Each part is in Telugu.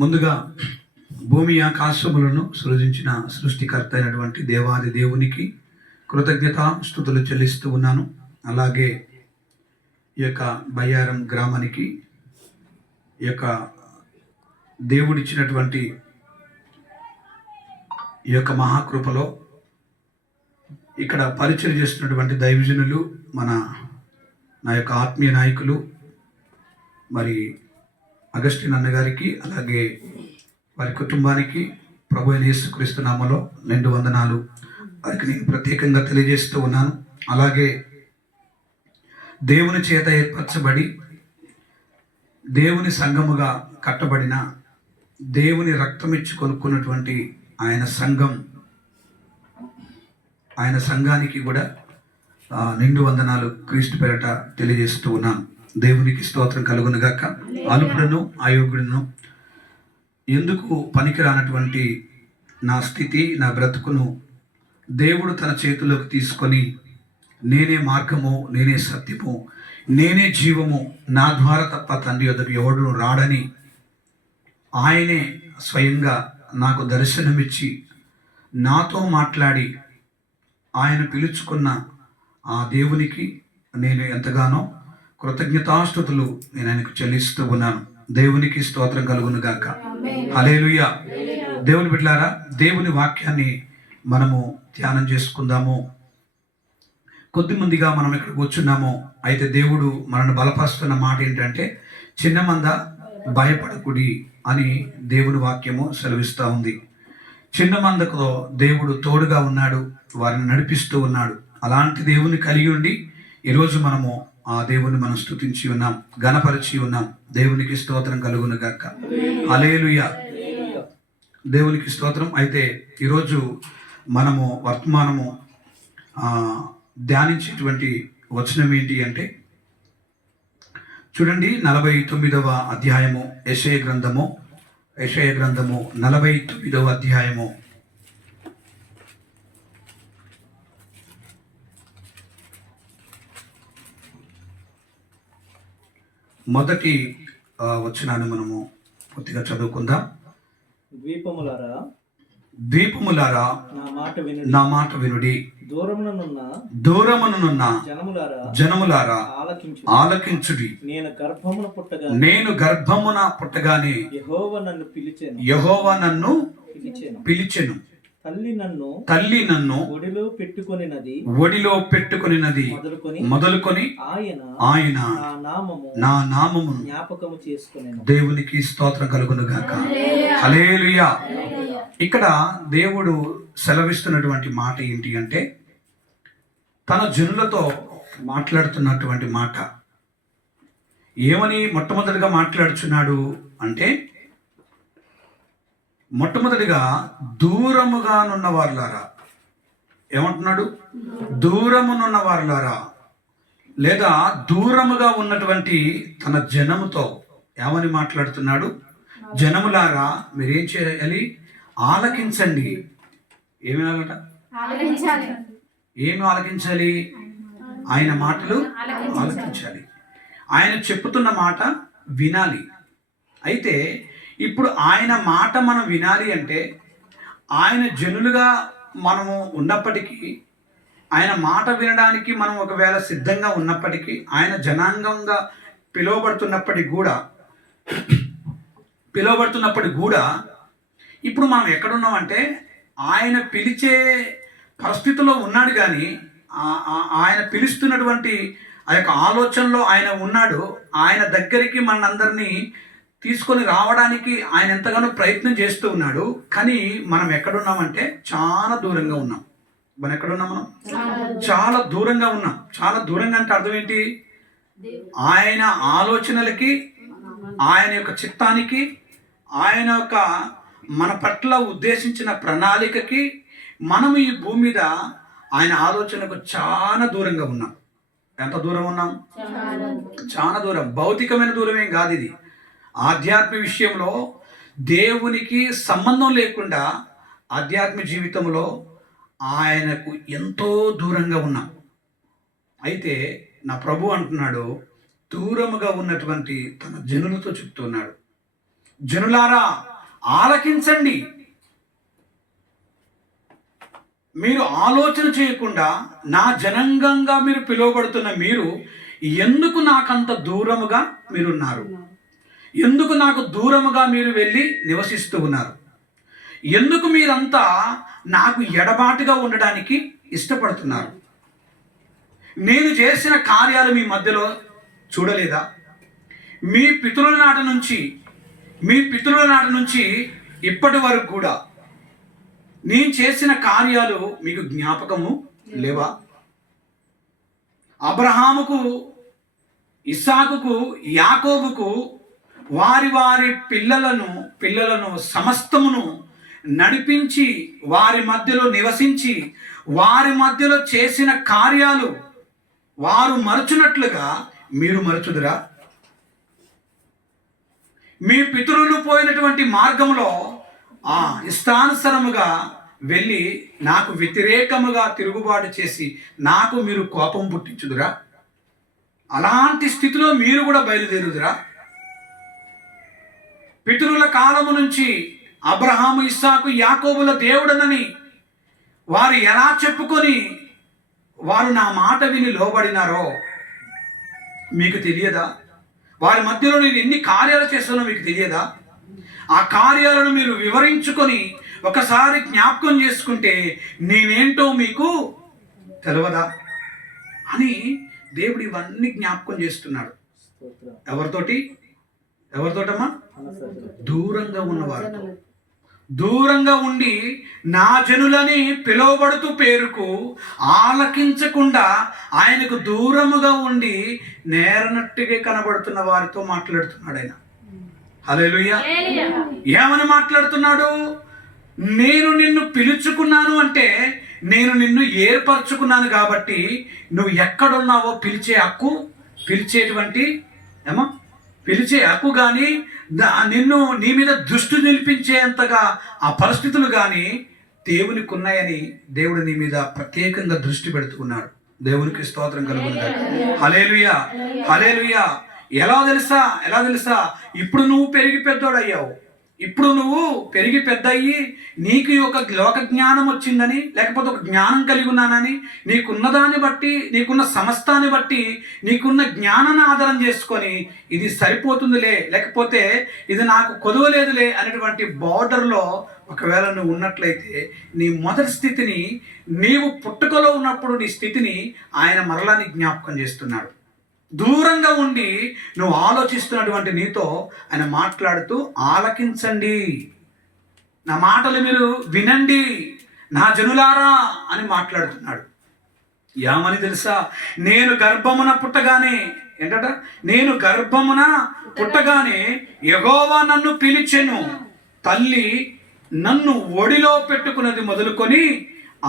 ముందుగా భూమి ఆకాశములను సృజించిన సృష్టికర్త అయినటువంటి దేవాది దేవునికి కృతజ్ఞతాస్తుతులు చెల్లిస్తూ ఉన్నాను. అలాగే ఈ యొక్క బయ్యారం గ్రామానికి ఈ యొక్క దేవుడిచ్చినటువంటి ఈ యొక్క మహాకృపలో ఇక్కడ పరిచయం చేస్తున్నటువంటి దైవజనులు, నా యొక్క ఆత్మీయ నాయకులు మరి అగస్టిన్ అన్నగారికి, అలాగే వారి కుటుంబానికి ప్రభు అయిన యేసుక్రీస్తు నామములో నిండు వందనాలు వారికి నేను ప్రత్యేకంగా తెలియజేస్తూ ఉన్నాను. అలాగే దేవుని చేత ఏర్పరచబడి దేవుని సంఘముగా కట్టబడిన, దేవుని రక్తం ఇచ్చి కొనుక్కున్నటువంటి ఆయన సంఘానికి కూడా నిండు వందనాలు క్రీస్తు పేరట తెలియజేస్తూ ఉన్నాను. దేవునికి స్తోత్రం కలుగునుగాక. అల్పుడును అయోగ్యుడును, ఎందుకు పనికిరానటువంటి నా స్థితి, నా బ్రతుకును దేవుడు తన చేతిలోకి తీసుకొని, నేనే మార్గము, నేనే సత్యము, నేనే జీవము, నా ద్వారా తప్ప తండ్రి యొద్దకు ఎవడు రాడని ఆయనే స్వయంగా నాకు దర్శనమిచ్చి నాతో మాట్లాడి ఆయన పిలుచుకున్న ఆ దేవునికి నేను ఎంతగానో కృతజ్ఞతాస్తుతులు నేను ఆయనకు చెల్లిస్తూ ఉన్నాను. దేవునికి స్తోత్రం కలుగును గాక. హల్లెలూయా. దేవుని బిడ్డలారా, దేవుని వాక్యాన్ని మనము ధ్యానం చేసుకుందాము. కొద్దిమందిగా మనం ఇక్కడ కూర్చున్నాము. అయితే దేవుడు మనల్ని బలపరుస్తున్న మాట ఏంటంటే, చిన్న మంద భయపడకుడి అని దేవుని వాక్యము సెలవిస్తూ ఉంది. చిన్న మందకు దేవుడు తోడుగా ఉన్నాడు, వారిని నడిపిస్తూ ఉన్నాడు. అలాంటి దేవుని కలిగి ఉండి ఈరోజు మనము ఆ దేవుని మనం స్తుతించి ఉన్నాం, ఘనపరిచి ఉన్నాం. దేవునికి స్తోత్రం కలుగును గాక. హల్లెలూయా. దేవునికి స్తోత్రం. అయితే ఈరోజు మనము వర్తమానము ధ్యానించేటువంటి వచనం ఏంటి అంటే, చూడండి, 49వ అధ్యాయము యెషయా గ్రంథము 49వ అధ్యాయము మొదటి వచనాన్ని మనము పూర్తిగా చదువుకుందాం. ద్వీపములారా నా మాట వినుడి, దూరమునున్న జనములారా ఆలకించుడి. నేను గర్భమున పుట్టగానే యెహోవా నన్ను పిలిచెను. తల్లి నన్ను ఒడిలో పెట్టుకొనినది మొదలుకొని ఆయన నా నామమును జ్ఞాపకము చేసుకొనెను. దేవునికి స్తోత్రం కలుగును గాక. హల్లెలూయా. ఇక్కడ దేవుడు సెలవిస్తున్నటువంటి మాట ఏంటి అంటే, తన జనులతో మాట్లాడుతున్నటువంటి మాట. ఏమని మొట్టమొదటిగా మాట్లాడుచున్నాడు అంటే, మొట్టమొదటిగా దూరముగానున్న వారులారా. ఏమంటున్నాడు? దూరమునున్న వారులారా, లేదా దూరముగా ఉన్నటువంటి తన జనముతో ఏమని మాట్లాడుతున్నాడు? జనములారా, మీరేం చేయాలి? ఆలకించండి. ఏమి ఆలకించాలి? ఆయన మాటలు ఆలకించాలి. ఆయన చెప్పుతున్న మాట వినాలి. అయితే ఇప్పుడు ఆయన మాట మనం వినాలి అంటే, ఆయన జనులుగా మనము ఉన్నప్పటికీ, ఆయన మాట వినడానికి మనం ఒకవేళ సిద్ధంగా ఉన్నప్పటికీ, ఆయన జనాంగంగా పిలువబడుతున్నప్పటికి కూడా ఇప్పుడు మనం ఎక్కడున్నామంటే, ఆయన పిలిచే పరిస్థితిలో ఉన్నాడు. కానీ ఆయన పిలుస్తున్నటువంటి ఆ యొక్క ఆలోచనలో ఆయన ఉన్నాడు. ఆయన దగ్గరికి మనందరినీ తీసుకొని రావడానికి ఆయన ఎంతగానో ప్రయత్నం చేస్తూ ఉన్నాడు. కానీ మనం ఎక్కడున్నామంటే చాలా దూరంగా ఉన్నాం. మనం ఎక్కడున్నాం? మనం చాలా దూరంగా ఉన్నాం. చాలా దూరంగా అంటే అర్థం ఏంటి? ఆయన ఆలోచనలకి, ఆయన యొక్క చిత్తానికి, ఆయన యొక్క మన పట్ల ఉద్దేశించిన ప్రణాళికకి మనం ఈ భూమి మీద ఆయన ఆలోచనకు చాలా దూరంగా ఉన్నాం. ఎంత దూరం ఉన్నాం? చాలా దూరం. భౌతికమైన దూరం ఏం కాదు ఇది. ఆధ్యాత్మిక విషయంలో దేవునికి సంబంధం లేకుండా ఆధ్యాత్మిక జీవితంలో ఆయనకు ఎంతో దూరంగా ఉన్నాం. అయితే నా ప్రభు అంటున్నాడు, దూరముగా ఉన్నటువంటి తన జనులతో చెప్తున్నాడు. జనులారా ఆలకించండి. మీరు ఆలోచన చేయకుండా నా జనాంగంగా మీరు పిలువబడుతున్న మీరు ఎందుకు నాకంత దూరముగా మీరున్నారు? ఎందుకు నాకు దూరముగా మీరు వెళ్ళి నివసిస్తూ ఉన్నారు? ఎందుకు మీరంతా నాకు ఎడబాటుగా ఉండడానికి ఇష్టపడుతున్నారు? నేను చేసిన కార్యాలు మీ మధ్యలో చూడలేదా? మీ పితరుల నాటి నుంచి ఇప్పటి వరకు కూడా నేను చేసిన కార్యాలు మీకు జ్ఞాపకము లేవా? అబ్రహాముకు, ఇస్సాకుకు, యాకోబుకు వారి వారి పిల్లలను సమస్తమును నడిపించి వారి మధ్యలో నివసించి వారి మధ్యలో చేసిన కార్యాలు వారు మరచునట్లుగా మీరు మరచుదురా? మీ పితరులు పోయినటువంటి మార్గంలో ఇష్టానుసరముగా వెళ్ళి నాకు వ్యతిరేకముగా తిరుగుబాటు చేసి నాకు మీరు కోపం పుట్టించుదురా? అలాంటి స్థితిలో మీరు కూడా బయలుదేరుదురా? పితరుల కాలము నుంచి అబ్రహాము, ఇస్సాకు, యాకోబుల దేవుడనని వారు ఎలా చెప్పుకొని వారు నా మాట విని లోబడినారో మీకు తెలియదా? వారి మధ్యలో నేను ఎన్ని కార్యాలు చేస్తానో మీకు తెలియదా? ఆ కార్యాలను మీరు వివరించుకొని ఒకసారి జ్ఞాపకం చేసుకుంటే నేనేంటో మీకు తెలియదా అని దేవుడు ఇవన్నీ జ్ఞాపకం చేస్తున్నాడు. ఎవరితోటమ్మా? దూరంగా ఉన్నవారితో. దూరంగా ఉండి నా జనులని పిలువబడుతూ పేరుకు ఆలకించకుండా ఆయనకు దూరముగా ఉండి నేరనట్టుగా కనబడుతున్న వారితో మాట్లాడుతున్నాడు ఆయన. హల్లెలూయా. ఏమని మాట్లాడుతున్నాడు? నేను నిన్ను పిలుచుకున్నాను అంటే నేను నిన్ను ఏర్పరచుకున్నాను కాబట్టి నువ్వు ఎక్కడున్నావో పిలిచే హక్కు కానీ నీ మీద దృష్టి నిలిపించేంతగా ఆ పరిస్థితులు కానీ దేవునికి ఉన్నాయని దేవుడు నీ మీద ప్రత్యేకంగా దృష్టి పెడుతున్నాడు. దేవునికి స్తోత్రం కలుగునుగాక. హల్లెలూయా, హల్లెలూయా. ఎలా తెలుసా? ఇప్పుడు నువ్వు పెరిగి పెద్దోడయ్యావు. ఇప్పుడు నువ్వు పెరిగి పెద్ద అయ్యి నీకు ఒక లోక జ్ఞానం వచ్చిందని, లేకపోతే ఒక జ్ఞానం కలిగి ఉన్నానని, నీకున్న దాన్ని బట్టి, నీకున్న సమస్తాన్ని బట్టి, నీకున్న జ్ఞానాన్ని ఆధారం చేసుకొని ఇది సరిపోతుందిలే, లేకపోతే ఇది నాకు కొదవలేదులే అనేటువంటి బార్డర్లో ఒకవేళ నువ్వు ఉన్నట్లయితే నీ మొదటి స్థితిని, నీవు పుట్టుకలో ఉన్నప్పుడు నీ స్థితిని ఆయన మరలా నీ జ్ఞాపకం చేస్తున్నాడు. దూరంగా ఉండి నువ్వు ఆలోచిస్తున్నటువంటి నీతో ఆయన మాట్లాడుతూ ఆలకించండి, నా మాటలు మీరు వినండి, నా జనులారా అని మాట్లాడుతున్నాడు. ఏమని తెలుసా? నేను గర్భమున పుట్టగానే యెహోవా నన్ను పిలిచెను, తల్లి నన్ను ఒడిలో పెట్టుకున్నది మొదలుకొని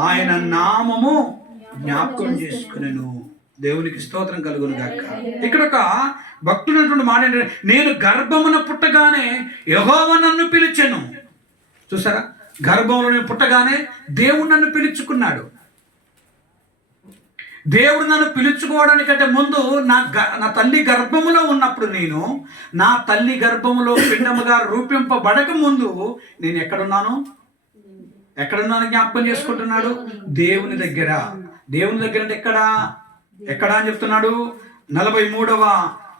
ఆయన నామము జ్ఞాపకం చేసుకునేను. దేవునికి స్తోత్రం కలుగును గాక. ఇక్కడ ఒక భక్తుడైనటువంటి మాట ఏంటంటే, నేను గర్భమున పుట్టగానే యెహోవా నన్ను పిలిచెను. చూసారా? గర్భంలో నేను పుట్టగానే దేవుడు నన్ను పిలుచుకున్నాడు. దేవుడు నన్ను పిలుచుకోవడానికంటే ముందు నా తల్లి గర్భములో ఉన్నప్పుడు, నా తల్లి గర్భములో పిండముగా రూపింపబడక ముందు నేను ఎక్కడున్నాను జ్ఞాపకం చేసుకుంటున్నాడు. దేవుని దగ్గర అంటే ఎక్కడ అని చెప్తున్నాడు? 43వ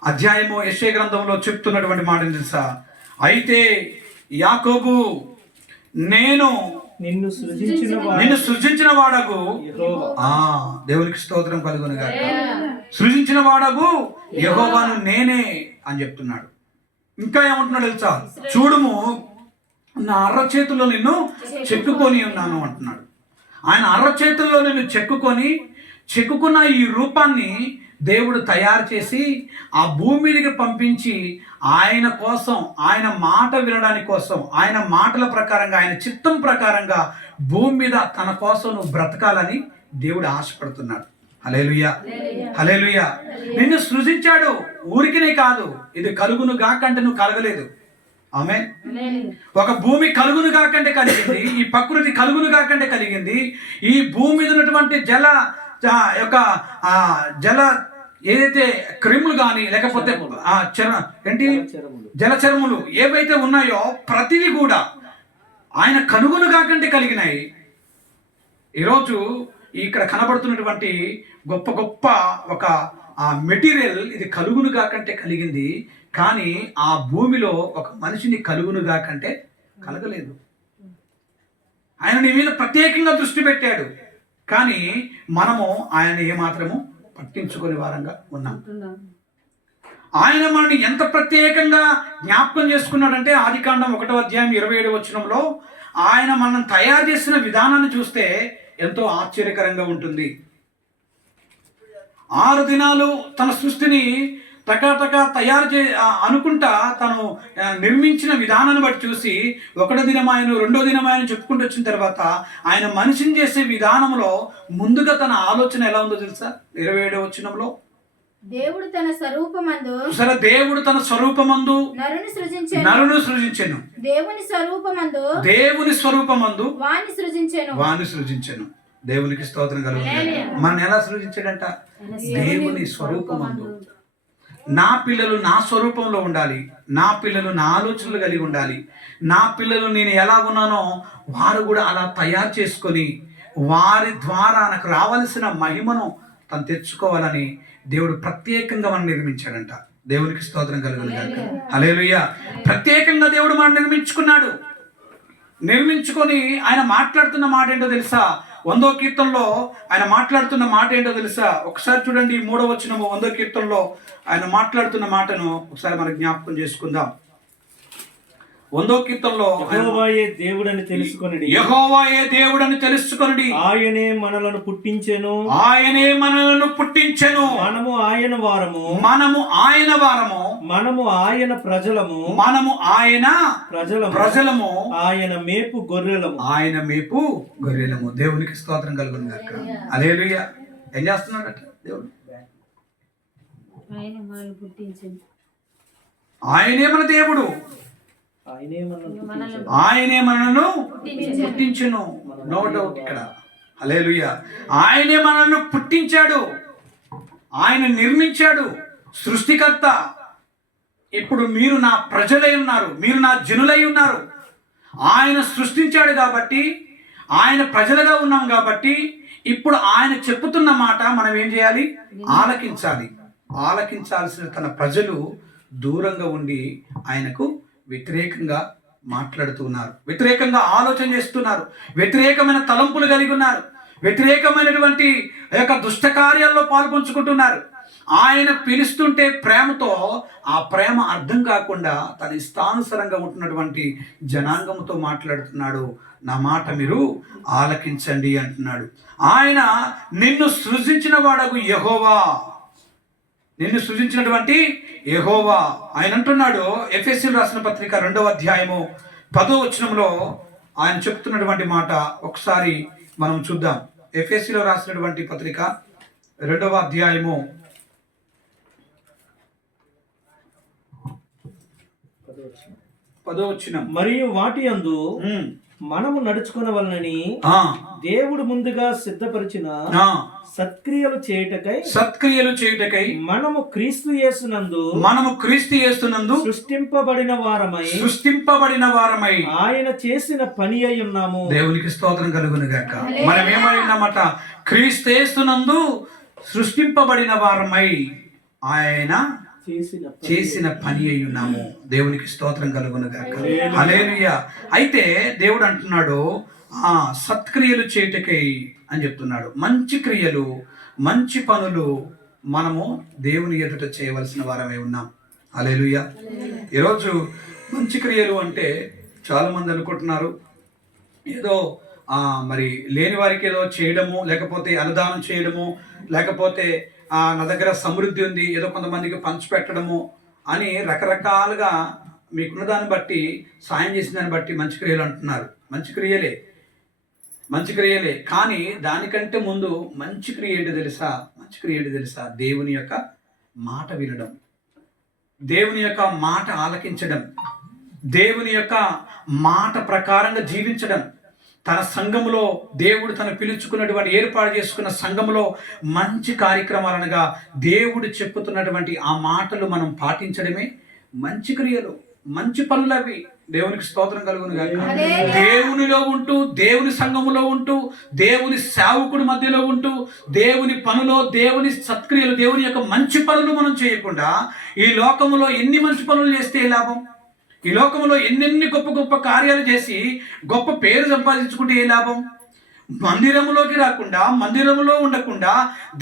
అధ్యాయము యెషయా గ్రంథంలో చెప్తున్నటువంటి మాట తెలుసా? అయితే యాకోబు, నేను నిన్ను సృజించిన వాడకు దేవునికి స్తోత్రం కలుగును గాక. సృజించిన వాడకు యెహోవాను నేనే అని చెప్తున్నాడు. ఇంకా ఏమంటున్నాడు తెలుసా? చూడుము, నా అర్ర చేతుల్లో నిన్ను చెక్కుకొని ఉన్నాను అంటున్నాడు. ఆయన అర్ర చేతుల్లో నిన్ను చెక్కుకున్న ఈ రూపాన్ని దేవుడు తయారు చేసి ఆ భూమి మీదకి పంపించి ఆయన కోసం, ఆయన మాట వినడానికి కోసం, ఆయన మాటల ప్రకారంగా, ఆయన చిత్తం ప్రకారంగా భూమి మీద తన కోసం నువ్వు బ్రతకాలని దేవుడు ఆశపడుతున్నాడు. హల్లెలూయా, హల్లెలూయా. నిన్ను సృజించాడు, ఊరికినే కాదు. ఇది కలుగును గాకంటే నువ్వు కలగలేదు. ఆమేన్. ఒక భూమి కలుగును గాకంటే కలిగింది, ఈ ప్రకృతి కలుగును గాకంటే కలిగింది. ఈ భూమి మీద ఉన్నటువంటి ఏదైతే క్రిములు కానీ లేకపోతే ఏంటి జలచరములు ఏవైతే ఉన్నాయో ప్రతిదీ కూడా ఆయన కనుగొను కాకంటే కలిగినాయి. ఈరోజు ఇక్కడ కనబడుతున్నటువంటి గొప్ప గొప్ప ఒక మెటీరియల్ ఇది కలుగును కాకంటే కలిగింది, కానీ ఆ భూమిలో ఒక మనిషిని కలుగును కాకంటే కలగలేదు. ఆయన నీ మీద ప్రత్యేకంగా దృష్టి పెట్టాడు, కానీ మనము ఆయన ఏమాత్రము పట్టించుకునే వారంగా ఉన్నాం. ఆయన మనల్ని ఎంత ప్రత్యేకంగా జ్ఞాపకం చేసుకున్నాడంటే ఆదికాండం 1:27 ఆయన మనం తయారు చేసిన విధానాన్ని చూస్తే ఎంతో ఆశ్చర్యకరంగా ఉంటుంది. 6 దినాలు తన సృష్టిని టకాటకా తయారు అనుకుంటా తను నిర్మించిన విధానాన్ని బట్టి చూసి 1వ దినమాయను 2వ దినమాయను చెప్పుకుంటూ వచ్చిన తర్వాత ఆయన మనిషిని చేసే విధానంలో ముందుగా తన ఆలోచన ఎలా ఉందో తెలుసా? 27వ వచనంలో దేవుడు తన స్వరూపమందు దేవుడు తన స్వరూపమందు నరుని సృజించెను. దేవుని స్వరూపమందు వాని సృజించెను. దేవునికి స్తోత్రం కలుగుతుంది. మన ఎలా సృజించాడంట? దేవుని స్వరూపమందు. నా పిల్లలు నా స్వరూపంలో ఉండాలి, నా పిల్లలు నా ఆలోచనలు కలిగి ఉండాలి, నా పిల్లలు నేను ఎలా ఉన్నానో వారు కూడా అలా తయారు చేసుకొని వారి ద్వారా నాకు రావాల్సిన మహిమను తను తెచ్చుకోవాలని దేవుడు ప్రత్యేకంగా మనం నిర్మించాడంట. దేవునికి స్తోత్రం కలుగుతుంది. హల్లెలూయా. ప్రత్యేకంగా దేవుడు మనం నిర్మించుకొని ఆయన మాట్లాడుతున్న మాట ఏంటో తెలుసా? 100వ కీర్తనలో ఆయన మాట్లాడుతున్న మాట ఏంటో తెలుసా? ఒకసారి చూడండి, 3వ వచనము 100వ కీర్తనలో ఆయన మాట్లాడుతున్న మాటను ఒకసారి మనం జ్ఞాపకం చేసుకుందాం. 100వ కీర్తనలో యెహోవాయే దేవుడని తెలుసుకొనుడి, యెహోవాయే దేవుడని తెలుసుకొనుడి, ఆయనే మనలను పుట్టించెను, ఆయనే మనలను పుట్టించెను, మనము ఆయన వారము, మనము ఆయన వారము, మనము ఆయన ప్రజలము, మనము ఆయన ప్రజలము, ఆయన మేపు గొర్రెలము, ఆయన మేపు గొర్రెలము. దేవునికి స్తోత్రం కలుగును గాక. హల్లెలూయా. ఏం చేస్తున్నాడట దేవుడు? ఆయనే మన దేవుడు, ఆయనే మనను పుట్టించును. నో డౌట్ ఇక్కడ. హల్లెలూయా. ఆయనే మనల్ని పుట్టించాడు, ఆయన నిర్మించాడు, సృష్టికర్త. ఇప్పుడు మీరు నా ప్రజలై ఉన్నారు, మీరు నా జనులై ఉన్నారు. ఆయన సృష్టించాడు కాబట్టి, ఆయన ప్రజలుగా ఉన్నాం కాబట్టి ఇప్పుడు ఆయన చెప్పుతున్న మాట మనం ఏం చేయాలి? ఆలకించాలి. ఆలకించాల్సిన తన ప్రజలు దూరంగా ఉండి ఆయనకు వ్యతిరేకంగా మాట్లాడుతున్నారు, వ్యతిరేకంగా ఆలోచన చేస్తున్నారు, వ్యతిరేకమైన తలంపులు కలిగి ఉన్నారు, వ్యతిరేకమైనటువంటి దుష్ట కార్యాల్లో పాల్పంచుకుంటున్నారు. ఆయన పిలుస్తుంటే ప్రేమతో ఆ ప్రేమ అర్థం కాకుండా తన ఇష్టానుసారంగా ఉంటున్నటువంటి జనాంగంతో మాట్లాడుతున్నాడు. నా మాట మీరు ఆలకించండి అంటున్నాడు. ఆయన నిన్ను సృజించిన వాడగు యెహోవా, నిన్ను సృజించినటువంటి యెహోవా ఆయన అంటున్నాడు. ఎఫెసీయులకు రాసిన పత్రిక 2వ అధ్యాయము 10వ వచనంలో ఆయన చెప్తున్నటువంటి మాట ఒకసారి మనం చూద్దాం. ఎఫెసీయులకు రాసినటువంటి పత్రిక 2వ అధ్యాయము 10వ వచనం. మరియు వాటి యందు మనము నడుచుకొనవలనని దేవుడు ముందుగా సిద్ధపరిచిన సత్క్రియలు చేయుటకై మనము క్రీస్తు యేసునందు సృష్టింపబడిన వారమై ఆయన చేసిన పని అయి ఉన్నాము. దేవునికి స్తోత్రం కలుగును గాక. మనం ఏమై ఉన్నామట? క్రీస్తు యేసునందు సృష్టింపబడిన వారమై ఆయన చేసిన పని అయి ఉన్నాము. దేవునికి స్తోత్రం కలుగును గాక. హల్లెలూయా. అయితే దేవుడు అంటున్నాడు సత్క్రియలు చేయుటకై అని చెప్తున్నాడు. మంచి క్రియలు, మంచి పనులు మనము దేవుని ఎదుట చేయవలసిన వారమై ఉన్నాం. హల్లెలూయా. ఈరోజు మంచి క్రియలు అంటే చాలా మంది అనుకుంటున్నారు ఏదో మరి లేని వారికి ఏదో చేయడము, లేకపోతే అన్నదానం చేయడము, లేకపోతే నా దగ్గర సమృద్ధి ఉంది ఏదో కొంతమందికి పంచిపెట్టడము అని రకరకాలుగా మీకున్న దాన్ని బట్టి, సాయం చేసిన దాన్ని బట్టి మంచి క్రియలు అంటున్నారు. మంచి క్రియలే కానీ దానికంటే ముందు మంచి క్రియ ఏంటో తెలుసా? దేవుని యొక్క మాట వినడం, దేవుని యొక్క మాట ఆలకించడం, దేవుని యొక్క మాట ప్రకారంగా జీవించడం, తన సంఘములో దేవుడు తను పిలుచుకున్నటువంటి ఏర్పాటు చేసుకున్న సంఘములో మంచి కార్యక్రమాలనగా దేవుడు చెప్పుతున్నటువంటి ఆ మాటలు మనం పాటించడమే మంచి క్రియలు, మంచి పనులు అవి. దేవునికి స్తోత్రం కలుగును గాక. దేవునిలో ఉంటూ, దేవుని సంఘములో ఉంటూ, దేవుని సేవకుడి మధ్యలో ఉంటూ, దేవుని పనులో, దేవుని సత్క్రియలు, దేవుని యొక్క మంచి పనులు మనం చేయకుండా ఈ లోకములో ఎన్ని మంచి పనులు చేస్తే ఏ లాభం? ఈ లోకంలో ఎన్నెన్ని గొప్ప గొప్ప కార్యాలు చేసి గొప్ప పేరు సంపాదించుకుంటే ఏ లాభం? మందిరములోకి రాకుండా, మందిరములో ఉండకుండా,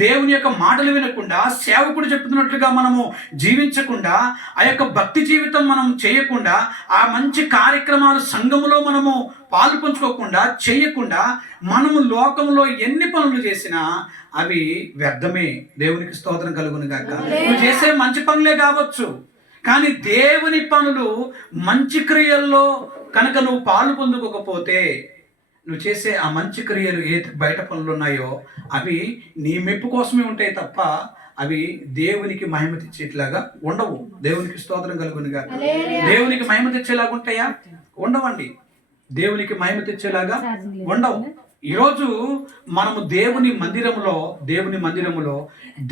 దేవుని యొక్క మాటలు వినకుండా, సేవకుడు చెప్తున్నట్లుగా మనము జీవించకుండా, ఆ యొక్క భక్తి జీవితం మనం చేయకుండా, ఆ మంచి కార్యక్రమాలు సంఘములో మనము పాలు పంచుకోకుండా చేయకుండా, మనము లోకంలో ఎన్ని పనులు చేసినా అవి వ్యర్థమే. దేవునికి స్తోత్రం కలుగును గాక. నువ్వు చేసే మంచి పనులే కావచ్చు, కానీ దేవుని పనులు, మంచి క్రియల్లో కనుక నువ్వు పాలు పొందుకోకపోతే, నువ్వు చేసే ఆ మంచి క్రియలు ఏ బయట పనులు ఉన్నాయో అవి నీ మెప్పు కోసమే ఉంటాయి తప్ప అవి దేవునికి మహిమ తెచ్చేట్లాగా ఉండవు. దేవునికి స్తోత్రం కలుగునుగా. దేవునికి మహిమ తెచ్చేలాగా ఉంటాయా? ఉండవండి. దేవునికి మహిమ తెచ్చేలాగా ఉండవు. ఈరోజు మనము దేవుని మందిరములో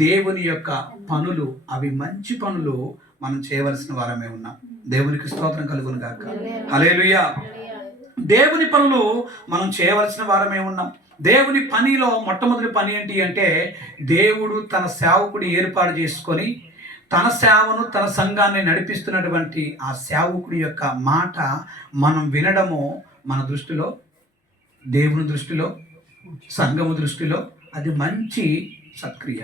దేవుని యొక్క పనులు, అవి మంచి పనులు మనం చేయవలసిన వారమే ఉన్నాం. దేవునికి స్తోత్రం కలుగును గాక. హల్లెలూయా. దేవుని పనులు మనం చేయవలసిన వారమే ఉన్నాం. దేవుని పనిలో మొట్టమొదటి పని ఏంటి అంటే, దేవుడు తన సేవకుడి ఏర్పాటు చేసుకొని తన సేవను, తన సంఘాన్ని నడిపిస్తున్నటువంటి ఆ సేవకుడి యొక్క మాట మనం వినడము మన దృష్టిలో, దేవుని దృష్టిలో, సంఘము దృష్టిలో అది మంచి సత్క్రియ,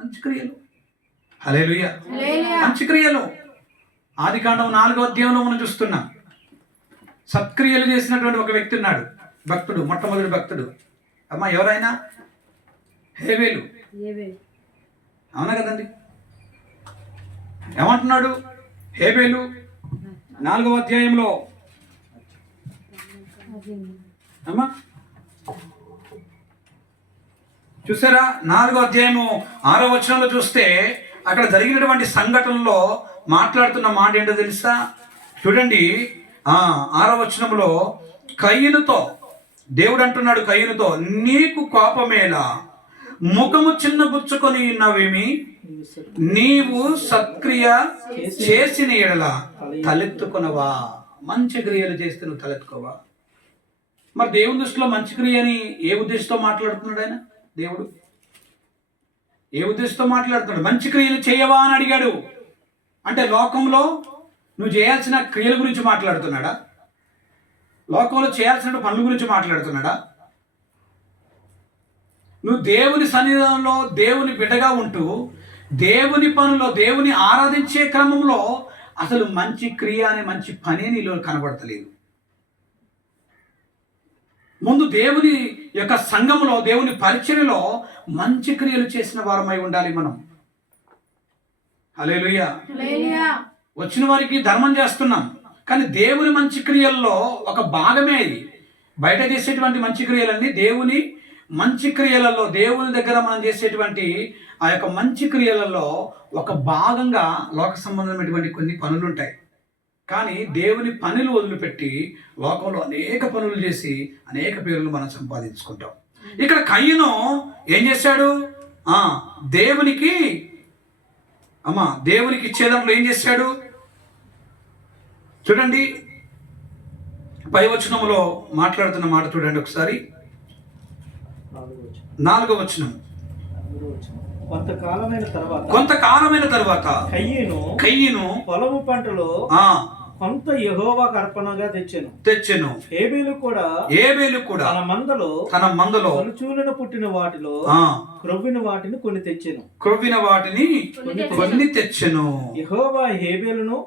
మంచి క్రియలు. హల్లెలూయా. మంచి క్రియలు. ఆదికాండం 4వ అధ్యాయంలో మనం చూస్తున్నాం. సత్క్రియలు చేసినటువంటి ఒక వ్యక్తి ఉన్నాడు, భక్తుడు, మొట్టమొదటి భక్తుడు. అమ్మా ఎవరైనా? హేబేలు. అవునా కదండి? ఏమంటున్నాడు హేబేలు 4వ అధ్యాయంలో? అమ్మా చూసారా? 4వ అధ్యాయము 6వ వచనంలో చూస్తే అక్కడ జరిగినటువంటి సంఘటనలో మాట్లాడుతున్న మాట ఏంటో తెలుసా? చూడండి, 6వ వచనంలో కయ్యనుతో దేవుడు అంటున్నాడు, కయ్యనుతో, నీకు కోపమేలా, ముఖము చిన్నబుచ్చుకొని ఉన్నవేమి, నీవు సత్క్రియ చేసిన ఎడల తలెత్తుకొనవా? మంచి క్రియలు చేస్తే నువ్వు తలెత్తుకోవా? మరి దేవుని దృష్టిలో మంచి క్రియ అని ఏ ఉద్దేశంతో మాట్లాడుతున్నాడు ఆయన? దేవుడు ఏ ఉద్దేశంతో మాట్లాడుతున్నాడు? మంచి క్రియలు చేయవా అని అడిగాడు. అంటే లోకంలో నువ్వు చేయాల్సిన క్రియల గురించి మాట్లాడుతున్నాడా? లోకంలో చేయాల్సిన పనుల గురించి మాట్లాడుతున్నాడా? నువ్వు దేవుని సన్నిధానంలో దేవుని బిడ్డగా ఉంటూ దేవుని పనుల్లో, దేవుని ఆరాధించే క్రమంలో అసలు మంచి క్రియ అనే మంచి పని నీలో కనబడతలేదు. ముందు దేవుని యొక్క సంఘములో, దేవుని పరిచర్యలో మంచి క్రియలు చేసిన వారమై ఉండాలి మనం. హల్లెలూయా. వచ్చిన వారికి ధర్మం చేస్తున్నాం, కానీ దేవుని మంచి క్రియల్లో ఒక భాగమే ఇది. బయట చేసేటువంటి మంచి క్రియలన్నీ దేవుని మంచి క్రియలలో, దేవుని దగ్గర మనం చేసేటువంటి ఆ యొక్క మంచి క్రియలలో ఒక భాగంగా లోక సంబంధమైనటువంటి కొన్ని పనులు ఉంటాయి. కానీ దేవుని పనులు వదిలిపెట్టి లోకంలో అనేక పనులు చేసి అనేక పేర్లు మనం సంపాదించుకుంటాం. ఇక్కడ కయ్యను ఏం చేశాడు? దేవునికి ఇచ్చే దాంట్లో ఏం చేశాడు? చూడండి, పై వచనంలో మాట్లాడుతున్న మాట చూడండి ఒకసారి. 4వ వచనం. కొంతకాలమైన తర్వాత కయ్యను పొలము పంటలో కొంత యెహోవాకు అర్పణగా తెచ్చెను. హేబేలు కూడా తన మందలో పలుచూలను పుట్టిన వాటిలో క్రొవ్విన వాటిని కొన్ని తెచ్చెను. యెహోవా హేబేలును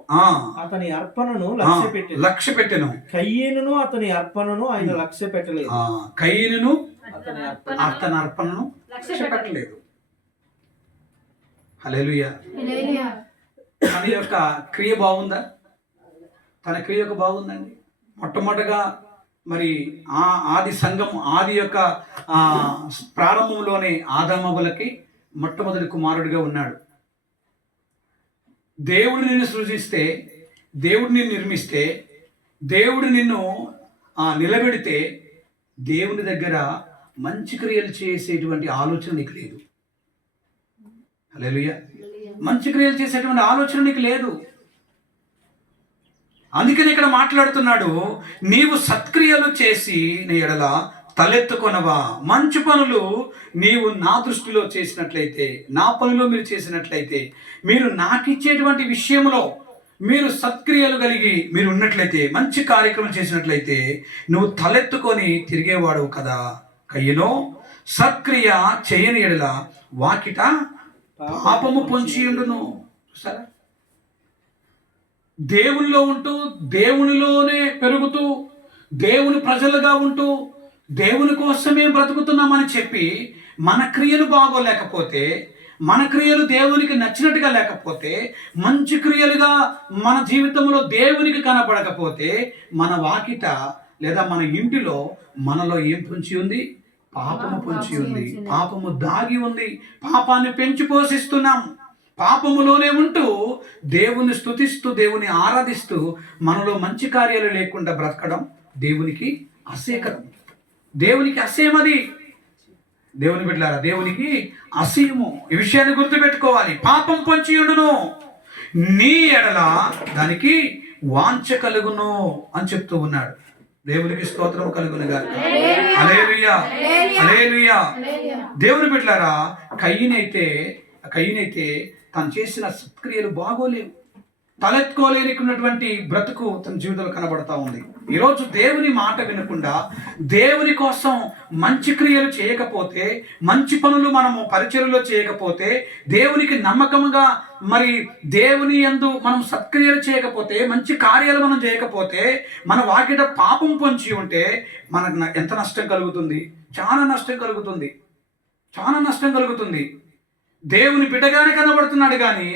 అతని అర్పణను లక్ష్య పెట్టెను. కయ్యనును అతని అర్పణను ఆయన లక్ష్య పెట్టలేదు. కయ్యనును అతని అర్పణను లక్ష్య పెట్టలేదు. హల్లెలూయా. తన యొక్క క్రియ బాగుందా? తన క్రియ యొక్క బాగుందండి. మొట్టమొదటిగా మరి ఆది సంఘం, ఆది యొక్క ప్రారంభంలోనే ఆదామవులకి మొట్టమొదటి కుమారుడిగా ఉన్నాడు. దేవుడు నిన్ను సృజిస్తే, దేవుడు నిన్ను నిర్మిస్తే, దేవుడు నిన్ను నిలబెడితే దేవుని దగ్గర మంచి క్రియలు చేసేటువంటి ఆలోచన నీకు లేదు. హల్లెలూయా. మంచి క్రియలు చేసేటువంటి ఆలోచన నీకు లేదు. అందుకని ఇక్కడ మాట్లాడుతున్నాడు, నీవు సత్క్రియలు చేసి నీ ఎడల తలెత్తుకొనవా. మంచి పనులు నీవు నా దృష్టిలో చేసినట్లయితే, నా పనిలో మీరు చేసినట్లయితే, మీరు నాకు ఇచ్చేటువంటి విషయంలో మీరు సత్క్రియలు కలిగి మీరు ఉన్నట్లయితే, మంచి కార్యక్రమం చేసినట్లయితే నువ్వు తలెత్తుకొని తిరిగేవాడు కదా. కయ్యనో సత్క్రియ చేయని ఎడల వాకిట పాపము పొంచి ఉండును. సరే, దేవునిలో ఉంటూ దేవునిలోనే పెరుగుతూ దేవుని ప్రజలుగా ఉంటూ దేవుని కోసమే బ్రతుకుతున్నామని చెప్పి మన క్రియలు బాగోలేకపోతే, మన క్రియలు దేవునికి నచ్చినట్టుగా లేకపోతే, మంచి క్రియలుగా మన జీవితంలో దేవునికి కనపడకపోతే, మన వాకిట లేదా మన ఇంటిలో మనలో ఏం పొంచి ఉంది? పాపము పొంచి ఉంది. పాపము దాగి ఉంది. పాపాన్ని పెంచి పోషిస్తున్నాం. పాపములోనే ఉంటూ దేవుని స్తుతిస్తూ దేవుని ఆరాధిస్తూ మనలో మంచి కార్యాలు లేకుండా బ్రతకడం దేవునికి అసేకరం. దేవునికి అసేమది. దేవుని బిడ్డలారా, దేవునికి అసహ్యము. ఈ విషయాన్ని గుర్తుపెట్టుకోవాలి. పాపం పొంచి ఉండును, నీ ఎడల దానికి వాంఛ కలుగును అని చెప్తూ ఉన్నాడు. దేవునికి స్తోత్రం కలుగును గాక. హల్లెలూయా, హల్లెలూయా. దేవుని బిడ్డలారా, కయ్యనైతే తను చేసిన సత్క్రియలు బాగోలేవు. తలెత్తుకోలేనికున్నటువంటి బ్రతుకు తన జీవితంలో కనబడతా ఉంది. ఈరోజు దేవుని మాట వినకుండా, దేవుని కోసం మంచి క్రియలు చేయకపోతే, మంచి పనులు మనము పరిచర్యలో చేయకపోతే, దేవునికి నమ్మకంగా మరి దేవుని యందు మనం సత్క్రియలు చేయకపోతే, మంచి కార్యాలు మనం చేయకపోతే, మన వాకిట పాపం పొంచి ఉంటే మనకు ఎంత నష్టం కలుగుతుంది? చాలా నష్టం కలుగుతుంది. చాలా నష్టం కలుగుతుంది. దేవుని బిడ్డగానే కనబడుతున్నాడు కానీ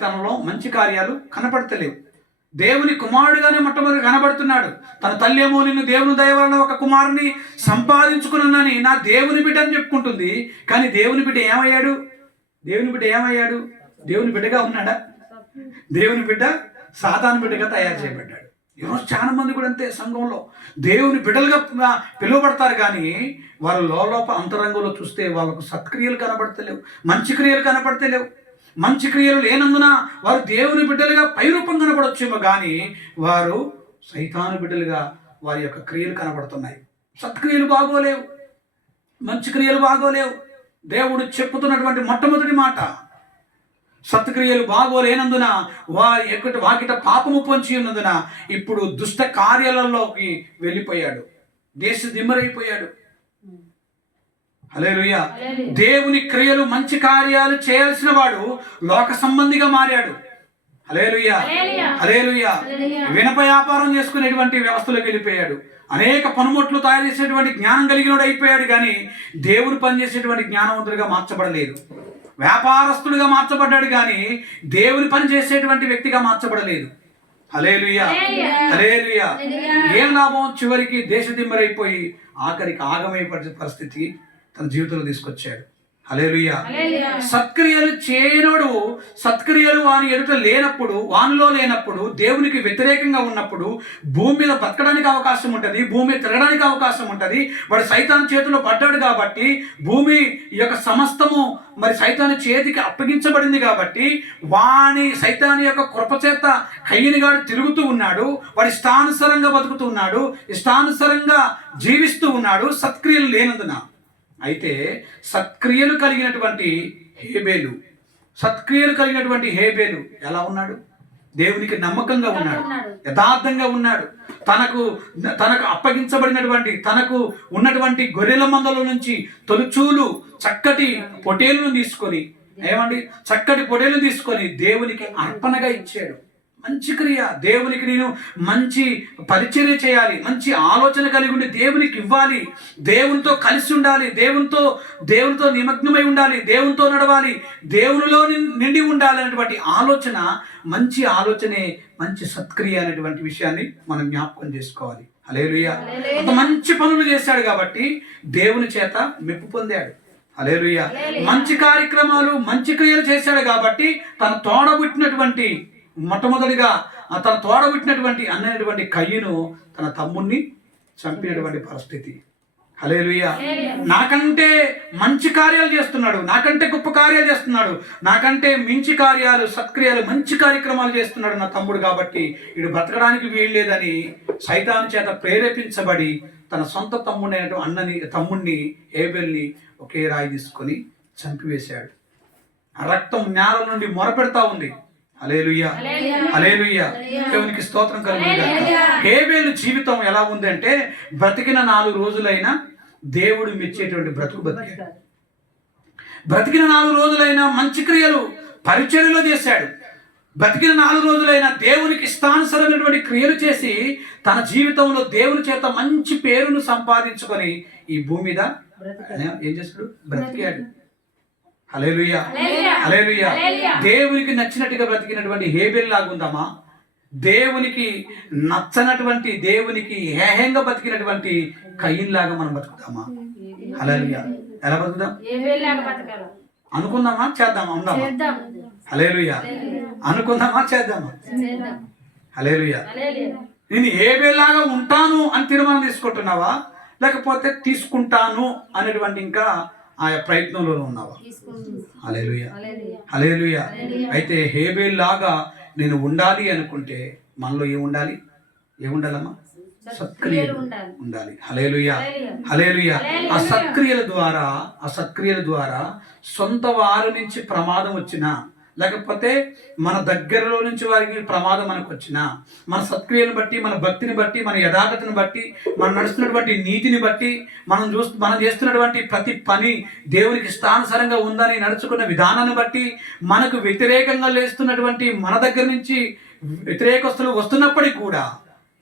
తనలో మంచి కార్యాలు కనపడతలేవు. దేవుని కుమారుడుగానే మొట్టమొదటి కనబడుతున్నాడు. తన తల్లి ఏమో నిన్ను దేవుని దయ వలన ఒక కుమారుని సంపాదించుకున్నానని నా దేవుని బిడ్డ అని చెప్పుకుంటుంది. కానీ దేవుని బిడ్డ ఏమయ్యాడు? దేవుని బిడ్డగా ఉన్నాడా? దేవుని బిడ్డ సాతాను బిడ్డగా తయారు చేయబడ్డాడు. ఈరోజు చాలా మంది కూడా అంతే. సంఘంలో దేవుని బిడ్డలుగా పిలువబడతారు కానీ వారు లోపల అంతరంగంలో చూస్తే వాళ్ళకు సత్క్రియలు కనబడతలేవు, మంచి క్రియలు కనబడతలేవు. మంచి క్రియలు లేనందున వారు దేవుని బిడ్డలుగా పైరూపం కనబడొచ్చేమో కానీ వారు సైతాను బిడ్డలుగా వారి యొక్క క్రియలు కనబడుతున్నాయి. సత్క్రియలు బాగోలేవు, మంచి క్రియలు బాగోలేవు. దేవుడు చెప్పుతున్నటువంటి మొట్టమొదటి మాట, సత్క్రియలు బాగోలేనందున వాకిట పాపము పొంచి ఉన్నందున ఇప్పుడు దుష్ట కార్యాలలోకి వెళ్ళిపోయాడు. దేశ దిమ్మరైపోయాడు. హల్లెలూయా. దేవుని క్రియలు మంచి కార్యాలు చేయాల్సిన వాడు లోక సంబంధిగా మారాడు. హల్లెలూయా, హల్లెలూయా. వినప వ్యాపారం చేసుకునేటువంటి వ్యవస్థలోకి వెళ్ళిపోయాడు. అనేక పనిముట్లు తయారు చేసేటువంటి జ్ఞానం కలిగినోడు అయిపోయాడు కానీ దేవుని పనిచేసేటువంటి జ్ఞానవంతుడిగా మార్చబడలేదు. వ్యాపారస్తుడిగా మార్చబడ్డాడు కానీ దేవుని పని చేసేటువంటి వ్యక్తిగా మార్చబడలేదు. హల్లెలూయా, హల్లెలూయా. ఏం లాభం? చివరికి దేశదిమ్మరైపోయి ఆఖరికి ఆగమైపడే పరిస్థితి తన జీవితంలో తీసుకొచ్చాడు. హల్లెలూయా. సత్క్రియలు చేయనోడు, సత్క్రియలు వాని ఎదుట లేనప్పుడు, వానిలో లేనప్పుడు, దేవునికి వ్యతిరేకంగా ఉన్నప్పుడు భూమి మీద బతకడానికి అవకాశం ఉంటుంది, భూమి మీద తిరగడానికి అవకాశం ఉంటుంది. వాడు సైతాను చేతిలో పడ్డాడు కాబట్టి, భూమి యొక్క సమస్తము మరి సైతాను చేతికి అప్పగించబడింది కాబట్టి, వాని సైతాను యొక్క కృపచేత కయ్యనిగాడు తిరుగుతూ ఉన్నాడు. వాడి ఇష్టానుసారంగా బతుకుతూ ఉన్నాడు, ఇష్టానుసారంగా జీవిస్తూ ఉన్నాడు సత్క్రియలు లేనందున. అయితే సత్క్రియలు కలిగినటువంటి హేబేలు ఎలా ఉన్నాడు? దేవునికి నమ్మకంగా ఉన్నాడు, యథార్థంగా ఉన్నాడు. తనకు అప్పగించబడినటువంటి, తనకు ఉన్నటువంటి గొర్రెల మందల నుంచి తొలుచూలు చక్కటి పొటేలును తీసుకొని దేవునికి అర్పణగా ఇచ్చాడు. మంచి క్రియ. దేవునికి నేను మంచి పరిచర్య చేయాలి, మంచి ఆలోచన కలిగి ఉండి దేవునికి ఇవ్వాలి, దేవునితో కలిసి ఉండాలి, దేవునితో నిమగ్నమై ఉండాలి, దేవునితో నడవాలి, దేవునిలో నిండి ఉండాలి అనేటువంటి ఆలోచన, మంచి ఆలోచనే మంచి సత్క్రియ అనేటువంటి విషయాన్ని మనం జ్ఞాపకం చేసుకోవాలి. హల్లెలూయా. అంత మంచి పనులు చేశాడు కాబట్టి దేవుని చేత మెప్పు పొందాడు. హల్లెలూయా. మంచి కార్యక్రమాలు, మంచి క్రియలు చేశాడు కాబట్టి మొట్టమొదటిగా తన తోడబుట్టినటువంటి అన్నటువంటి కయ్యను తన తమ్ముణ్ణి చంపినటువంటి పరిస్థితి. హల్లెలూయా. నాకంటే మంచి కార్యాలు చేస్తున్నాడు, నాకంటే గొప్ప కార్యాలు చేస్తున్నాడు, నాకంటే మించి కార్యాలు, సత్క్రియలు, మంచి కార్యక్రమాలు చేస్తున్నాడు నా తమ్ముడు, కాబట్టి వీడు బ్రతకడానికి వీల్లేదని సైతాను చేత ప్రేరేపించబడి తన సొంత తమ్ముడిని హేబెల్ని ఒకే రాయి తీసుకొని చంపివేశాడు. ఆ రక్తం నేల నుండి మొరపెడతా ఉంది. హల్లెలూయా, హల్లెలూయా, దేవునికి స్తోత్రం కలుగును గాక. హేబెలు జీవితం ఎలా ఉందంటే బ్రతికిన 4 రోజులైనా దేవుడు మెచ్చేటువంటి బ్రతుకు బతికాడు. బ్రతికిన 4 రోజులైనా మంచి క్రియలు పరిచర్యలో చేశాడు. బ్రతికిన 4 రోజులైనా దేవునికి ఇష్టానుసరమైనటువంటి క్రియలు చేసి తన జీవితంలో దేవుని చేత మంచి పేరును సంపాదించుకొని ఈ భూమి మీద ఏం చేశాడు? బ్రతికాడు. హల్లెలూయా, హల్లెలూయా. దేవునికి నచ్చినట్టుగా బ్రతికినటువంటి హేబెల్ లాగా ఉందామా? దేవునికి నచ్చనటువంటి, దేవునికి హేహంగా బతికినటువంటి కయీన్ లాగా మనం బతుకుతామా? హల్లెలూయా. ఎలా బతుకుదాం అనుకుందామా? చేద్దామా? ఉందామా? హల్లెలూయా. అనుకుందామా? చేద్దామా? హల్లెలూయా. నేను హేబెల్ లాగా ఉంటాను అని తీర్మానం తీసుకుంటున్నావా, లేకపోతే తీసుకుంటాను అనేటువంటి ఇంకా ఆ ప్రయత్నంలో ఉన్నావా? హల్లెలూయా, హల్లెలూయా. అయితే హేబెల్ లాగా నేను ఉండాలి అనుకుంటే మనలో ఏముండాలమ్మా? సత్క్రియలు ఉండాలి. హల్లెలూయా, హల్లెలూయా. ఆ సత్క్రియల ద్వారా సొంత వారి నుంచి ప్రమాదం వచ్చినా, లేకపోతే మన దగ్గరలో నుంచి వారికి ప్రమాదం మనకు వచ్చినా, మన సత్క్రియలను బట్టి, మన భక్తిని బట్టి, మన యథార్థతను బట్టి, మనం నడుస్తున్నటువంటి నీతిని బట్టి, మనం చేస్తున్నటువంటి ప్రతి పని దేవునికి ఇష్టానుసారంగా ఉందని నడుచుకున్న విధానాన్ని బట్టి, మనకు వ్యతిరేకంగా లేస్తున్నటువంటి మన దగ్గర నుంచి వ్యతిరేకస్తులు వస్తున్నప్పటికీ కూడా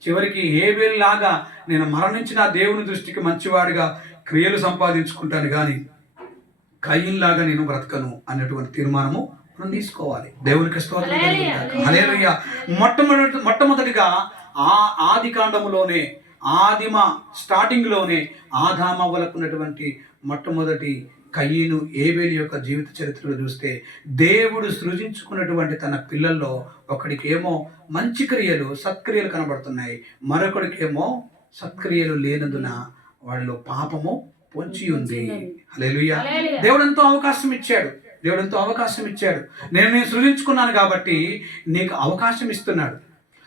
చివరికి హేబెల్ లాగా నేను మరణించిన దేవుని దృష్టికి మంచివాడిగా క్రియలు సంపాదించుకుంటాను, కానీ కయీన్ లాగా నేను బ్రతకను అన్నటువంటి తీర్మానము మనం తీసుకోవాలి. దేవునికి స్తోత్రం కలుగును గాక. హల్లెలూయా. మొట్టమొదటిగా ఆది కాండములోనే, స్టార్టింగ్లోనే ఆదామవ్వలకున్నటువంటి మొట్టమొదటి కయీను హేబెలు యొక్క జీవిత చరిత్రలో చూస్తే దేవుడు సృజించుకున్నటువంటి తన పిల్లల్లో ఒకడికేమో మంచి క్రియలు, సత్క్రియలు కనబడుతున్నాయి, మరొకడికేమో సత్క్రియలు లేనందున వాడిలో పాపము పొంచి ఉంది. హల్లెలూయా. దేవుడు ఎంతో అవకాశం ఇచ్చాడు. నేను సృజించుకున్నాను కాబట్టి నీకు అవకాశం ఇస్తున్నాడు.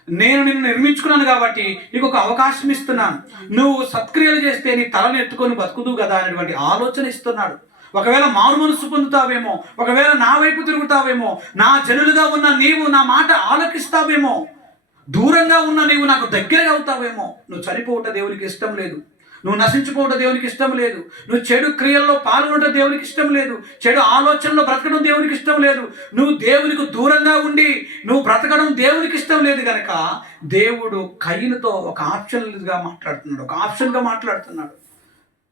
నేను నిన్ను నిర్మించుకున్నాను కాబట్టి నీకు ఒక అవకాశం ఇస్తున్నాను. నువ్వు సత్క్రియలు చేస్తే నీ తలను ఎత్తుకొని బతుకుదు కదా అనేటువంటి ఆలోచన ఇస్తున్నాడు. ఒకవేళ మారు మనసు పొందుతావేమో, ఒకవేళ నా వైపు తిరుగుతావేమో, నా జనులుగా ఉన్న నీవు నా మాట ఆలకిస్తావేమో, దూరంగా ఉన్న నీవు నాకు దగ్గరగా అవుతావేమో. నువ్వు చనిపోవటం దేవునికి ఇష్టం లేదు, నువ్వు నశించుకోవడం దేవునికి ఇష్టం లేదు, నువ్వు చెడు క్రియల్లో పాల్గొనడం దేవునికి ఇష్టం లేదు, చెడు ఆలోచనలో బ్రతకడం దేవునికి ఇష్టం లేదు, నువ్వు దేవునికి దూరంగా ఉండి నువ్వు బ్రతకడం దేవునికి ఇష్టం లేదు కనుక దేవుడు కయీనుతో ఒక ఆప్షన్గా మాట్లాడుతున్నాడు.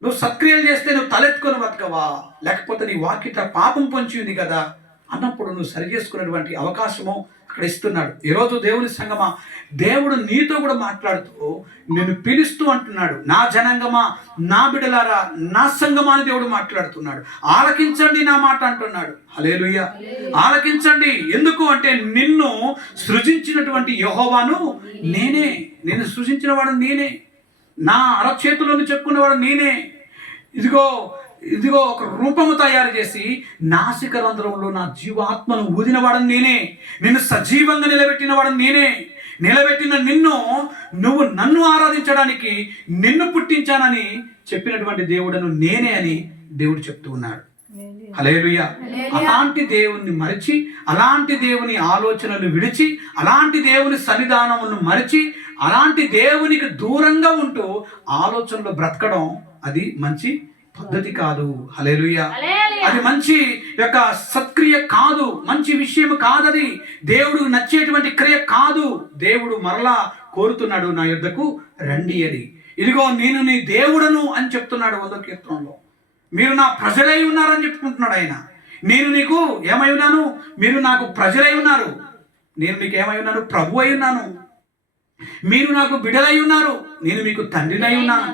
నువ్వు సత్క్రియలు చేస్తే నువ్వు తలెత్తుకొని బతకవా, లేకపోతే నీ వాకిట పాపం పొంచి ఉంది కదా అన్నప్పుడు నువ్వు సరి చేసుకునేటువంటి అవకాశము అక్కడ ఇస్తున్నాడు. ఈరోజు దేవుని సంగమా, దేవుడు నీతో కూడా మాట్లాడుతూ నిన్ను పిలుస్తూ అంటున్నాడు, నా జనాంగమా, నా బిడ్డలారా, నా సంగమా అని దేవుడు మాట్లాడుతున్నాడు. ఆలకించండి నా మాట అంటున్నాడు. హల్లెలూయా. ఆలకించండి. ఎందుకు అంటే నిన్ను సృజించినటువంటి యెహోవాను నేనే, నిన్ను సృజించిన వాడు నేనే, నా అరచేతులను చెప్పుకునేవాడు నేనే. ఇదిగో ఒక రూపము తయారు చేసి నాసిక రంధ్రంలో నా జీవాత్మను ఊదినవాడని నేనే, నిన్ను సజీవంగా నిలబెట్టినవాడని నేనే. నిలబెట్టిన నువ్వు నన్ను ఆరాధించడానికి నిన్ను పుట్టించానని చెప్పినటువంటి దేవుడను నేనే అని దేవుడు చెప్తూ ఉన్నాడు. హల్లెలూయా. అలాంటి దేవుణ్ణి మరిచి, అలాంటి దేవుని ఆలోచనలు విడిచి, అలాంటి దేవుని సన్నిధానమును మరిచి, అలాంటి దేవునికి దూరంగా ఉంటూ ఆలోచనలు బ్రతకడం అది మంచి పద్ధతి కాదు. హల్లెలూయా. అది మంచి యొక్క సత్క్రియ కాదు, మంచి విషయం కాదది, దేవుడు నచ్చేటువంటి క్రియ కాదు. దేవుడు మరలా కోరుతున్నాడు, నా యొద్దకు రండి అని. ఇదిగో నేను నీ దేవుడను అని చెప్తున్నాడు 100వ కీర్తనలో. మీరు నా ప్రజలై ఉన్నారని చెప్పుకుంటున్నాడు ఆయన. నేను నీకు ఏమై ఉన్నాను? మీరు నాకు ప్రజలై ఉన్నారు. నేను మీకు ఏమై ఉన్నాను? ప్రభు అయి ఉన్నాను. మీరు నాకు బిడ్డలై ఉన్నారు, నేను మీకు తండ్రినై ఉన్నాను.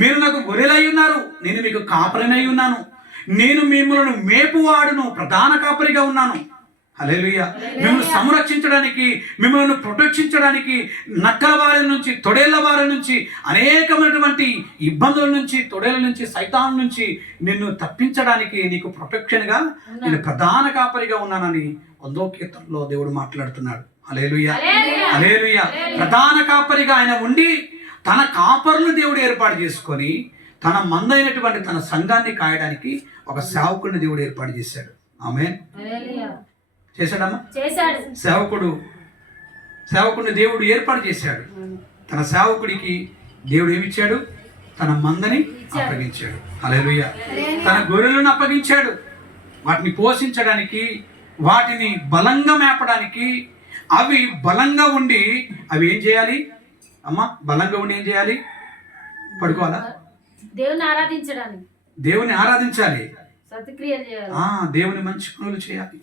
మీరు నాకు గొర్రెలై ఉన్నారు, నేను మీకు కాపరినై ఉన్నాను. నేను మిమ్మల్ని మేపువాడును, ప్రధాన కాపరిగా ఉన్నాను. హల్లెలూయా. మిమ్మల్ని సంరక్షించడానికి, మిమ్మల్ని ప్రొటెక్షించడానికి, నక్కల బారి నుంచి, తొడేళ్ల బారి నుంచి, అనేకమైనటువంటి ఇబ్బందుల నుంచి, తొడేళ్ల నుంచి, సైతాన్ నుంచి నిన్ను తప్పించడానికి నీకు ప్రొటెక్షన్గా నేను ప్రధాన కాపరిగా ఉన్నానని 1వ కీర్తనలో దేవుడు మాట్లాడుతున్నాడు. హల్లెలూయా, హల్లెలూయా. ప్రధాన కాపరిగా ఆయన ఉండి తన కాపరులను దేవుడు ఏర్పాటు చేసుకొని తన మందైనటువంటి తన సంఘాన్ని కాయడానికి ఒక సేవకుడిని దేవుడు ఏర్పాటు చేశాడు. ఆమేన్. చేశాడమ్మా? చేశాడు. సేవకుడిని దేవుడు ఏర్పాటు చేశాడు. తన సేవకుడికి దేవుడు ఏమిచ్చాడు? తన మందని అప్పగించాడు. హల్లెలూయా. తన గొర్రెలను అప్పగించాడు. వాటిని పోషించడానికి, వాటిని బలంగా మేపడానికి, అవి బలంగా ఉండి అవి ఏం చేయాలి అమ్మా? బలంగా ఉండి ఏం చేయాలి? పడుకోవాలా? దేవుని ఆరాధించడానికి, దేవుని ఆరాధించాలి, సత్క్రియలు చేయాలి, దేవుని మంచి పనులు చేయాలి.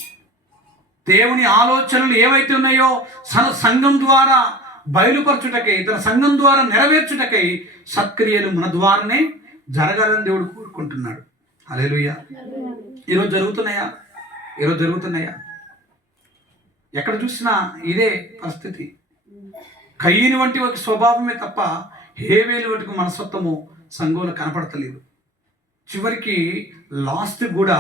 దేవుని ఆలోచనలు ఏవైతే ఉన్నాయో సంఘం ద్వారా బయలుపరచుటకై, తన సంఘం ద్వారా నెరవేర్చుటకై సత్క్రియలు మన ద్వారానే జరగాలని దేవుడు కోరుకుంటున్నాడు. హల్లెలూయా. ఈరోజు జరుగుతున్నాయా? ఎక్కడ చూసినా ఇదే పరిస్థితి. కయ్యని వంటి ఒక స్వభావమే తప్ప హేబేలు వంటి మనస్తత్వము సంఘంలో కనపడతలేదు. చివరికి లాస్ట్ కూడా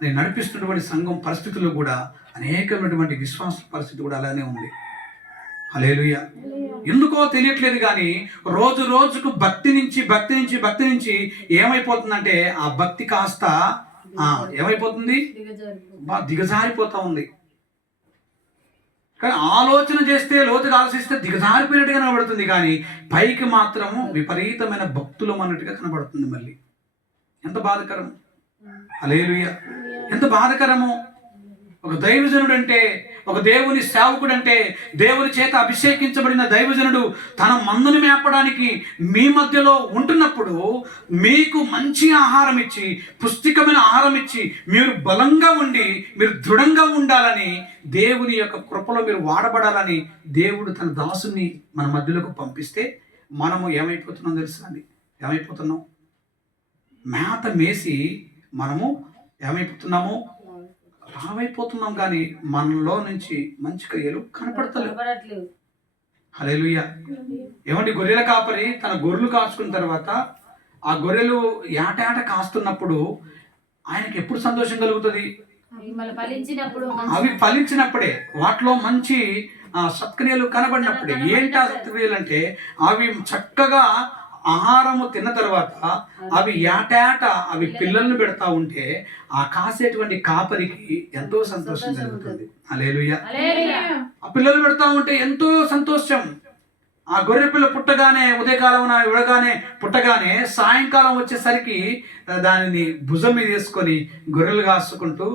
నేను నడిపిస్తున్నటువంటి సంఘం పరిస్థితుల్లో కూడా అనేకమైనటువంటి విశ్వాస పరిస్థితి కూడా అలానే ఉంది. హల్లెలూయా. ఎందుకో తెలియట్లేదు కానీ రోజు రోజుకు భక్తి నుంచి ఏమైపోతుందంటే ఆ భక్తి కాస్త ఏమైపోతుంది? దిగజారిపోతా ఉంది. కానీ ఆలోచన చేస్తే, లోతుగా ఆలోచిస్తే దిగజారిపోయినట్టుగా కనబడుతుంది, కానీ పైకి మాత్రము విపరీతమైన భక్తులం అన్నట్టుగా కనబడుతుంది. మళ్ళీ ఎంత బాధకరం! హల్లెలూయా. ఎంత బాధకరము! ఒక దైవజనుడు అంటే, ఒక దేవుని సేవకుడు అంటే, దేవుని చేత అభిషేకించబడిన దైవజనుడు తన మందుని మేపడానికి మీ మధ్యలో ఉంటున్నప్పుడు మీకు మంచి ఆహారం ఇచ్చి, పుష్టికమైన ఆహారం ఇచ్చి, మీరు బలంగా ఉండి, మీరు దృఢంగా ఉండాలని, దేవుని యొక్క కృపలో మీరు వాడబడాలని దేవుడు తన దాసుని మన మధ్యలోకి పంపిస్తే మనము ఏమైపోతున్నాం తెలుసా అండి? మేత మేసి మనము రామైపోతున్నాం, కానీ మనలో నుంచి మంచి క్రియలు కనపడతలేవు. హల్లెలూయా. ఏమండి, గొర్రెల కాపరి తన గొర్రెలు కాచుకున్న తర్వాత ఆ గొర్రెలు ఏట కాస్తున్నప్పుడు ఆయనకి ఎప్పుడు సంతోషం కలుగుతుంది? అవి ఫలించినప్పుడే, వాటిలో మంచి సత్క్రియలు కనబడినప్పుడే. ఏంటి ఆ సత్క్రియలు అంటే, అవి చక్కగా ఆహారము తిన్న తర్వాత అవి ఏటేట అవి పిల్లలను పెడతా ఉంటే ఆ కాసేటువంటి కాపరికి ఎంతో సంతోషం కలుగుతుంది. హల్లెలూయా. ఆ పిల్లలు పెడతా ఉంటే ఎంతో సంతోషం. ఆ గొర్రె పిల్ల పుట్టగానే, ఉదయకాలం పుట్టగానే సాయంకాలం వచ్చేసరికి దానిని భుజం మీద వేసుకొని గొర్రెలు కాసుకుంటూ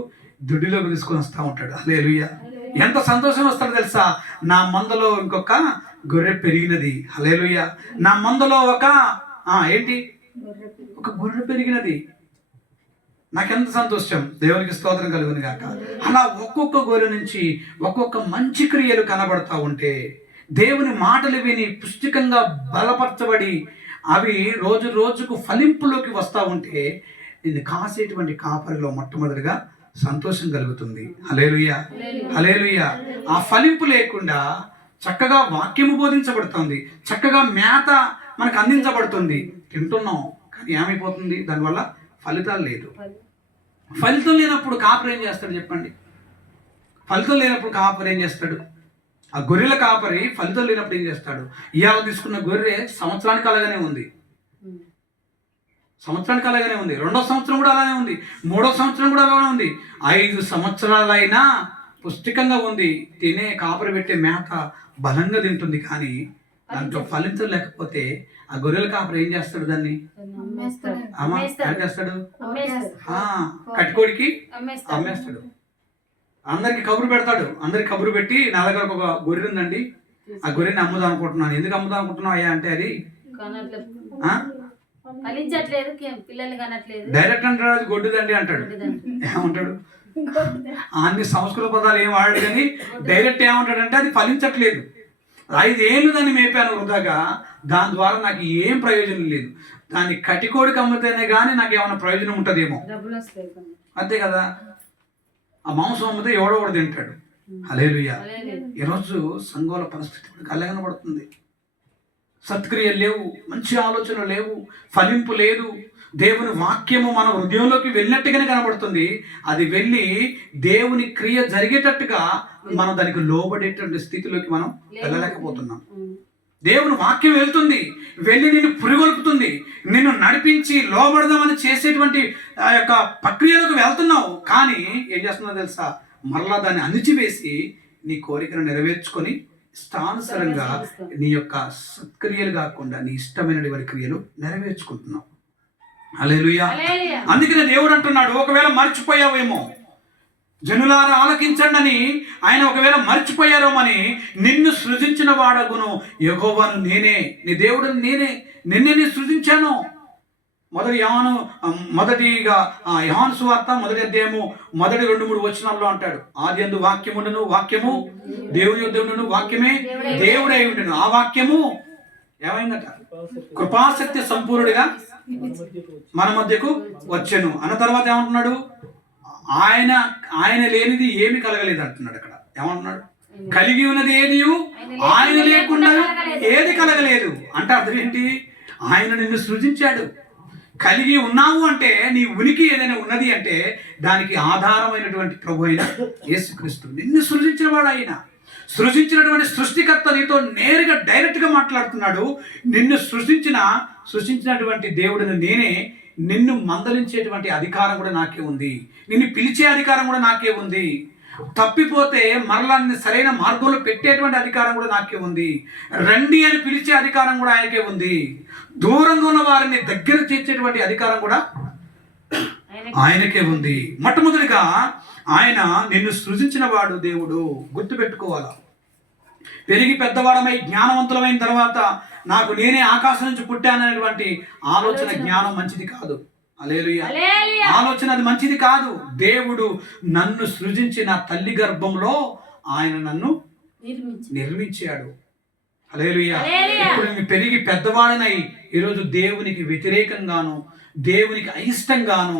దుడ్డిలోకి తీసుకొని వస్తూ ఉంటాడు. హల్లెలూయా. ఎంత సంతోషం వస్తాడో తెలుసా? నా మందలో ఇంకొక గొర్రె పెరిగినది. హల్లెలూయా. నా మందలో ఒక గొర్రె పెరిగినది. నాకెంత సంతోషం! దేవునికి స్తోత్రం కలుగును గాక. అలా ఒక్కొక్క గొర్రె నుంచి ఒక్కొక్క మంచి క్రియలు కనబడతా ఉంటే, దేవుని మాటలు విని పుష్టికంగా బలపరచబడి అవి రోజు రోజుకు ఫలింపులోకి వస్తూ ఉంటే ఇది కాసేటువంటి కాపరిలో మొట్టమొదటిగా సంతోషం కలుగుతుంది. హల్లెలూయా, హల్లెలూయా. ఆ ఫలింపు లేకుండా చక్కగా వాక్యము బోధించబడుతుంది, చక్కగా మేత మనకు అందించబడుతుంది, తింటున్నాం, కానీ ఏమైపోతుంది? దానివల్ల ఫలితాలు లేదు. ఫలితం లేనప్పుడు కాపరి ఏం చేస్తాడు చెప్పండి? ఫలితం లేనప్పుడు కాపరి ఏం చేస్తాడు? ఆ గొర్రెల కాపరి ఫలితం లేనప్పుడు ఏం చేస్తాడు? ఇవాళ తీసుకున్న గొర్రె సంవత్సరానికి అలాగనే ఉంది, రెండో సంవత్సరం కూడా అలానే ఉంది, మూడో సంవత్సరం కూడా అలానే ఉంది, 5 సంవత్సరాలైనా పుష్టికంగా ఉంది. తినే కాపరి పెట్టే మేత బలంగా తింటుంది, కానీ దాంట్లో ఫలితం లేకపోతే ఆ గొర్రెల కాపరి ఏం చేస్తాడు? దాన్ని చేస్తాడు, కట్టుకోడికి అమ్మేస్తాడు. అందరికి కబురు పెడతాడు. అందరికి కబురు పెట్టి, నా దగ్గర ఒక గొర్రె ఉందండి, ఆ గొర్రెని అమ్ముదాం అనుకుంటున్నాను. ఎందుకు అమ్ముదాం అనుకుంటున్నావు అయ్యా అంటే, అది డైరెక్ట్ అంటాడు, అది గొడ్డుదండి అంటాడు. ఏమంటాడు? అన్ని సంస్కృత పదాలు ఏం వాడాడు, కానీ డైరెక్ట్ ఏమంటాడంటే అది ఫలించట్లేదు. 5 ఏళ్ళు దాన్ని మేపాను వృధాగా, దాని ద్వారా నాకు ఏం ప్రయోజనం లేదు. దాన్ని కటికోడికి అమ్మితేనే కానీ నాకు ఏమైనా ప్రయోజనం ఉంటుందేమో, అంతే కదా. ఆ మాంసం అమ్మితే ఎవడో ఒకడు తింటాడు. హల్లెలూయా. హల్లెలూయా. ఈరోజు సంఘాల పరిస్థితి కూడా కలగనబడుతుంది. సత్క్రియలు లేవు, మంచి ఆలోచనలు లేవు, ఫలింపు లేదు. దేవుని వాక్యము మన హృదయంలోకి వెళ్ళినట్టుగానే కనబడుతుంది. అది వెళ్ళి దేవుని క్రియ జరిగేటట్టుగా మనం దానికి లోబడేటువంటి స్థితిలోకి మనం వెళ్ళలేకపోతున్నాం. దేవుని వాక్యం వెళ్తుంది, వెళ్ళి నిన్ను పురిగొల్పుతుంది, నిన్ను నడిపించి లోబడదామని చేసేటువంటి ఆ యొక్క ప్రక్రియలకు వెళ్తున్నావు. కానీ ఏం చేస్తున్నావు తెలుసా? మరలా దాన్ని అణిచివేసి నీ కోరికను నెరవేర్చుకొని ఇష్టానుసారంగా నీ యొక్క సత్క్రియలు కాకుండా నీ ఇష్టమైనటువంటి క్రియలు నెరవేర్చుకుంటున్నావు. హల్లెలూయా. హల్లెలూయా. అందుకనే దేవుడు అంటున్నాడు, ఒకవేళ మర్చిపోయావేమో, జనులారా ఆలకించండి అని ఆయన ఒకవేళ మర్చిపోయారోమని, నిన్ను సృజించిన వాడగును యెహోవాను నేనే, నీ దేవుడు నేనే, నిన్నే సృజించాను. మొదటిగా యోహాను సువార్త 1వ అధ్యాయము 1-2-3 వచనాల్లో అంటాడు, ఆది యందు వాక్యముండును, వాక్యము దేవుని యొద్ద ఉండును, వాక్యమే దేవుడై ఉండును, ఆ వాక్యము ఏమైందట? కృపాసక్తి సంపూర్ణుడిగా మన మధ్యకు వచ్చెను అన్న తర్వాత ఏమంటున్నాడు? ఆయన లేనిది ఏమి కలగలేదు అంటున్నాడు. అక్కడ ఏమంటున్నాడు? కలిగి ఉన్నది ఏది ఆయన లేకుండా ఏది కలగలేదు అంటే అర్థం ఏంటి? ఆయన నిన్ను సృజించాడు. కలిగి ఉన్నావు అంటే, నీ ఉనికి ఏదైనా ఉన్నది అంటే దానికి ఆధారమైనటువంటి ప్రభు అయిన యేసుక్రీస్తు. నిన్ను సృజించిన వాడు ఆయన. సృజించినటువంటి సృష్టికర్త నీతో నేరుగా డైరెక్ట్గా మాట్లాడుతున్నాడు. నిన్ను సృష్టించినటువంటి దేవుడిని నేనే, నిన్ను మందలించేటువంటి అధికారం కూడా నాకే ఉంది, నిన్ను పిలిచే అధికారం కూడా నాకే ఉంది, తప్పిపోతే మరలా నిన్ను సరైన మార్గంలో పెట్టేటువంటి అధికారం కూడా నాకే ఉంది, రండి అని పిలిచే అధికారం కూడా ఆయనకే ఉంది, దూరంగా ఉన్న వారిని దగ్గర చేర్చేటువంటి అధికారం కూడా ఆయనకే ఉంది. మొట్టమొదటిగా ఆయన నిన్ను సృజించిన వాడు దేవుడు. గుర్తుపెట్టుకోవాలా. పెరిగి పెద్దవాడమై జ్ఞానవంతులమైన తర్వాత నాకు నేనే ఆకాశం నుంచి పుట్టాననేటువంటి ఆలోచన జ్ఞానం మంచిది కాదు. హల్లెలూయా. ఆలోచన అది మంచిది కాదు. దేవుడు నన్ను సృజించిన తల్లి గర్భంలో ఆయన నన్ను నిర్మించాడు. హల్లెలూయా. ఇప్పుడు నేను పెరిగి పెద్దవాడినై ఈరోజు దేవునికి వ్యతిరేకంగాను, దేవునికి అయిష్టంగాను,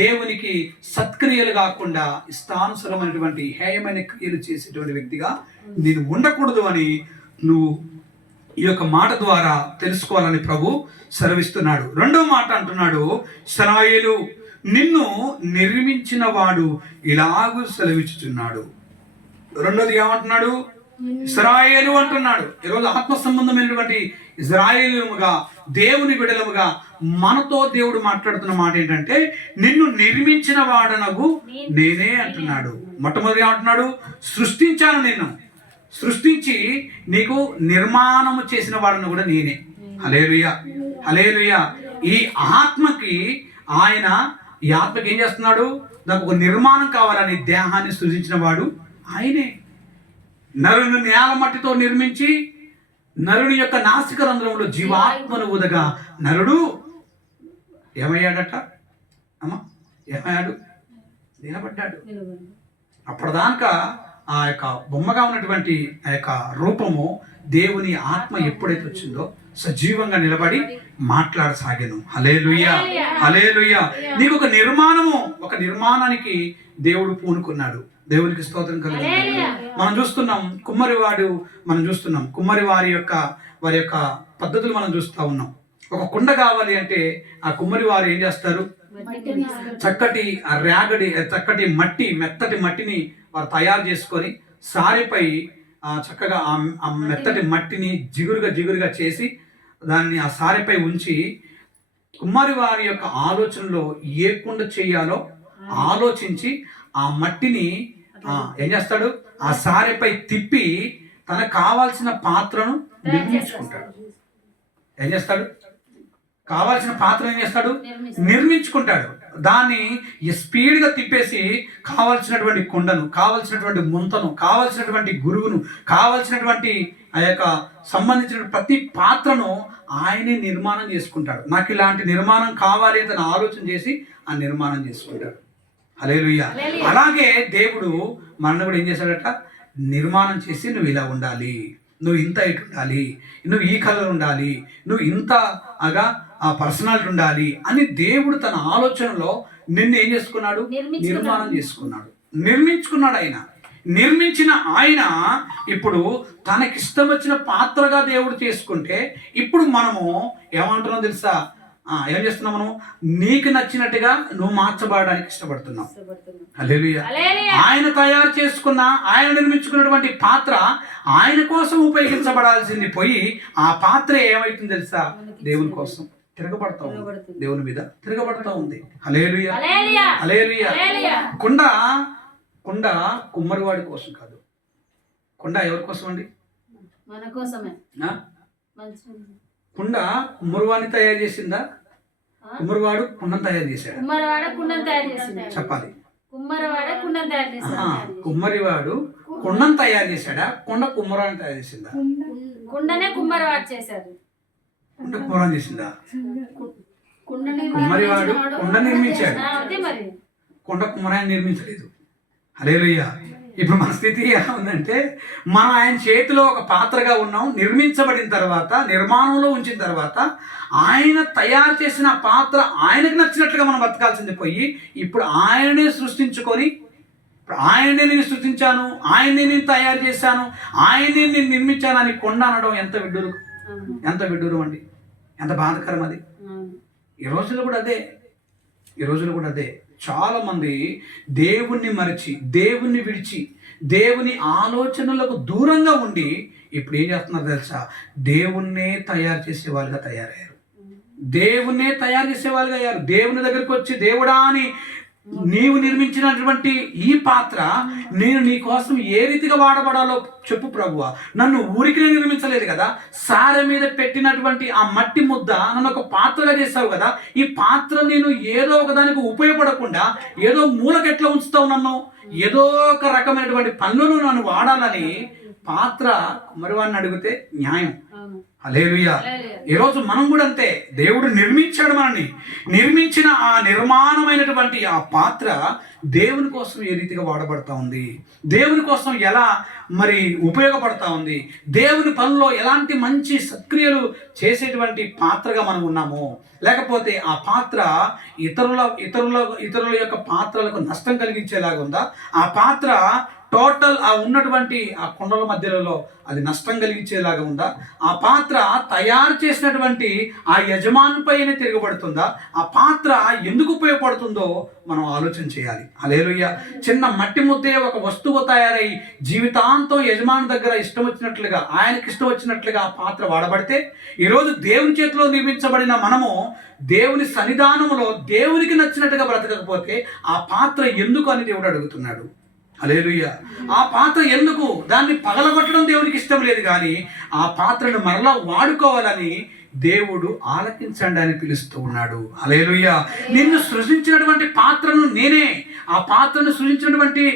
దేవునికి సత్క్రియలు కాకుండా ఇష్టానుసరమైనటువంటి హేయమైన క్రియలు చేసేటువంటి వ్యక్తిగా నేను ఉండకూడదు అని నువ్వు ఈ యొక్క మాట ద్వారా తెలుసుకోవాలని ప్రభు సెలవిస్తున్నాడు. రెండవ మాట అంటున్నాడు, ఇశ్రాయేలు నిన్ను నిర్మించిన వాడు ఇలాగూ సెలవిచ్చుచున్నాడు. రెండోది ఏమంటున్నాడు? ఇశ్రాయేలు అంటున్నాడు. ఈరోజు ఆత్మ సంబంధమైనటువంటి ఇశ్రాయేలుగా, దేవుని బిడ్డలముగా మనతో దేవుడు మాట్లాడుతున్న మాట ఏంటంటే, నిన్ను నిర్మించిన వాడనగు నేనే అంటున్నాడు. మొట్టమొదటి ఏమంటున్నాడు? సృష్టించాను, నిన్ను సృష్టించి నీకు నిర్మాణము చేసిన వాడను కూడా నేనే. హల్లెలూయా. హల్లెలూయా. ఈ ఆత్మకి ఆయన, ఈ ఆత్మకి ఏం చేస్తున్నాడు? నాకు ఒక నిర్మాణం కావాలని దేహాన్ని సృజించిన వాడు ఆయనే. నరుని నేల మట్టితో నిర్మించి నరుని యొక్క నాసిక రంధ్రంలో జీవాత్మను ఊదగా నరుడు ఏమయ్యాడట? అమ్మా ఏమయ్యాడు? నిలబడ్డాడు. అప్పటిదాకా ఆ యొక్క బొమ్మగా ఉన్నటువంటి ఆ యొక్క రూపము, దేవుని ఆత్మ ఎప్పుడైతే వచ్చిందో సజీవంగా నిలబడి మాట్లాడసాగాను. హల్లెలూయా. హల్లెలూయా. నీకు ఒక నిర్మాణము, ఒక నిర్మాణానికి దేవుడు పూనుకున్నాడు. దేవునికి స్తోత్రం కలుగుతుంది. మనం చూస్తున్నాం కుమ్మరి వారి యొక్క పద్ధతులు మనం చూస్తూ ఉన్నాం. ఒక కుండ కావాలి అంటే ఆ కుమ్మరి వారు ఏం చేస్తారు? చక్కటి మెత్తటి మట్టిని వారు తయారు చేసుకొని సారెపై చక్కగా ఆ మెత్తటి మట్టిని జిగురుగా చేసి దాన్ని ఆ సారెపై ఉంచి, కుమ్మరి వారి యొక్క ఆలోచనలో ఏ కుండ చేయాలో ఆలోచించి ఆ మట్టిని ఏం చేస్తాడు? ఆ సారెపై తిప్పి తనకు కావాల్సిన పాత్రను నిర్మించుకుంటాడు. ఏం చేస్తాడు? కావాల్సిన పాత్ర ఏం చేస్తాడు? నిర్మించుకుంటాడు. దాన్ని స్పీడ్గా తిప్పేసి కావలసినటువంటి కుండను, కావలసినటువంటి ముంతను, కావలసినటువంటి గురువును, కావలసినటువంటి ఆ యొక్క సంబంధించిన ప్రతి పాత్రను ఆయనే నిర్మాణం చేసుకుంటాడు. నాకు ఇలాంటి నిర్మాణం కావాలి అని తను ఆలోచన చేసి ఆ నిర్మాణం చేసుకుంటాడు. హల్లెలూయా. అలాగే దేవుడు మనల్ని కూడా ఏం చేశాడట? నిర్మాణం చేసి నువ్వు ఇలా ఉండాలి, నువ్వు ఇంత ఇటు ఉండాలి, నువ్వు ఈ కలర్ ఉండాలి, నువ్వు ఇంత ఆ పర్సనాలిటీ ఉండాలి అని దేవుడు తన ఆలోచనలో నిన్ను ఏం చేసుకున్నాడు? నిర్మాణం చేసుకున్నాడు. నిర్మించుకున్నాడు ఆయన. నిర్మించిన ఆయన ఇప్పుడు తనకిష్టం వచ్చిన పాత్రగా దేవుడు చేసుకుంటే ఇప్పుడు మనము ఏమంటున్నాం తెలుసా? ఏం చేస్తున్నాం మనం? నీకు నచ్చినట్టుగా నువ్వు మార్చబడడానికి ఇష్టపడుతున్నావు. హల్లెలూయా. ఆయన తయారు చేసుకున్న, ఆయన నిర్మించుకున్నటువంటి పాత్ర ఆయన కోసం ఉపయోగించబడాల్సింది పోయి ఆ పాత్ర ఏమైతుంది తెలుసా? దేవుని కోసం తిరగబడతా ఉంది, దేవుని మీద తిరగబడతా ఉంది. హల్లెలూయా, హల్లెలూయా. కుండ కుమ్మరివాడి కోసం కాదు. కుండ ఎవరి కోసం అండి? మన కోసమే. కుండ కుమ్మరివాడిని తయారు చేసిందా? కుమ్మరివాడు కుండను తయారు చేశాడు. చెప్పాలి. కుమ్మరివాడు కుండను తయారు చేశాడా? కుండ కుమ్మరాన్ని తయారు చేసిందా? కుండనే కుమ్మరివాడు చేశాడు. కుండ కుమ్మరాన్ని చేసిందా? కుమ్మరివాడు కుండ నిర్మించాడు, కుండ కుమ్మరాన్ని నిర్మించలేదు. హల్లెలూయా. ఇప్పుడు మన స్థితి ఎలా ఉందంటే, మనం ఆయన చేతిలో ఒక పాత్రగా ఉన్నాం. నిర్మించబడిన తర్వాత, నిర్మాణంలో ఉంచిన తర్వాత ఆయన తయారు చేసిన పాత్ర ఆయనకు నచ్చినట్లుగా మనం బతకాల్సింది పోయి ఇప్పుడు ఆయననే సృష్టించుకొని, ఇప్పుడు ఆయననే నేను సృష్టించాను, ఆయన్నే నేను తయారు చేశాను, ఆయన్నే నేను నిర్మించాను అని కొండ అనడం ఎంత విడ్డూరం, ఎంత విడ్డూరం అండి, ఎంత బాధకరం అది. ఈ రోజుల్లో కూడా అదే చాలా మంది దేవుణ్ణి మరచి, దేవుణ్ణి విడిచి, దేవుని ఆలోచనలకు దూరంగా ఉండి ఇప్పుడు ఏం చేస్తున్నారు తెలుసా? దేవుణ్ణే తయారు చేసే వాళ్ళుగా తయారయ్యారు. దేవుణ్ణే తయారు చేసే వాళ్ళుగా అయ్యారు. దేవుని దగ్గరికి వచ్చి, దేవుడా అని నీవు నిర్మించినటువంటి ఈ పాత్ర నేను నీ కోసం ఏ రీతిగా వాడబడాలో చెప్పు ప్రభువా. నన్ను ఊరికి నిర్మించలేదు కదా, సారె మీద పెట్టినటువంటి ఆ మట్టి ముద్ద నన్ను ఒక పాత్రగా చేస్తావు కదా, ఈ పాత్ర నేను ఏదో ఒకదానికి ఉపయోగపడకుండా ఏదో మూలకెట్లా ఉంచుతావు నన్ను, ఏదో ఒక రకమైనటువంటి పనులను నన్ను వాడాలని పాత్ర కుమ్మరివాడిని అడిగితే న్యాయం. హల్లెలూయా. ఈరోజు మనం కూడా అంతే. దేవుడు నిర్మించాడు మనల్ని. నిర్మించిన ఆ నిర్మాణమైనటువంటి ఆ పాత్ర దేవుని కోసం ఏ రీతిగా వాడబడతా ఉంది, దేవుని కోసం ఎలా మరి ఉపయోగపడతా ఉంది, దేవుని పనుల్లో ఎలాంటి మంచి సక్రియలు చేసేటువంటి పాత్రగా మనం ఉన్నామో, లేకపోతే ఆ పాత్ర ఇతరుల యొక్క పాత్రలకు నష్టం కలిగించేలాగా ఉందా, ఆ పాత్ర టోటల్ ఆ ఉన్నటువంటి ఆ కొండల మధ్యలో అది నష్టం కలిగించేలాగా ఉందా, ఆ పాత్ర తయారు చేసినటువంటి ఆ యజమానిపైనే తిరగబడుతుందా, ఆ పాత్ర ఎందుకు ఉపయోగపడుతుందో మనం ఆలోచన చేయాలి. హల్లెలూయా. చిన్న మట్టి ముద్దే ఒక వస్తువు తయారై జీవితాంతం యజమాని దగ్గర ఇష్టం వచ్చినట్లుగా, ఆయనకి ఇష్టం వచ్చినట్లుగా ఆ పాత్ర వాడబడితే, ఈరోజు దేవుని చేతిలో నిర్మించబడిన మనము దేవుని సన్నిధానంలో దేవునికి నచ్చినట్టుగా బ్రతకకపోతే ఆ పాత్ర ఎందుకు అని దేవుడు అడుగుతున్నాడు. హల్లెలూయా. ఆ పాత్ర ఎందుకు? దాన్ని పగలగొట్టడం దేవునికి ఇష్టం లేదు, కానీ ఆ పాత్రను మరలా వాడుకోవాలని దేవుడు ఆలకించండి అని పిలుస్తూ ఉన్నాడు. హల్లెలూయా. నిన్ను సృష్టించినటువంటి పాత్రను నేనే, ఆ పాత్రను సృష్టించినటువంటి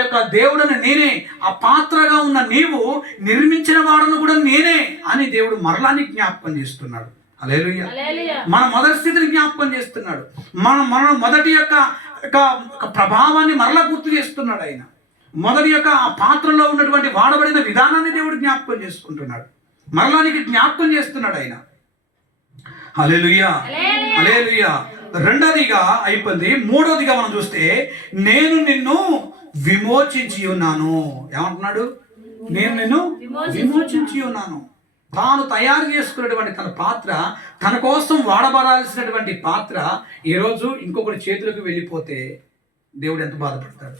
యొక్క దేవుడను నేనే, ఆ పాత్రగా ఉన్న నీవు నిర్మించిన వాడను కూడా నేనే అని దేవుడు మరలా నీకు జ్ఞాపకం చేస్తున్నాడు. హల్లెలూయా. మన మొదటి స్థితిని జ్ఞాపకం చేస్తున్నాడు. మన మొదటి యొక్క ప్రభావాన్ని మరలా గుర్తు చేస్తున్నాడు ఆయన. మొదటి యొక్క ఆ పాత్రలో ఉన్నటువంటి వాడబడిన విధానాన్ని దేవుడు జ్ఞాపకం చేసుకుంటున్నాడు, మరలా నీకు జ్ఞాపకం చేస్తున్నాడు ఆయన. హల్లెలూయా, హల్లెలూయా. రెండోదిగా అయిపోయింది. మూడోదిగా మనం చూస్తే, నేను నిన్ను విమోచించి ఉన్నాను. ఏమంటున్నాడు? నేను నిన్ను విమోచించి ఉన్నాను. తాను తయారు చేసుకున్నటువంటి తన పాత్ర, తన కోసం వాడబడాల్సినటువంటి పాత్ర ఈరోజు ఇంకొకటి చేతులకు వెళ్ళిపోతే దేవుడు ఎంత బాధపడతాడు.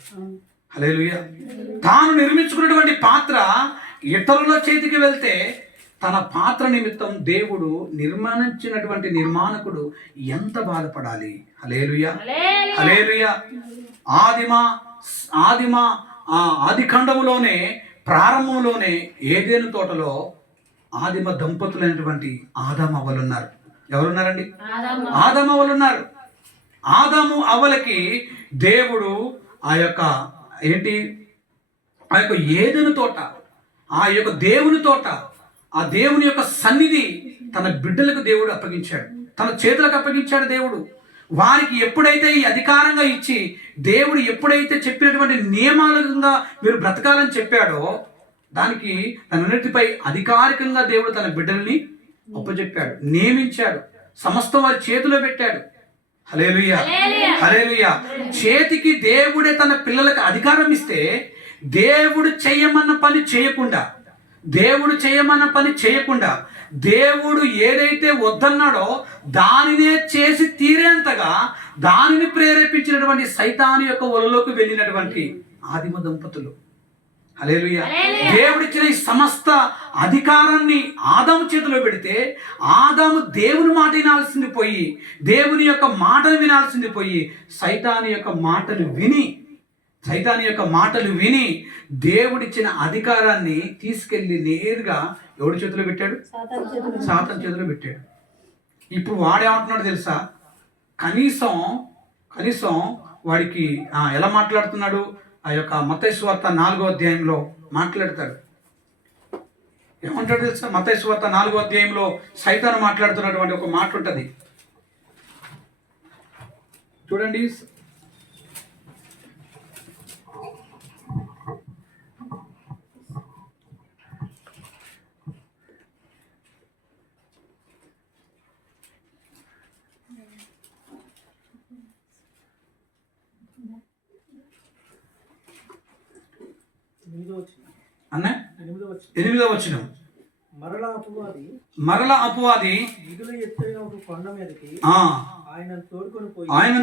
హల్లెలూయా. తాను నిర్మించుకున్నటువంటి పాత్ర ఇతరుల చేతికి వెళ్తే తన పాత్ర నిమిత్తం దేవుడు నిర్మాణించినటువంటి నిర్మాణకుడు ఎంత బాధపడాలి. హల్లెలూయా, హల్లెలూయా. ఆది ఖండములోనే, ప్రారంభంలోనే ఏదెను తోటలో ఆదిమ దంపతులైనటువంటి ఆదాము అవ్వలు ఉన్నారు. ఎవరున్నారండి? ఆదాము అవ్వలు ఉన్నారు. ఆదాము అవ్వలకి దేవుడు ఆ యొక్క ఏదెను తోట, ఆ యొక్క దేవుని తోట, ఆ దేవుని యొక్క సన్నిధి తన బిడ్డలకు దేవుడు అప్పగించాడు, తన చేతులకు అప్పగించాడు దేవుడు. వారికి ఎప్పుడైతే ఈ అధికారంగా ఇచ్చి దేవుడు ఎప్పుడైతే చెప్పినటువంటి నియమాలుగా మీరు బ్రతకాలని చెప్పాడో, దానికి తనన్నిటిపై అధికారికంగా దేవుడు తన బిడ్డల్ని అప్పచెప్పాడు, నియమించాడు, సమస్తం వారి చేతిలో పెట్టాడు. హల్లెలూయా, హల్లెలూయా. హల్లెలూయా. చేతికి దేవుడే తన పిల్లలకు అధికారం ఇస్తే దేవుడు చేయమన్న పని చేయకుండా, దేవుడు చేయమన్న పని చేయకుండా, దేవుడు ఏదైతే వద్దన్నాడో దానినే చేసి తీరేంతగా దానిని ప్రేరేపించినటువంటి సైతాను యొక్క వలలోకి వెళ్ళినటువంటి ఆదిమ దంపతులు. హల్లెలూయా. హల్లెలూయా. దేవుడిచ్చిన ఈ సమస్త అధికారాన్ని ఆదాము చేతిలో పెడితే ఆదాము దేవుని మాట వినాల్సింది పోయి, దేవుని యొక్క మాటలు వినాల్సింది పోయి, సైతాను యొక్క మాటలు విని దేవుడిచ్చిన అధికారాన్ని తీసుకెళ్లి నేరుగా ఎవడి చేతిలో పెట్టాడు? సాతాను చేతిలో పెట్టాడు. ఇప్పుడు వాడేమంటున్నాడు తెలుసా? కనీసం వాడికి ఎలా మాట్లాడుతున్నాడు? ఆ యొక్క మత్తయి సువార్త 4వ అధ్యాయంలో మాట్లాడతాడు. ఏమంటాడు తెలుసా? మత్తయి సువార్త 4వ అధ్యాయంలో సైతాను మాట్లాడుతున్నటువంటి ఒక మాట ఉంటుంది, చూడండి. అన్న 8వ వచనం. మరల అపవాది మిగులు ఎత్తైన ఒక కొండ మీదకి ఆయనను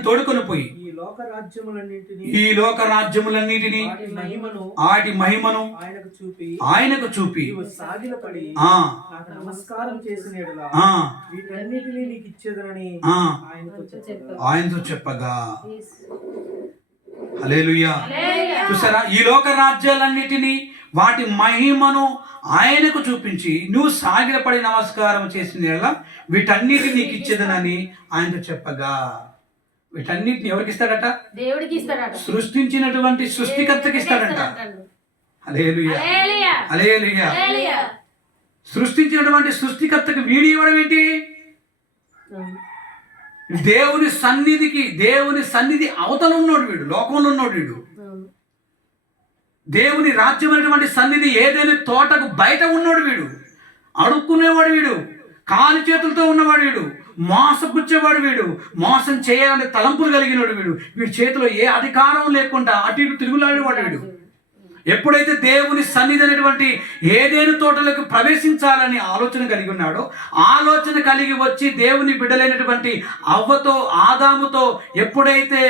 తోడుకొని పోయి ఈ లోక రాజ్యములన్నిటిని వాటి మహిమను ఆయనకు చూపి సాగిలపడి నమస్కారం చేసిన యెడల వీటన్నిటిని నీకు ఇచ్చేదనని ఆయనతో చెప్పగా. హల్లెలూయా. చూసారా? ఈ లోక రాజ్యాలన్నిటినీ వాటి మహిమను ఆయనకు చూపించి నువ్వు సాగిలపడి నమస్కారం చేసిన వీటన్నిటిని నీకు ఇచ్చేదనని ఆయనతో చెప్పగా. వీటన్నిటిని ఎవరికి ఇస్తాడట? దేవుడికి ఇస్తాడట. సృష్టించినటువంటి సృష్టికర్తకి ఇస్తాడంట. హల్లెలూయా, హల్లెలూయా. సృష్టించినటువంటి సృష్టికర్తకి వీడి ఇవ్వడం ఏంటి? దేవుని సన్నిధి అవతల ఉన్నోడు వీడు, లోకంలో ఉన్నోడు వీడు. దేవుని రాజ్యం అనేటువంటి సన్నిధి ఏదైనా తోటకు బయట ఉన్నోడు వీడు, అడుక్కునేవాడు వీడు, కాలు చేతులతో ఉన్నవాడు వీడు, మోసపుచ్చేవాడు వీడు, మోసం చేయాలనే తలంపులు కలిగినవాడు వీడు. వీడి చేతిలో ఏ అధికారం లేకుండా అటు ఇటు తిరుగులాడేవాడు వీడు. ఎప్పుడైతే దేవుని సన్నిధి అనేటువంటి ఏదేను తోటలకు ప్రవేశించాలని ఆలోచన కలిగి ఉన్నాడో, ఆలోచన కలిగి వచ్చి దేవుని బిడ్డలైనటువంటి అవ్వతో ఆదాముతో ఎప్పుడైతే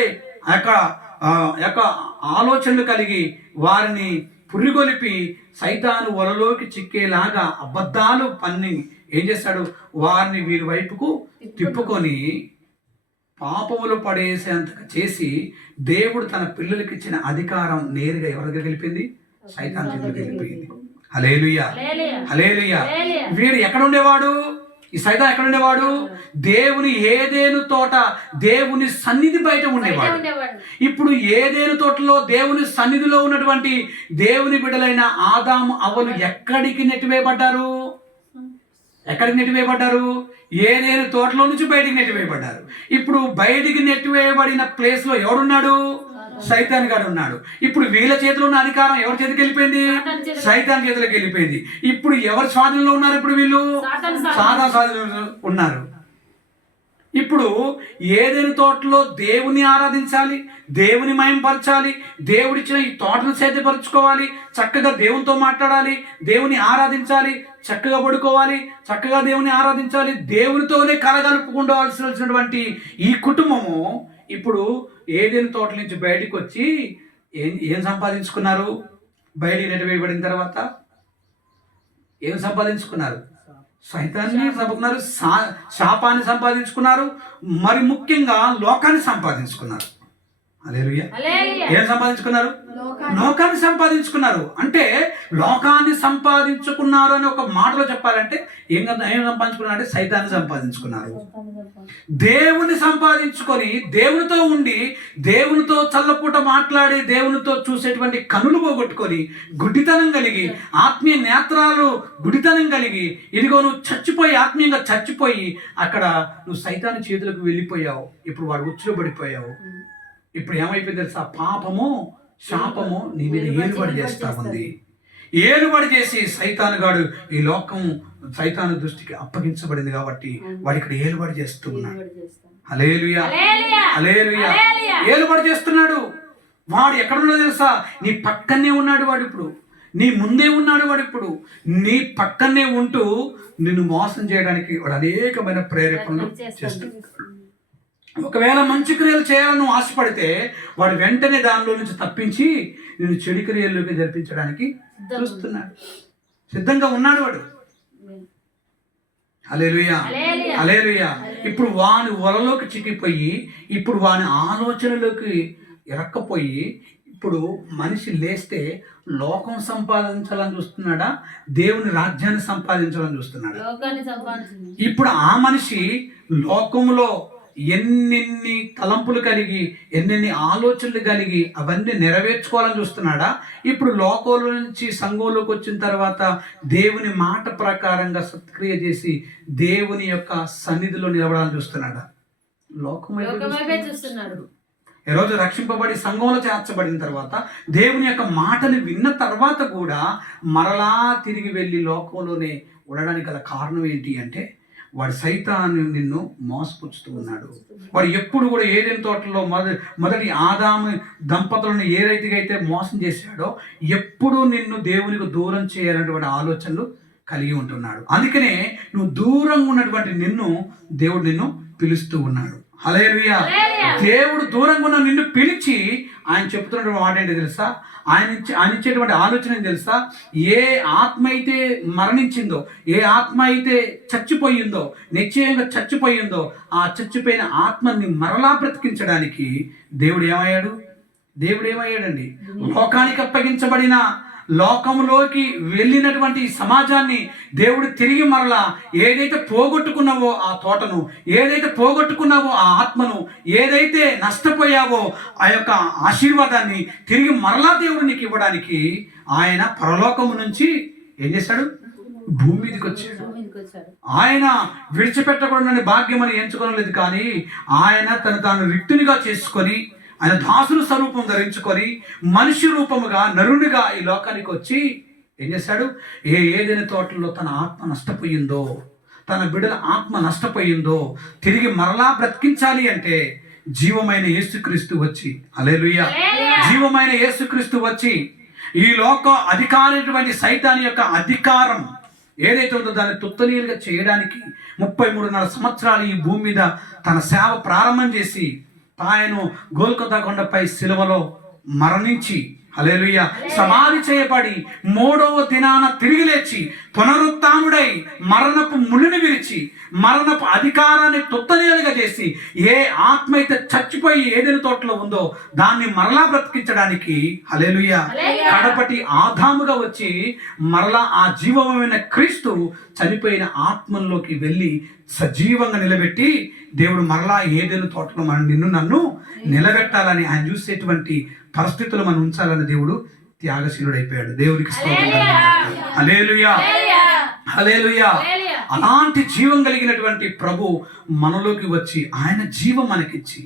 యొక్క ఆలోచనలు కలిగి వారిని పురిగొలిపి సైతాను వలలోకి చిక్కేలాగా అబద్ధాలు పన్ని ఏం చేస్తాడు? వారిని వీరి వైపుకు తిప్పుకొని పాపములు పడేసేంతగా చేసి దేవుడు తన పిల్లలకి ఇచ్చిన అధికారం నేరుగా ఎవరి దగ్గర గెలిపింది? సైతాను చేతులకు వెళ్ళిపోయింది. హల్లెలూయా, హల్లెలూయా. వీడు ఎక్కడ ఉండేవాడు? ఈ సైతాను ఎక్కడ ఉండేవాడు? దేవుని ఏదేను తోట, దేవుని సన్నిధి బయట ఉండేవాడు. ఇప్పుడు ఏదేను తోటలో దేవుని సన్నిధిలో ఉన్నటువంటి దేవుని బిడ్డలైన ఆదాము అవ్వలు ఎక్కడికి నెట్టివేయబడ్డారు? ఏదేను తోటలో నుంచి బయటికి నెట్టివేయబడ్డారు. ఇప్పుడు బయటికి నెట్టివేయబడిన ప్లేస్ లో ఎవడున్నాడు? సైతాన్ గాడు ఉన్నాడు. ఇప్పుడు వీళ్ళ చేతిలో ఉన్న అధికారం ఎవరి చేతికి వెళ్ళిపోయింది? సైతాన్ చేతిలోకి వెళ్ళిపోయింది. ఇప్పుడు ఎవరి స్వాధీనంలో ఉన్నారు? ఇప్పుడు వీళ్ళు సాదా స్వాధీనంలో ఉన్నారు. ఇప్పుడు ఏదైనా తోటలో దేవుని ఆరాధించాలి, దేవుని మహిమపరచాలి, దేవుడిచ్చిన ఈ తోటను సేద్యపరచుకోవాలి, చక్కగా దేవునితో మాట్లాడాలి, దేవుని ఆరాధించాలి, చక్కగా పడుకోవాలి, చక్కగా దేవుని ఆరాధించాలి, దేవునితోనే కలగలుపుకుండవలసినటువంటి ఈ కుటుంబము ఇప్పుడు ఏదైనా తోట నుంచి బయటికి వచ్చి ఏం సంపాదించుకున్నారు? బయటికి నెట్టివేయబడిన తర్వాత ఏం సంపాదించుకున్నారు? సైతాన్ని సంపాదించుకున్నారు, శాపాన్ని సంపాదించుకున్నారు, మరి ముఖ్యంగా లోకాన్ని సంపాదించుకున్నారు. హల్లెలూయా. ఏం సంపాదించుకున్నారు? లోకాన్ని సంపాదించుకున్నారు. అంటే లోకాన్ని సంపాదించుకున్నారు అని ఒక మాటలో చెప్పాలంటే ఏం సంపాదించుకున్నారు అంటే సైతాన్ని సంపాదించుకున్నారు. దేవుని సంపాదించుకొని దేవునితో ఉండి దేవునితో చల్లపూట మాట్లాడి దేవునితో చూసేటువంటి కనులు పోగొట్టుకొని గుడ్డితనం కలిగి ఆత్మీయ నేత్రాలు గుడితనం కలిగి ఇదిగో నువ్వు చచ్చిపోయి ఆత్మీయంగా చచ్చిపోయి అక్కడ నువ్వు సైతాన్ని చేతులకు వెళ్ళిపోయావు. ఇప్పుడు వాడు ఉచ్చులో పడిపోయావు. ఇప్పుడు ఏమైపోయింది తెలుసా? పాపము శాపము నీ మీద ఏలుబడి చేస్తా ఉంది. ఏలుబడి చేసి సైతాను గాడు ఈ లోకం సైతాను దృష్టికి అప్పగించబడింది కాబట్టి వాడు ఇక్కడ ఏలుబడి చేస్తూ ఉన్నాడు. ఏలుబడి చేస్తాం. హల్లెలూయా, హల్లెలూయా. ఏలుబడి చేస్తున్నాడు. వాడు ఎక్కడున్నా తెలుసా? నీ పక్కనే ఉన్నాడు వాడు ఇప్పుడు, నీ ముందే ఉన్నాడు వాడు ఇప్పుడు, నీ పక్కనే ఉంటూ నిన్ను మోసం చేయడానికి వాడు అనేకమైన ప్రేరేపణలు చేస్తున్నాడు. ఒకవేళ మంచి క్రియలు చేయాలని నువ్వు ఆశపడితే వాడు వెంటనే దానిలో నుంచి తప్పించి నిన్ను చెడు క్రియల్లోకి జరిపించడానికి చూస్తున్నాడు. సిద్ధంగా ఉన్నాడు వాడు. హల్లెలూయా, హల్లెలూయా. ఇప్పుడు వాని వలలోకి చిక్కిపోయి, ఇప్పుడు వాని ఆలోచనలోకి ఇరక్కపోయి, ఇప్పుడు మనిషి లేస్తే లోకం సంపాదించాలని చూస్తున్నాడా, దేవుని రాజ్యాన్ని సంపాదించాలని చూస్తున్నాడా? లోకాన్ని సంపాదించింది. ఇప్పుడు ఆ మనిషి లోకంలో ఎన్నెన్ని తలంపులు కలిగి, ఎన్నెన్ని ఆలోచనలు కలిగి అవన్నీ నెరవేర్చుకోవాలని చూస్తున్నాడా? ఇప్పుడు లోకంలో నుంచి సంఘంలోకి వచ్చిన తర్వాత దేవుని మాట ప్రకారంగా సత్క్రియ చేసి దేవుని యొక్క సన్నిధిలో నిలబడాలని చూస్తున్నాడా? లోకం లోకమైపే చూస్తున్నాడు. ఈరోజు రక్షింపబడి సంఘంలో చేర్చబడిన తర్వాత దేవుని యొక్క మాటను విన్న తర్వాత కూడా మరలా తిరిగి వెళ్ళి లోకంలోనే ఉండడానికి గల కారణం ఏంటి అంటే, వాడు సైతాను నిన్ను మోసపుచ్చుతూ ఉన్నాడు. వాడు ఎప్పుడు కూడా ఏదైనా తోటలో మొదటి ఆదాము దంపతులను ఏ రీతిగా అయితే మోసం చేశాడో, ఎప్పుడు నిన్ను దేవునికి దూరం చేయాలనేటువంటి ఆలోచనలు కలిగి ఉంటున్నాడు. అందుకనే నువ్వు దూరంగా ఉన్నటువంటి నిన్ను దేవుడు నిన్ను పిలుస్తూ ఉన్నాడు. హల్లెలూయా. దేవుడు దూరంగా ఉన్న నిన్ను పిలిచి ఆయన చెప్తున్నటువంటి మాట ఏంటి తెలుసా? ఆయన ఇచ్చేటువంటి ఆలోచన ఏంటి తెలుసా? ఏ ఆత్మ అయితే మరణించిందో, ఏ ఆత్మ అయితే చచ్చిపోయిందో, నిశ్చయంగా చచ్చిపోయిందో, ఆ చచ్చిపోయిన ఆత్మని మరలా బ్రతికించడానికి దేవుడు ఏమయ్యాడండి? లోకానికి అప్పగించబడిన, లోకంలోకి వెళ్ళినటువంటి సమాజాన్ని దేవుడు తిరిగి మరలా ఏదైతే పోగొట్టుకున్నావో ఆ తోటను, ఏదైతే పోగొట్టుకున్నావో ఆ ఆత్మను, ఏదైతే నష్టపోయావో ఆ యొక్క ఆశీర్వాదాన్ని తిరిగి మరలా దేవుడు నీకు ఇవ్వడానికి ఆయన పరలోకము నుంచి ఏం చేశాడు? భూమి మీదకి వచ్చాడు. ఆయన విడిచిపెట్టకూడదని భాగ్యం అని ఎంచుకోలేదు, కానీ ఆయన తాను రిక్తునిగా చేసుకొని, ఆయన దాసుల స్వరూపం ధరించుకొని మనిషి రూపముగా నరునిగా ఈ లోకానికి వచ్చి ఏం చేశాడు? ఏదైనా తోటలో తన ఆత్మ నష్టపోయిందో, తన బిడ్డల ఆత్మ నష్టపోయిందో తిరిగి మరలా బ్రతికించాలి అంటే జీవమైన యేసుక్రీస్తు వచ్చి, హల్లెలూయా, జీవమైన యేసుక్రీస్తు వచ్చి ఈ లోక అధికారైనటువంటి సైతాన్ యొక్క అధికారం ఏదైతే ఉందో దాన్ని తుత్తనీయులుగా చేయడానికి 33.5 సంవత్సరాలు ఈ భూమి మీద తన సేవ ప్రారంభం చేసి ఆయన గోల్కొతా కొండపై శిలువలో మరణించి, హల్లెలూయా, సమాధి చేయబడి 3వ దినాన తిరిగి లేచి పునరుత్థానుడై మరణపు ముళ్ళుని విరిచి మరణపు అధికారాన్ని తుత్తనీయులుగా చేసి ఏ ఆత్మ అయితే చచ్చిపోయి ఏదైనా తోటలో ఉందో దాన్ని మరలా బ్రతికించడానికి, హల్లెలూయా, కడపటి ఆదాముగా వచ్చి మరలా ఆ జీవమైన క్రీస్తు చనిపోయిన ఆత్మల్లోకి వెళ్ళి సజీవంగా నిలబెట్టి దేవుడు మరలా ఏదైనా తోటలో నిన్ను నన్ను నిలబెట్టాలని, ఆయన చూసేటువంటి పరిస్థితులు మనం ఉంచాలని దేవుడు త్యాగశీలుడు అయిపోయాడు. దేవునికి స్తోత్రం. హల్లెలూయా, హల్లెలూయా. అలాంటి జీవం కలిగినటువంటి ప్రభు మనలోకి వచ్చి ఆయన జీవం మనకిచ్చి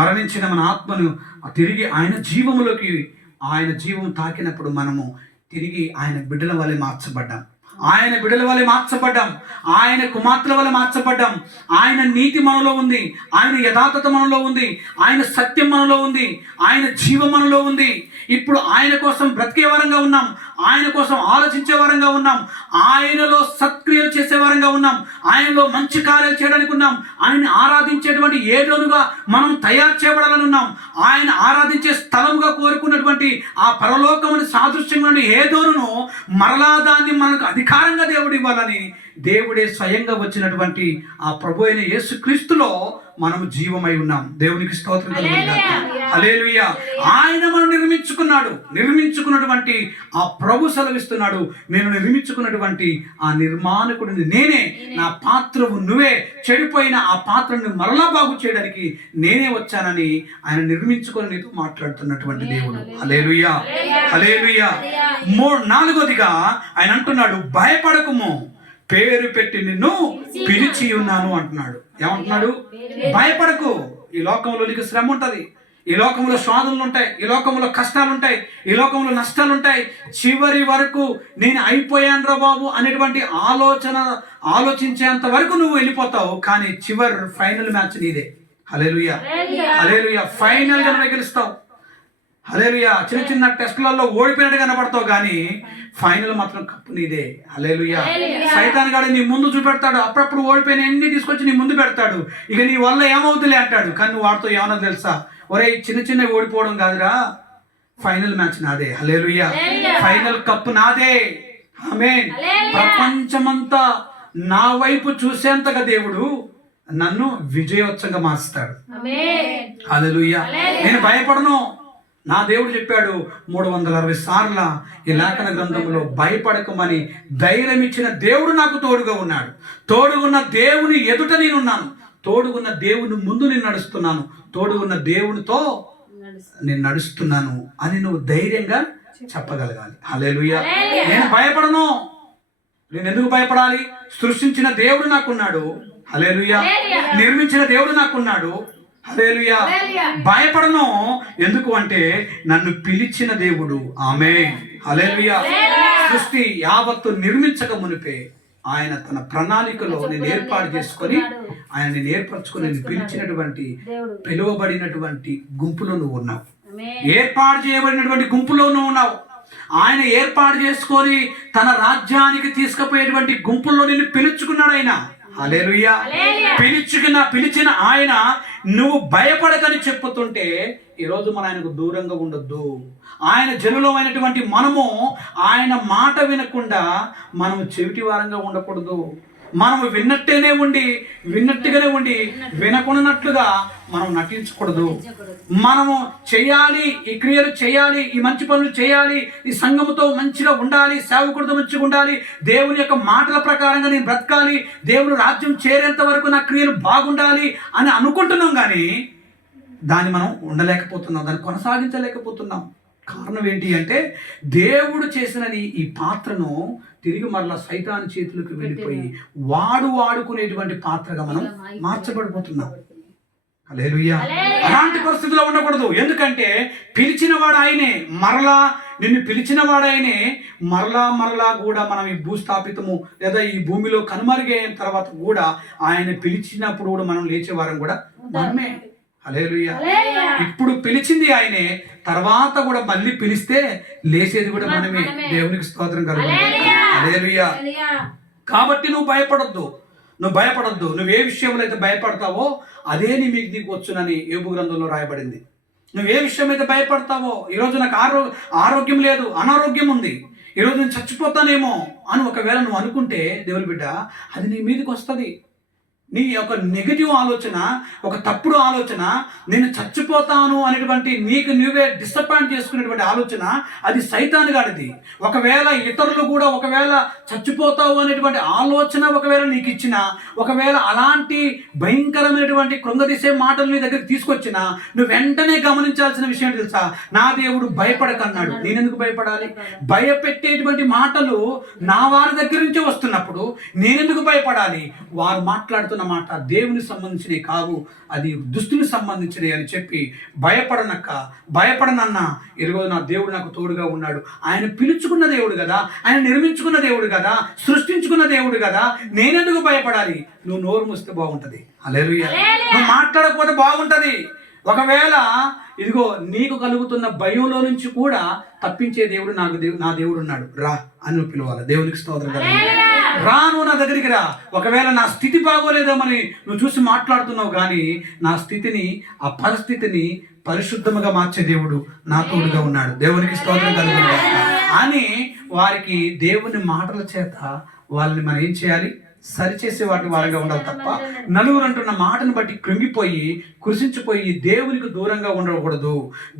మరణించిన మన ఆత్మను తిరిగి ఆయన జీవములోకి, ఆయన జీవం తాకినప్పుడు మనము తిరిగి ఆయన బిడ్డల వలె మార్చబడ్డాం. ఆయన బిడ్డల వలె మార్చబడ్డాం. ఆయన కుమార్తెల వలె మార్చబడ్డాం. ఆయన నీతి మనలో ఉంది, ఆయన యథార్థత మనలో ఉంది, ఆయన సత్యం మనలో ఉంది, ఆయన జీవం మనలో ఉంది. ఇప్పుడు ఆయన కోసం బ్రతికే వారంగా ఉన్నాం, ఆయన కోసం ఆలోచించే వారంగా ఉన్నాం, ఆయనలో సత్క్రియలు చేసే వారంగా ఉన్నాం, ఆయనలో మంచి కార్యాలు చేయడానికి ఉన్నాం, ఆయన ఆరాధించేటువంటి ఏదోనుగా మనం తయారు చేయబడాలని ఉన్నాం. ఆయన ఆరాధించే స్థలముగా కోరుకున్నటువంటి ఆ పరలోకముని సాదృశ్యంగా ఏదోను మరలా దాన్ని మనకు అధికారంగా దేవుడు ఇవ్వాలని దేవుడే స్వయంగా వచ్చినటువంటి ఆ ప్రభు అయిన యేసుక్రీస్తులో మనము జీవమై ఉన్నాం. దేవునికి స్తోత్రం కలుగునుగాక. హల్లెలూయా. ఆయన మనం నిర్మించుకున్నటువంటి ఆ ప్రభు సెలవిస్తున్నాడు, నేను నిర్మించుకున్నటువంటి ఆ నిర్మాణకుడిని నేనే, నా పాత్రవు నువ్వే, చెడిపోయిన ఆ పాత్రను మరలా బాగు చేయడానికి నేనే వచ్చానని ఆయన నిర్మించుకొని నీతో మాట్లాడుతున్నటువంటి దేవుడు. హల్లెలూయా, హల్లెలూయా. 4వదిగా ఆయన అంటున్నాడు, భయపడకుము, పేరు పెట్టి నిన్ను పిలిచి ఉన్నాను అంటున్నాడు. ఏమంటున్నాడు? భయపడకు. ఈ లోకంలో నీకు శ్రమ ఉంటది, ఈ లోకంలో శోధనలు ఉంటాయి, ఈ లోకంలో కష్టాలు ఉంటాయి, ఈ లోకంలో నష్టాలు ఉంటాయి. చివరి వరకు నేను అయిపోయాను రా బాబు అనేటువంటి ఆలోచించేంత వరకు నువ్వు వెళ్ళిపోతావు. కానీ ఫైనల్ మ్యాచ్ నీదే. హల్లెలూయా, హల్లెలూయా. ఫైనల్ గా నువ్వు గెలుస్తావు. హల్లెలూయా. చిన్న చిన్న టెస్టులలో ఓడిపోయినట్టు కనబడతావు కానీ ఫైనల్ మాత్రం కప్పు నీదే. హల్లెలూయా. సైతాన్ గాడు నీ ముందు చూపెడతాడు, అప్పుడప్పుడు ఓడిపోయిన అన్ని తీసుకొచ్చి నీ ముందు పెడతాడు. ఇక నీ వల్ల ఏమవుతులే అంటాడు. కానీ నువ్వు వాడితో ఏమన్నా తెలుసా, ఒరే చిన్న చిన్న ఓడిపోవడం కాదురా, ఫైనల్ మ్యాచ్ నాదే. హల్లెలూయా. ఫైనల్ కప్పు నాదే. ఆమేన్. ప్రపంచమంతా నా వైపు చూసేంతగా దేవుడు నన్ను విజయోత్సవంగా మార్చుతాడు. హల్లెలూయా. నేను భయపడను. నా దేవుడు చెప్పాడు 360 సార్ల ఈ లేఖన గ్రంథంలో భయపడకమని ధైర్యం ఇచ్చిన దేవుడు నాకు తోడుగా ఉన్నాడు. తోడుగున్న దేవుని ఎదుట నేనున్నాను. తోడుగున్న దేవుని ముందు నేను నడుస్తున్నాను. తోడుగున్న దేవునితో నేను నడుస్తున్నాను అని నువ్వు ధైర్యంగా చెప్పగలగాలి. హల్లెలూయా. నేను భయపడను. నేను ఎందుకు భయపడాలి? సృష్టించిన దేవుడు నాకున్నాడు. హల్లెలూయా. నిర్మించిన దేవుడు నాకున్నాడు. హల్లెలూయా. భయపడను. ఎందుకు అంటే నన్ను పిలిచిన దేవుడు. ఆమేన్. హల్లెలూయా. సృష్టి యావత్తు నిర్మించక మునిపే ఆయన తన ప్రణాళికలో నేను ఏర్పాటు చేసుకొని ఆయన ఏర్పరచుకొని నేను పిలిచినటువంటి పిలువబడినటువంటి గుంపులో నువ్వు ఉన్నావు. ఏర్పాటు చేయబడినటువంటి గుంపులో నువ్వు ఉన్నావు. ఆయన ఏర్పాటు చేసుకొని తన రాజ్యానికి తీసుకుపోయేటువంటి గుంపుల్లో నిన్ను పిలుచుకున్నాడు ఆయన. హల్లెలూయా. పిలిచిన ఆయన నువ్వు భయపడకని చెప్పుతుంటే ఈరోజు మన ఆయనకు దూరంగా ఉండొద్దు. ఆయన జనులమైనటువంటి మనము ఆయన మాట వినకుండా మనము చెవిటి వారంగా ఉండకూడదు. మనము విన్నట్టుగానే ఉండి వినకున్నట్లుగా మనం నటించకూడదు. మనము చేయాలి, ఈ క్రియలు చేయాలి, ఈ మంచి పనులు చేయాలి, ఈ సంఘముతో మంచిగా ఉండాలి, సేవకుడితో మంచిగా ఉండాలి, దేవుని యొక్క మాటల ప్రకారంగా నేను బ్రతకాలి, దేవుని రాజ్యం చేరేంత వరకు నా క్రియలు బాగుండాలి అని అనుకుంటున్నాం. కానీ దాన్ని మనం ఉండలేకపోతున్నాం, దాన్ని కొనసాగించలేకపోతున్నాం. కారణం ఏంటి అంటే దేవుడు చేసిన ఈ పాత్రను తిరిగి మరలా సైతాను చేతులకు వెళ్ళిపోయి వాడుకునేటువంటి పాత్రగా మనం మార్చబడిపోతున్నాం. హల్లెలూయా. అలాంటి పరిస్థితిలో ఉండకూడదు. ఎందుకంటే పిలిచిన వాడు ఆయనే, నిన్ను పిలిచిన వాడు ఆయనే. మరలా కూడా మనం ఈ భూస్థాపితము లేదా ఈ భూమిలో కనుమరుగైన తర్వాత కూడా ఆయన పిలిచినప్పుడు కూడా మనం లేచే వారం కూడా మనమే. హల్లెలూయా. ఇప్పుడు పిలిచింది ఆయనే, తర్వాత కూడా మళ్ళీ పిలిస్తే లేచేది కూడా మనమే. దేవునికి స్తోత్రం కలుగుతుంది. హల్లెలూయా. కాబట్టి నువ్వు భయపడొద్దు. నువ్వు ఏ విషయంలో అయితే భయపడతావో అదే నీకు వచ్చునని యోబు గ్రంథంలో రాయబడింది. నువ్వు ఏ విషయం అయితే భయపడతావో, ఈరోజు నాకు ఆరోగ్యం లేదు, అనారోగ్యం ఉంది, ఈరోజు నేను చచ్చిపోతానేమో అని ఒకవేళ నువ్వు అనుకుంటే దేవుని బిడ్డ, అది నీ మీదకి వస్తుంది. నీ యొక్క నెగటివ్ ఆలోచన, ఒక తప్పుడు ఆలోచన, నేను చచ్చిపోతాను అనేటువంటి నీకు నువ్వే డిసప్పాయింట్ చేసుకునేటువంటి ఆలోచన, అది సైతాను గాడిది. ఒకవేళ ఇతరులు కూడా ఒకవేళ చచ్చిపోతావు అనేటువంటి ఆలోచన ఒకవేళ నీకు ఇచ్చిన, ఒకవేళ అలాంటి భయంకరమైనటువంటి కృంగదీసే మాటలు నీ దగ్గర తీసుకొచ్చినా నువ్వు వెంటనే గమనించాల్సిన విషయం తెలుసా? నా దేవుడు భయపడకన్నాడు. నేనెందుకు భయపడాలి? భయపెట్టేటువంటి మాటలు నా వారి దగ్గర నుంచి వస్తున్నప్పుడు నేనెందుకు భయపడాలి? వారు మాట్లాడుతున్న మాట దేవునికి సంబంధించినవి కావు, అది దుస్తునికి సంబంధించినవి అని చెప్పి భయపడనన్నా ఈరోజు నా దేవుడు నాకు తోడుగా ఉన్నాడు. ఆయన పిలుచుకున్న దేవుడు కదా, ఆయన నిర్మించుకున్న దేవుడు కదా, సృష్టించుకున్న దేవుడు కదా, నేనెందుకు భయపడాలి? నువ్వు నోరు మూస్తే బాగుంటది. హల్లెలూయా. నువ్వు మాట్లాడకపోతే బాగుంటది. ఒకవేళ ఇదిగో నీకు కలుగుతున్న భయంలో నుంచి కూడా తప్పించే దేవుడు నా దేవుడు ఉన్నాడు, రా అని నువ్వు పిలవాలి. దేవునికి స్తోత్రం కలుగుతుంది. రా, నువ్వు నా దగ్గరికి రా. ఒకవేళ నా స్థితి బాగోలేదేమని నువ్వు చూసి మాట్లాడుతున్నావు, కానీ నా స్థితిని, ఆ పరిస్థితిని పరిశుద్ధముగా మార్చే దేవుడు నా తోడుగా ఉన్నాడు. దేవునికి స్తోత్రం కలుగుతుంది అని వారికి దేవుని మాటల చేత వాళ్ళని మనం ఏం చేయాలి? సరిచేసే వాటి వారంగా ఉండాలి తప్ప నలుగురు అంటున్న మాటను బట్టి కృంగిపోయి కృషించిపోయి దేవునికి దూరంగా ఉండకూడదు.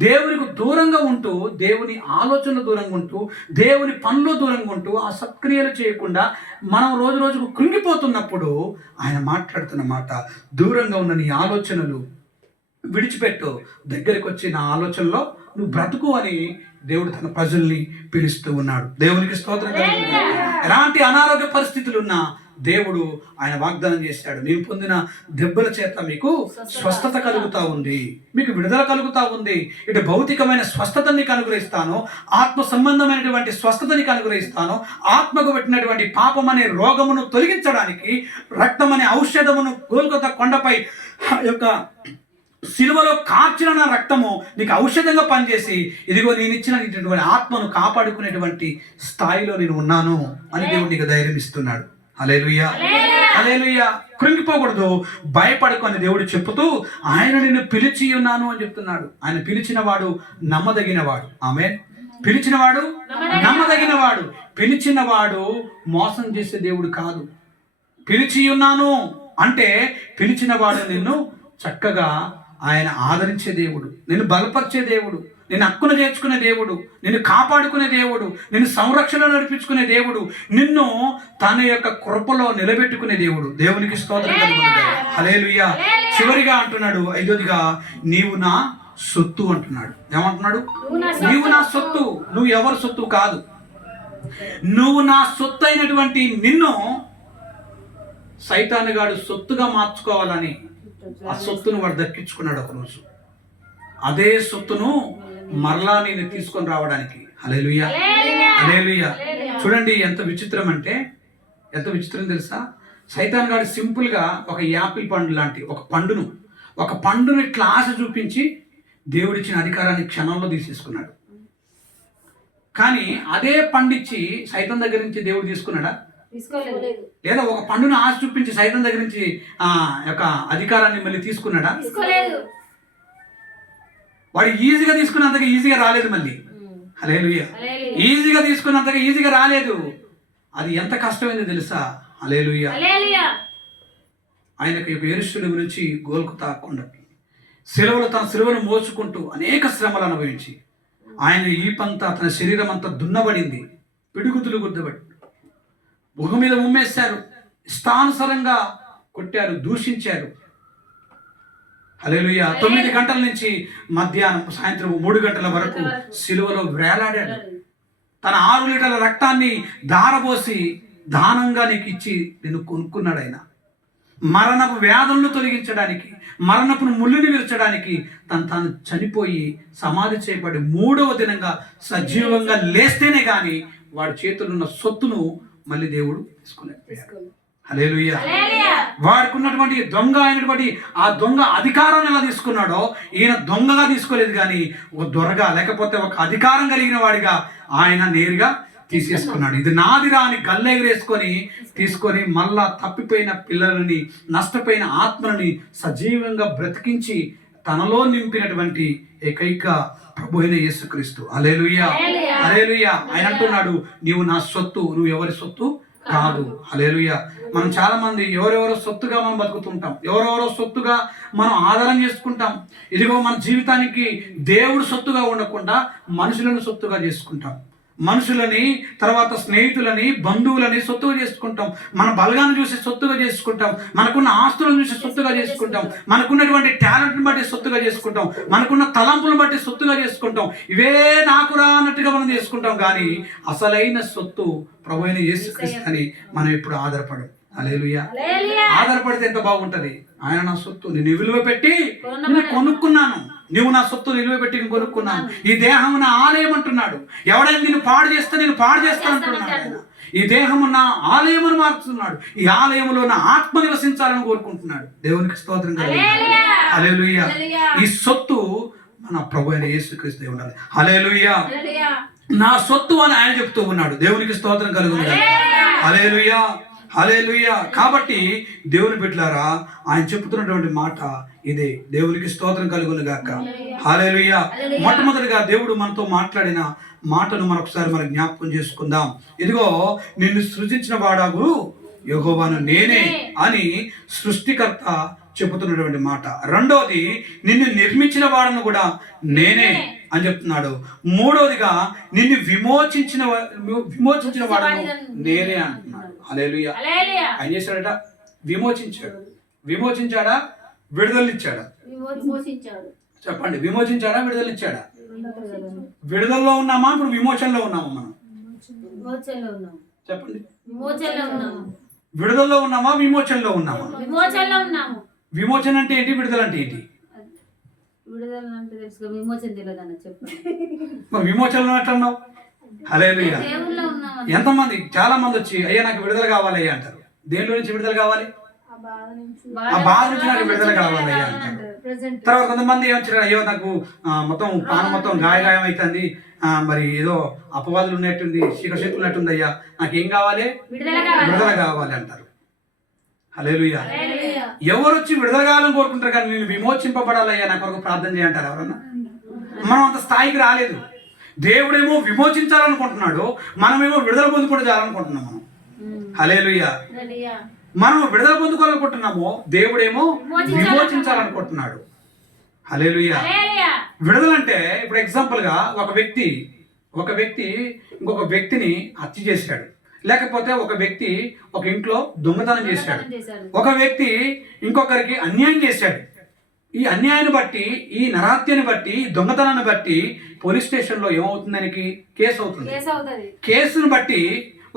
దేవునికి దూరంగా ఉంటూ, దేవుని ఆలోచనలు దూరంగా ఉంటూ, దేవుని పనులు దూరంగా ఉంటూ, ఆ సత్క్రియలు చేయకుండా మనం రోజు రోజుకు కృంగిపోతున్నప్పుడు ఆయన మాట్లాడుతున్న మాట, దూరంగా ఉన్న నీ ఆలోచనలు విడిచిపెట్టు, దగ్గరికి వచ్చి నా ఆలోచనలో నువ్వు బ్రతుకు అని దేవుడు తన ప్రజల్ని పిలుస్తూ ఉన్నాడు. దేవునికి స్తోత్రం కలుగుతుంది. ఎలాంటి అనారోగ్య పరిస్థితులు ఉన్నా దేవుడు ఆయన వాగ్దానం చేశాడు, నేను పొందిన దెబ్బల చేత మీకు స్వస్థత కలుగుతా ఉంది, మీకు విడుదల కలుగుతా ఉంది. ఇటు భౌతికమైన స్వస్థతని నీకు అనుగ్రహిస్తాను, ఆత్మ సంబంధమైనటువంటి స్వస్థతని అనుగ్రహిస్తాను. ఆత్మకు పెట్టినటువంటి పాపం అనే రోగమును తొలగించడానికి రక్తం అనే ఔషధమును గోల్గొతా కొండపై యొక్క సిలువలో కార్చిన నా రక్తము నీకు ఔషధంగా పనిచేసి ఇదిగో నేను ఇచ్చినటువంటి ఆత్మను కాపాడుకునేటువంటి స్థాయిలో నేను ఉన్నాను అని దేవుడు నీకు ధైర్యం ఇస్తున్నాడు. హల్లెలూయా, హల్లెలూయా. కృంగిపోకూడదు, భయపడుకొని దేవుడు చెప్పుతూ ఆయన నిన్ను పిలిచి ఉన్నాను అని చెప్తున్నాడు. ఆయన పిలిచిన వాడు నమ్మదగినవాడు. ఆమేన్. పిలిచినవాడు నమ్మదగినవాడు. పిలిచినవాడు మోసం చేసే దేవుడు కాదు. పిలిచి ఉన్నాను అంటే పిలిచినవాడు నిన్ను చక్కగా ఆయన ఆదరించే దేవుడు, నిన్ను బలపరిచే దేవుడు, నిన్ను హక్కున చేర్చుకునే దేవుడు, నిన్ను కాపాడుకునే దేవుడు, నిన్ను సంరక్షణలో నడిపించుకునే దేవుడు, నిన్ను తన యొక్క కృపలో నిలబెట్టుకునే దేవుడు. దేవునికి స్తోత్రం కలుగును. హల్లెలూయా. చివరిగా అంటున్నాడు, ఐదోదిగా, నీవు నా సొత్తు అంటున్నాడు. ఏమంటున్నాడు? నీవు నా సొత్తు. నువ్వు ఎవరి సొత్తు కాదు. నువ్వు నా సొత్తు అయినటువంటి నిన్ను సైతానుగాడు సొత్తుగా మార్చుకోవాలని ఆ సొత్తును వాడు దక్కించుకున్నాడు ఒకరోజు. అదే సొత్తును మరలా నేను తీసుకొని రావడానికి. హల్లెలూయా, హల్లెలూయా. చూడండి ఎంత విచిత్రం అంటే, ఎంత విచిత్రం తెలుసా? సైతాన్ గాడు సింపుల్గా ఒక యాపిల్ పండు లాంటి ఒక పండును ఇట్లా ఆశ చూపించి దేవుడిచ్చిన అధికారాన్ని క్షణంలో తీసేసుకున్నాడు. కానీ అదే పండిచ్చి సైతం దగ్గర నుంచి దేవుడు తీసుకున్నాడా? లేదా ఒక పండును ఆశ చూపించి సైతం దగ్గర నుంచి యొక్క అధికారాన్ని మళ్ళీ తీసుకున్నాడా? వాడు ఈజీగా తీసుకున్నంతగా ఈజీగా రాలేదు మళ్ళీ. హల్లెలూయా. ఈజీగా తీసుకున్నంతగా ఈజీగా రాలేదు. అది ఎంత కష్టమైందో తెలుసా? హల్లెలూయా. ఆయనకు యెరూషలేము నుంచి గోల్గొతా కొండకి తన సిలువను మోసుకుంటూ అనేక శ్రమలు అనుభవించి ఆయన ఈపంతా తన శరీరం అంతా దున్నబడింది, పిడుగుతులు గుద్దబడి ముఖం మీద ఉమ్మేశారు, ఇష్టానుసారంగా కొట్టారు, దూషించారు. హల్లెలూయా. 9 గంటల నుంచి సాయంత్రం 3 గంటల వరకు సిలువలో వేలాడాడు. తన 6 లీటర్ల రక్తాన్ని ధారపోసి దానంగా నీకు ఇచ్చి నిన్ను కొనుక్కున్నాడు. ఆయన మరణపు వ్యాధులను తొలగించడానికి, మరణపు ముళ్ళుని విరచడానికి తాను చనిపోయి సమాధి చేయబడి 3వ దినంగా సజీవంగా లేస్తేనే కానీ వాడి చేతుల్లో ఉన్న సొత్తును మళ్ళీ దేవుడు తీసుకునేపోయాడు. హల్లెలూయా. వాడికి ఉన్నటువంటి దొంగ అయినటువంటి ఆ దొంగ అధికారాన్ని ఎలా తీసుకున్నాడో ఈయన దొంగగా తీసుకోలేదు, కానీ ఒక దొరగా లేకపోతే ఒక అధికారం కలిగిన వాడిగా ఆయన నేరుగా తీసేసుకున్నాడు. ఇది నాదిరా అని తీసుకొని మళ్ళా తప్పిపోయిన పిల్లలని, నష్టపోయిన ఆత్మలని సజీవంగా బ్రతికించి తనలో నింపినటువంటి ఏకైక ప్రభు అయిన యేసుక్రీస్తు. హల్లెలూయా, హల్లెలూయా. ఆయన అంటున్నాడు, నీవు నా సొత్తు, నువ్వు ఎవరి సొత్తు కాదు. హల్లెలూయా. మనం చాలా మంది ఎవరెవరో సొత్తుగా మనం బతుకుతుంటాం, ఎవరెవరో సొత్తుగా మనం ఆధారం చేసుకుంటాం. ఇదిగో మన జీవితానికి దేవుడు సొత్తుగా ఉండకుండా మనుషులను సొత్తుగా చేసుకుంటాం. మనుషులని, తర్వాత స్నేహితులని, బంధువులని సొత్తుగా చేసుకుంటాం. మన బలగాన్ని చూసి సొత్తుగా చేసుకుంటాం. మనకున్న ఆస్తులను చూసి సొత్తుగా చేసుకుంటాం. మనకున్నటువంటి టాలెంట్ని బట్టి సొత్తుగా చేసుకుంటాం. మనకున్న తలంపులను బట్టి సొత్తుగా చేసుకుంటాం. ఇవే నాకురా అన్నట్టుగా మనం చేసుకుంటాం. కానీ అసలైన సొత్తు ప్రభు అయిన యేసుక్రీస్తు అని మనం ఇప్పుడు ఆధారపడం. హల్లెలూయా. ఆధారపడితే ఎంత బాగుంటది. ఆయన నా సొత్తు, నేను విలువ పెట్టి నేను కొనుక్కున్నాను. నువ్వు నా సొత్తు నిలువ పెట్టి కొనుక్కున్నాను. ఈ దేహం నా ఆలయం అంటున్నాడు. ఎవడైనా నేను పాడు చేస్తా, నేను పాడు చేస్తాను అంటున్నాడు ఆయన. ఈ దేహము నా ఆలయమును మార్చుతున్నాడు. ఈ ఆలయంలో నా ఆత్మ నివసించాలని కోరుకుంటున్నాడు. దేవునికి స్తోత్రం కలుగును. హల్లెలూయా. ఈ సొత్తు మన ప్రభు అయిన యేసుక్రీస్తు ఉండాలి. హల్లెలూయా. నా సొత్తు అని ఆయన చెప్తూ ఉన్నాడు. దేవునికి స్తోత్రం కలుగును. హల్లెలూయా, హల్లెలూయా. కాబట్టి దేవుని బిడ్డలారా, ఆయన చెప్తున్నటువంటి మాట ఇదే. దేవునికి స్తోత్రం కలుగును గాక. హల్లెలూయా. మొట్టమొదటిగా దేవుడు మనతో మాట్లాడిన మాటను మరొకసారి మనం జ్ఞాపకం చేసుకుందాం. ఇదిగో నిన్ను సృజించిన వాడాగు యెహోవాను నేనే అని సృష్టికర్త చెబుతున్నటువంటి మాట. రెండోది, నిన్ను నిర్మించిన వాడను కూడా నేనే అని చెప్తున్నాడు. మూడోదిగా, నిన్ను విమోచించిన వాడను నేనే అంటున్నాడు. హల్లెలూయా. ఆయన చేశాడట, విమోచించాడా, విడుదలనిచ్చాడా? చెప్పండి, విమోచించాడా, విడుదలనిచ్చాడా? విడుదలలో ఉన్నామా, ఇప్పుడు విమోచనలో ఉన్నామా? మనం చెప్పండి. విడుదలలో ఉన్నామా, విమోచనలో ఉన్నామా? విమోచనలో ఉన్నాము. విమోచన అంటే ఏంటి, విడుదల అంటే ఏంటి? విడుదల అంటే తెలుసు, విమోచన తెలియదు అన్న చెప్పండి. మరి విమోచనలో ఎట్లన్నావు? హల్లెలూయా. దేవుళ్ళో ఉన్నాము. ఎంతమంది, చాలా మంది వచ్చి అయ్యా నాకు విడుదల కావాలి అయ్యా అంటారు. దేనిలో నుంచి విడుదల కావాలి? ఆ బాధ నుంచి నాకు విడుదల కావాలి అయ్యా అంటారు. తర్వాత కొంతమంది ఏమంటారు, అయ్యో నాకు మొత్తం పానం మొత్తం గాయం అవుతుంది, మరి ఏదో అపవాదులు ఉన్నట్టుంది, శిఖశక్తులు ఉన్నట్టుంది, అయ్యా నాకేం కావాలి? విడుదల కావాలి అంటారు. హల్లెలూయా. ఎవరు వచ్చి విడుదల కావాలని కోరుకుంటారు, కానీ నేను విమోచింపబడాలయ్యా నా కొరకు ప్రార్థన చేయంటారు ఎవరన్నా? మనం అంత స్థాయికి రాలేదు. దేవుడేమో విమోచించాలనుకుంటున్నాడు, మనమేమో విడుదల పొందుకుంటూ చేయాలనుకుంటున్నాం మనం. హల్లెలూయా. మనం విడుదల పొందుకోవాలనుకుంటున్నామో, దేవుడేమో విమోచించాలనుకుంటున్నాడు. హల్లెలూయా. విడుదల అంటే ఇప్పుడు ఎగ్జాంపుల్గా ఒక వ్యక్తి ఇంకొక వ్యక్తిని హత్య చేశాడు, లేకపోతే ఒక వ్యక్తి ఒక ఇంట్లో దొంగతనం చేశాడు, ఒక వ్యక్తి ఇంకొకరికి అన్యాయం చేశాడు. ఈ అన్యాయాన్ని బట్టి, ఈ నరహత్యని బట్టి, దొంగతనాన్ని బట్టి పోలీస్ స్టేషన్లో ఏమవుతుంది, దానికి కేసు అవుతుంది. కేసును బట్టి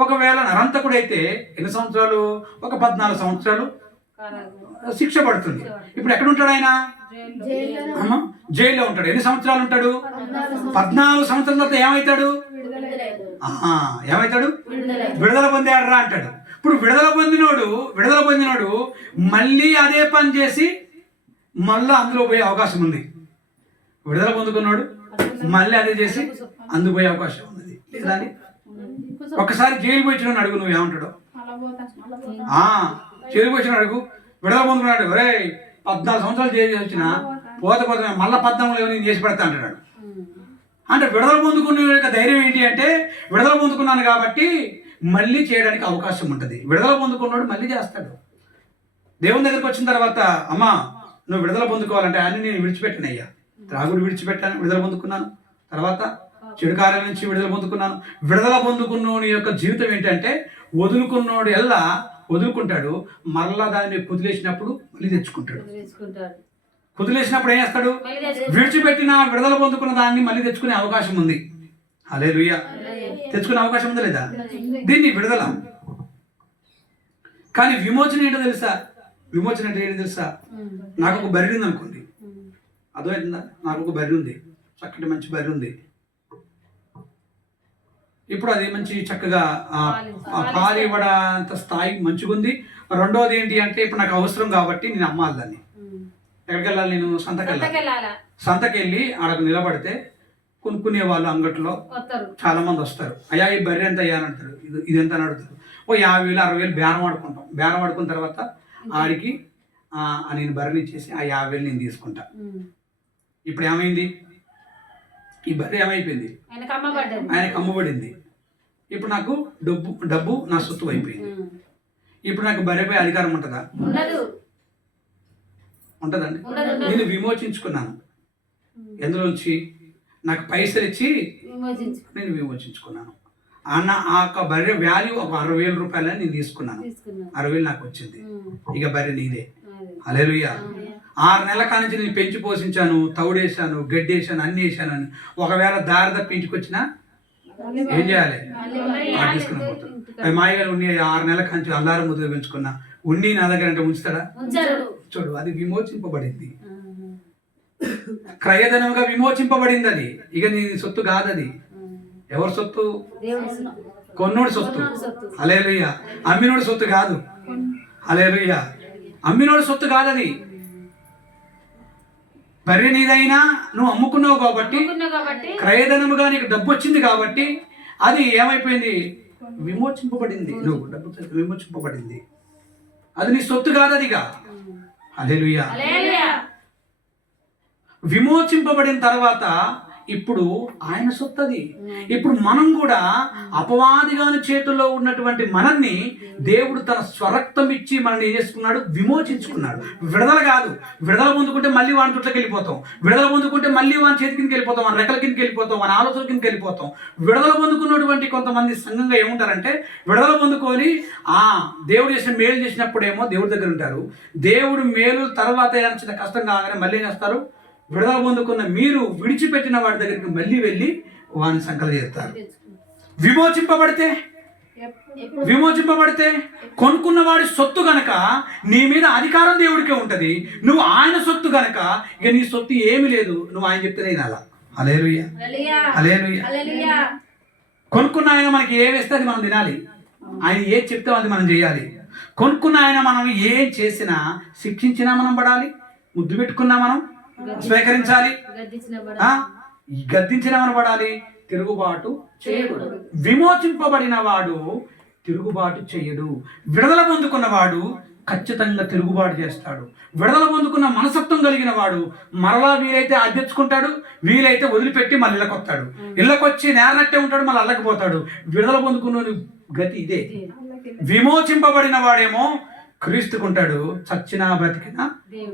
ఒకవేళ నరంతకుడైతే ఎన్ని సంవత్సరాలు? ఒక 14 సంవత్సరాలు శిక్ష పడుతుంది. ఇప్పుడు ఎక్కడ ఉంటాడు ఆయన? జైల్లో ఉంటాడు. ఎన్ని సంవత్సరాలు ఉంటాడు? 14 సంవత్సరాల తర్వాత ఏమవుతాడు? ఏమవుతాడు? విడుదల పొందాడరా అంటాడు. ఇప్పుడు విడుదల పొందినోడు మళ్ళీ అదే పని చేసి మళ్ళీ అందులో పోయే అవకాశం ఉంది. విడుదల పొందుకున్నాడు మళ్ళీ అదే చేసి అందుకు పోయే అవకాశం ఉన్నది లేదా అని? ఒక్కసారి జైలు పోయిన అడుగు, నువ్వు ఏమంటాడు? జైలు పోయిన అడుగు, విడుదల పొందుకున్నాడు, ఒరే 14 సంవత్సరాలు జైలు వచ్చిన పోతే మళ్ళీ 14 నేను చేసి పెడతా అంటాడు. అంటే విడుదల పొందుకునే యొక్క ధైర్యం ఏంటి అంటే, విడుదల పొందుకున్నాను కాబట్టి మళ్ళీ చేయడానికి అవకాశం ఉంటుంది. విడుదల పొందుకున్నాడు మళ్ళీ చేస్తాడు. దేవుని దగ్గరికి వచ్చిన తర్వాత, అమ్మా నువ్వు విడుదల పొందుకోవాలంటే అన్ని నేను విడిచిపెట్టాను అయ్యా. త్రాగుడు విడిచిపెట్టాను, విడుదల పొందుకున్నాను. తర్వాత చెడు కార్యాల నుంచి విడుదల పొందుకున్నాను. విడుదల పొందుకున్నోని యొక్క జీవితం ఏంటంటే, వదులుకున్నోడు ఎల్లా వదులుకుంటాడు, మరలా దాన్ని కుదిలేసినప్పుడు మళ్ళీ తెచ్చుకుంటాడు. కుదిలేసినప్పుడు ఏం చేస్తాడు? విడిచిపెట్టిన విడుదల పొందుకున్న దాన్ని మళ్ళీ తెచ్చుకునే అవకాశం ఉంది. హల్లెలూయా. తెచ్చుకునే అవకాశం ఉందా లేదా? దీన్ని విడుదల. కానీ విమోచన ఏంటో తెలుసా? విమోచన అంటే ఏంటో తెలుసా? నాకు ఒక బర్రె ఉంది అనుకోండి, అర్థమవుతుందా? నాకు ఒక బర్రె ఉంది, చక్కటి మంచి బర్రె ఉంది. ఇప్పుడు అది మంచి చక్కగా పాలు ఇవ్వడంత స్థాయి మంచిగా ఉంది. రెండోది ఏంటి అంటే, ఇప్పుడు నాకు అవసరం కాబట్టి నేను అమ్మాలి దాన్ని. ఎక్కడికి వెళ్ళాలి? నేను సంతకెళ్ళి ఆడకు నిలబడితే కొనుక్కునే వాళ్ళు అంగట్లో చాలా మంది వస్తారు. అయ్యా ఈ బర్రె ఎంత అయ్యా అని అంటారు, ఇది ఎంత అని అడుగుతారు. ఓ 50,000 60,000 బేరం ఆడుకుంటాం. బేరం ఆడుకున్న తర్వాత ఆడికి నేను బర్రెని ఇచ్చేసి ఆ 50,000 నేను తీసుకుంటా. ఇప్పుడు ఏమైంది? ఈ బర్రె ఏమైపోయింది? ఆయనకు అమ్మబడింది. ఇప్పుడు నాకు డబ్బు నా సొత్తు అయిపోయింది. ఇప్పుడు నాకు బర్రెపై అధికారం ఉంటుందా? ఉంటుందండి. నేను విమోచించుకున్నాను. ఎందులోంచి? నాకు పైసలు ఇచ్చి నేను విమోచించుకున్నాను. ఆ బర్రె వాల్యూ ఒక 60,000 రూపాయలని నేను తీసుకున్నాను. 60,000 నాకు వచ్చింది. ఇక బర్రె నీదే. హల్లెలూయా. 6 నెలల కానించి నేను పెంచి పోషించాను, తౌడేశాను, గడ్డేశాను, అన్ని వేసాను. ఒకవేళ దారి తప్పి ఇంటికి వచ్చినా ఏం చేయాలి? తీసుకుని పోతాడు. మాయగారు ఉన్ని 6 నెలల కాంచి అల్లారం ముద్ర పెంచుకున్నా, ఉన్ని నా దగ్గర అంటే ఉంచుతాడా? చూడు, అది విమోచింపబడింది. క్రయధనంగా విమోచింపబడింది. అది ఇక నీ సొత్తు కాదు. అది ఎవరి సొత్తు? కొన్నోడి సొత్తు. హల్లెలూయా. అమ్మినోడి సొత్తు కాదు. హల్లెలూయా. అమ్మినోడి సొత్తు కాదు అది. బర్రె నీదైనా నువ్వు అమ్ముకున్నావు కాబట్టి, క్రయధనముగా నీకు డబ్బు వచ్చింది కాబట్టి అది ఏమైపోయింది? విమోచింపబడింది. నువ్వు డబ్బు విమోచింపబడింది. అది నీ సొత్తు కాదు. అదిగా. హల్లెలూయా. విమోచింపబడిన తర్వాత ఇప్పుడు ఆయన సొత్తది. ఇప్పుడు మనం కూడా అపవాదిగాని చేతుల్లో ఉన్నటువంటి మనల్ని దేవుడు తన స్వరక్తం ఇచ్చి మనల్ని ఏం చేసుకున్నాడు? విమోచించుకున్నాడు. విడుదల కాదు. విడుదల పొందుకుంటే మళ్ళీ వాని చుట్లకి వెళ్ళిపోతాం. విడుదల పొందుకుంటే మళ్ళీ వాని చేతి కిందకి వెళ్ళిపోతాం, మన రెక్కల కిందకి వెళ్ళిపోతాం, మన ఆలోచన కిందకి వెళ్ళిపోతాం. విడుదల పొందుకున్నటువంటి కొంతమంది సంఘంగా ఏముంటారంటే, విడుదల పొందుకొని దేవుడు చేసిన మేలు చేసినప్పుడేమో దేవుడి దగ్గర ఉంటారు. దేవుడు మేలు తర్వాత ఏదైనా చిన్న కష్టం కాగానే మళ్ళీ ఏం చేస్తారు? విడుదల పొందుకున్న మీరు విడిచిపెట్టిన వాడి దగ్గరికి మళ్ళీ వెళ్ళి వాడిని సంకల చేస్తారు. విమోచింపబడితే విమోచింపబడితే కొనుక్కున్నవాడి సొత్తు గనక నీ మీద అధికారం దేవుడికే ఉంటది. నువ్వు ఆయన సొత్తు గనక ఇక నీ సొత్తు ఏమీ లేదు, నువ్వు ఆయన చెప్తేనే వినాలా. హల్లెలూయా, హల్లెలూయా. కొనుక్కున్న ఆయన మనకి ఏం వేస్తే అది మనం తినాలి, ఆయన ఏది చెప్తే అది మనం చేయాలి. కొనుక్కున్న ఆయన మనం ఏం చేసినా శిక్షించినా మనం పడాలి, ముద్దు పెట్టుకున్నా మనం స్వీకరించాలి, గద్దించినా మనం పడాలి. తిరుగుబాటు చేయకూడదు. విమోచింపబడిన వాడు తిరుగుబాటు చేయడు. విడుదల పొందుకున్నవాడు ఖచ్చితంగా తిరుగుబాటు చేస్తాడు. విడుదల పొందుకున్న మనసత్వం కలిగిన వాడు మరలా వీలైతే అద్దెచ్చుకుంటాడు, వీలైతే వదిలిపెట్టి మళ్ళీ ఇళ్ళకొస్తాడు. ఇళ్ళకొచ్చి నేరనట్టే ఉంటాడు, మళ్ళీ అల్లకపోతాడు. విడుదల పొందుకున్న గతి ఇదే. విమోచింపబడిన వాడేమో క్రీస్తుకుంటాడు. చచ్చినా బ్రతికిన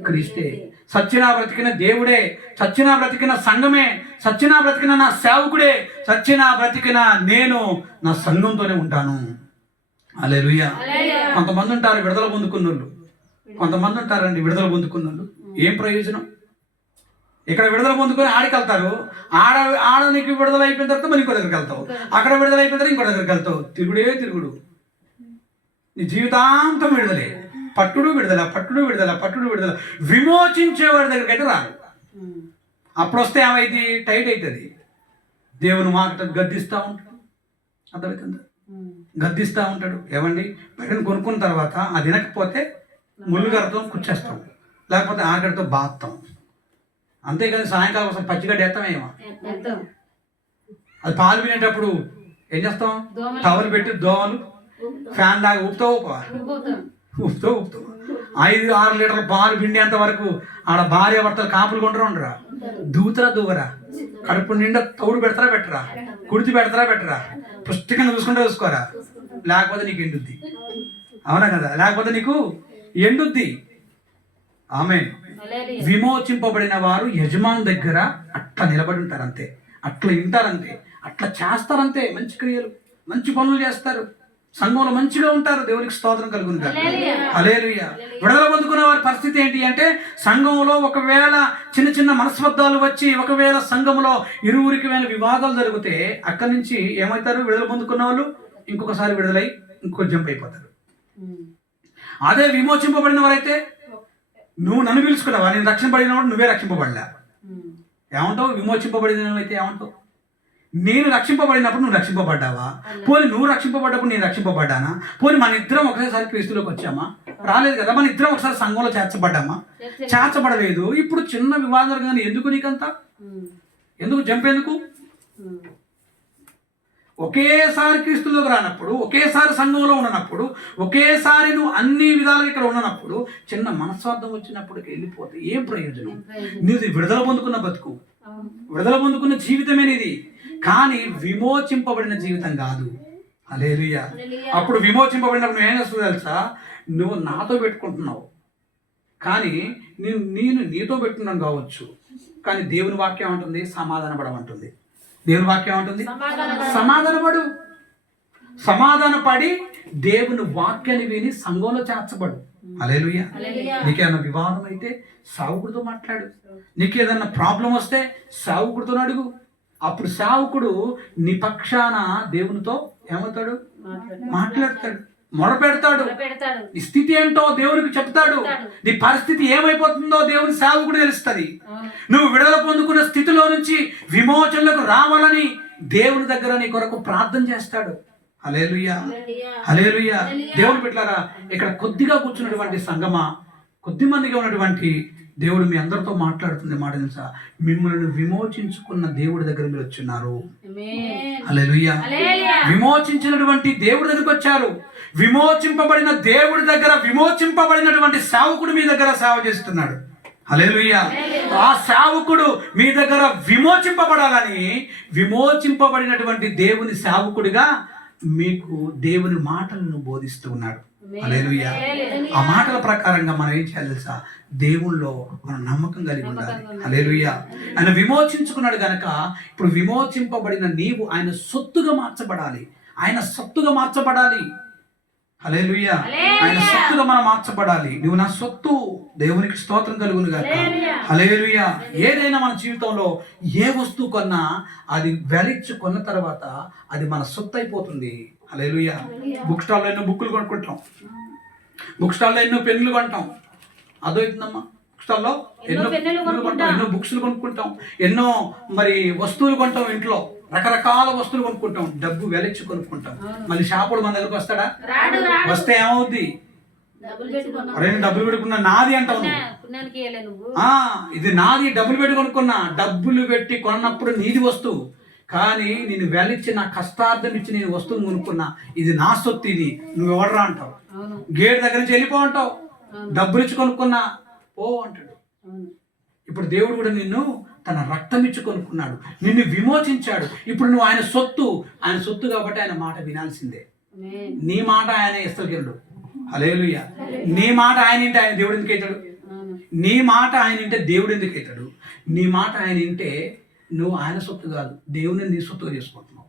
క్రీస్తే, చచ్చినా బ్రతికిన దేవుడే, చచ్చినా బ్రతికిన సంఘమే, చచ్చినా బ్రతికిన నా సేవకుడే, చచ్చినా బ్రతికిన నేను నా సంఘంతోనే ఉంటాను. హల్లెలూయా. కొంతమంది ఉంటారు విడుదల పొందుకున్నోళ్ళు, కొంతమంది ఉంటారండి విడుదల పొందుకున్నోళ్ళు. ఏం ప్రయోజనం? ఇక్కడ విడుదల పొందుకొని ఆడికి వెళ్తారు, ఆడ నీకు విడుదల అయిపోయిన తర్వాత మళ్ళీ ఇంకో దగ్గరికి వెళ్తావు, అక్కడ విడుదల అయిపోయిన తర్వాత ఇంకో దగ్గరికి వెళ్తావు. తిరుగుడు. నీ జీవితాంతం విడుదలే, పట్టుడు విడుదల. విమోచించేవాడి దగ్గరికి అయితే రాదు. అప్పుడు వస్తే ఏమైంది? టైట్ అవుతుంది. దేవుని మాట గద్దిస్తూ ఉంటాడు, అర్థమవుతుందా? గద్దిస్తూ ఉంటాడు. ఏమండి బయటను కొనుక్కున్న తర్వాత అది వినకపోతే ముళ్ళుగడతో కుచ్చేస్తాం, లేకపోతే ఆగడితో బాస్తాం. అంతేకాని సాయంకాలం ఒకసారి పచ్చిగడ్డ ఎత్తామేమో. అది పాలు వినేటప్పుడు ఏం చేస్తాం? టవల్ పెట్టి దోమలు ఫ్యాన్ దాకా ఊపుతావు, ఊపుతావు 5-6 లీటర్ల పాలు పిండేంత వరకు ఆడ భార్య భర్తలు కాపులు కొంటారా? దూవరా? కడుపు నిండా తౌడు పెట్టరా? కుడితి పెట్టరా? పుష్టికంగా చూసుకోరా? లేకపోతే నీకు ఎండుద్ది. అవునా కదా? లేకపోతే నీకు ఎండుద్ది. ఆమేన్. విమోచింపబడిన వారు యజమాని దగ్గర అట్లా నిలబడి ఉంటారు, అంతే. అట్లా వింటారంతే, అట్లా చేస్తారంతే. మంచి క్రియలు, మంచి పనులు చేస్తారు, సంఘంలో మంచిగా ఉంటారు. దేవునికి స్తోత్రం కలుగును గాక. హల్లెలూయా. విడుదల పొందుకున్న వారి పరిస్థితి ఏంటి అంటే, సంఘంలో ఒకవేళ చిన్న మనస్పర్ధాలు వచ్చి, ఒకవేళ సంఘంలో ఇరువురికి వివాదాలు జరిగితే అక్కడి నుంచి ఏమవుతారు? విడుదల పొందుకున్న వాళ్ళు ఇంకొకసారి విడుదలై ఇంకొక జంప్ అయిపోతారు. అదే విమోచింపబడిన వారైతే, నువ్వు నన్ను పిలుచుకున్నావా, నేను రక్షింపబడినవాడు, నువ్వే రక్షింపబడలే, ఏమంటావు? విమోచింపబడినవైతే ఏమంటావు? నేను రక్షింపబడినప్పుడు నువ్వు రక్షింపబడ్డావా? పోనీ నువ్వు రక్షింపబడ్డప్పుడు నేను రక్షింపబడ్డానా? పోనీ మన ఇద్దరం ఒకసారి క్రీస్తులోకి వచ్చామా? రాలేదు కదా. మన ఇద్దరం ఒకసారి సంఘంలో చేర్చబడ్డామా? చేర్చబడలేదు. ఇప్పుడు చిన్న వివాదాలు కానీ ఎందుకు నీకంతా? ఎందుకు జంప్? ఎందుకు? ఒకేసారి క్రీస్తులోకి రానప్పుడు, ఒకేసారి సంఘంలో ఉన్నప్పుడు, ఒకేసారి నువ్వు అన్ని విధాలుగా ఇక్కడ ఉన్నప్పుడు చిన్న మనస్వార్థం వచ్చినప్పటికి వెళ్ళిపోతే ఏం ప్రయోజనం? నీది విడుదల పొందుకున్న బతుకు, విడుదల పొందుకున్న జీవితమే నీది, కానీ విమోచింపబడిన జీవితం కాదు. హల్లెలూయా. అప్పుడు విమోచింపబడినప్పుడు నువ్వేం చేస్తావు తెలుసా? నువ్వు నాతో పెట్టుకుంటున్నావు, కానీ నేను నీతో పెట్టుకున్నాను కావచ్చు, కానీ దేవుని వాక్యం అంటుంది సమాధాన పడమంటుంది. దేవుని వాక్యం అంటుంది సమాధానపడు. సమాధానపడి దేవుని వాక్యాన్ని విని సంఘంలో చేర్చబడు. హల్లెలూయా. నీకేదన్నా వివాదం అయితే సేవకుడితో మాట్లాడు. నీకేదన్నా ప్రాబ్లం వస్తే సేవకుడితో అడుగు. అప్పుడు సేవకుడు నీ పక్షాన దేవునితో ఏమవుతాడు? మాట్లాడతాడు, మొరపెడతాడు. నీ స్థితి ఏంటో దేవునికి చెప్తాడు. నీ పరిస్థితి ఏమైపోతుందో దేవుని సేవకుడు తెలుస్తుంది. నువ్వు విడుదల పొందుకున్న స్థితిలో నుంచి విమోచనలకు రావాలని దేవుని దగ్గర నీ కొరకు ప్రార్థన చేస్తాడు. హల్లెలూయా, హల్లెలూయా. దేవుని బిడ్డలారా, ఇక్కడ కొద్దిగా కూర్చున్నటువంటి సంగమా, కొద్ది మందిగా ఉన్నటువంటి దేవుడు మీ అందరితో మాట్లాడుతుంది మాట తెలుసా? మిమ్మల్ని విమోచించుకున్న దేవుడి దగ్గర మీరు వచ్చున్నారు. హల్లెలూయా. విమోచించినటువంటి దేవుడి దగ్గరికి వచ్చారు. విమోచింపబడిన దేవుడి దగ్గర విమోచింపబడినటువంటి సేవకుడు మీ దగ్గర సేవ చేస్తున్నాడు. హల్లెలూయా. ఆ సేవకుడు మీ దగ్గర విమోచింపబడాలని విమోచింపబడినటువంటి దేవుని సేవకుడిగా మీకు దేవుని మాటలను బోధిస్తూ ఉన్నాడు. హల్లెలూయా. ఆ మాటల ప్రకారంగా మనం ఏం చేయాలి తెలుసా? దేవుళ్ళో మనం నమ్మకం కలిగి ఉండాలి. హల్లెలూయా. ఆయన విమోచించుకున్నాడు గనక ఇప్పుడు విమోచింపబడిన నీవు ఆయన సొత్తుగా మార్చబడాలి. ఆయన సొత్తుగా మార్చబడాలి. హల్లెలూయా. ఆయన సొత్తుగా మనం మార్చబడాలి. నువ్వు నా సొత్తు. దేవునికి స్తోత్రం కలుగును గాక. హల్లెలూయా. ఏదైనా మన జీవితంలో ఏ వస్తువు కొన్నా అది వెలిచ్చి కొన్న తర్వాత అది మన సొత్తు అయిపోతుంది. హల్లెలూయా. బుక్ స్టాల్లో ఎన్నో బుక్కులు కొనుక్కుంటాం, బుక్ స్టాల్లో ఎన్నో పెన్నులు కొంటాం. అదవుతుందమ్మా. బుక్ స్టాల్లో ఎన్నో పెన్నులు కొంటాం, ఎన్నో బుక్స్లు కొనుక్కుంటాం, ఎన్నో మరి వస్తువులు కొంటాం, ఇంట్లో రకరకాల వస్తువులు కొనుక్కుంటాం, డబ్బు వెలచ్చి కొనుక్కుంటాం. మళ్ళీ షాపుడు మన దగ్గరకు వస్తాడా? వస్తే ఏమవుద్ది? డబ్బులు పెట్టుకున్నా నాది అంటావు నువ్వు. ఇది నాది, డబ్బులు పెట్టి కొనుక్కున్నా. డబ్బులు పెట్టి కొన్నప్పుడు నీది వస్తువు, కానీ నేను వెలిచ్చి నా కష్టార్థం ఇచ్చి నేను వస్తువుని కొనుక్కున్నా, ఇది నా సొత్తు, ఇది నువ్వు ఎవడరా అంటావు. గేట్ దగ్గర నుంచి వెళ్ళిపో అంటావు. డబ్బులు ఇచ్చి కొనుక్కున్నా పో అంటాడు. ఇప్పుడు దేవుడు కూడా నిన్ను తన రక్తం ఇచ్చి కొనుక్కున్నాడు, నిన్ను విమోచించాడు. ఇప్పుడు నువ్వు ఆయన సొత్తు, ఆయన సొత్తు కాబట్టి ఆయన మాట వినాల్సిందే. నీ మాట ఆయన ఇస్తగలడు. హల్లెలూయా. నీ మాట ఆయన వింటే ఆయన దేవుడు ఎందుకు అవుతాడు? నీ మాట ఆయన వింటే దేవుడు ఎందుకు అవుతాడు? నీ మాట ఆయన వింటే నువ్వు ఆయన సొత్తు కాదు, దేవుని నీ సొత్తుగా చేసుకుంటున్నావు.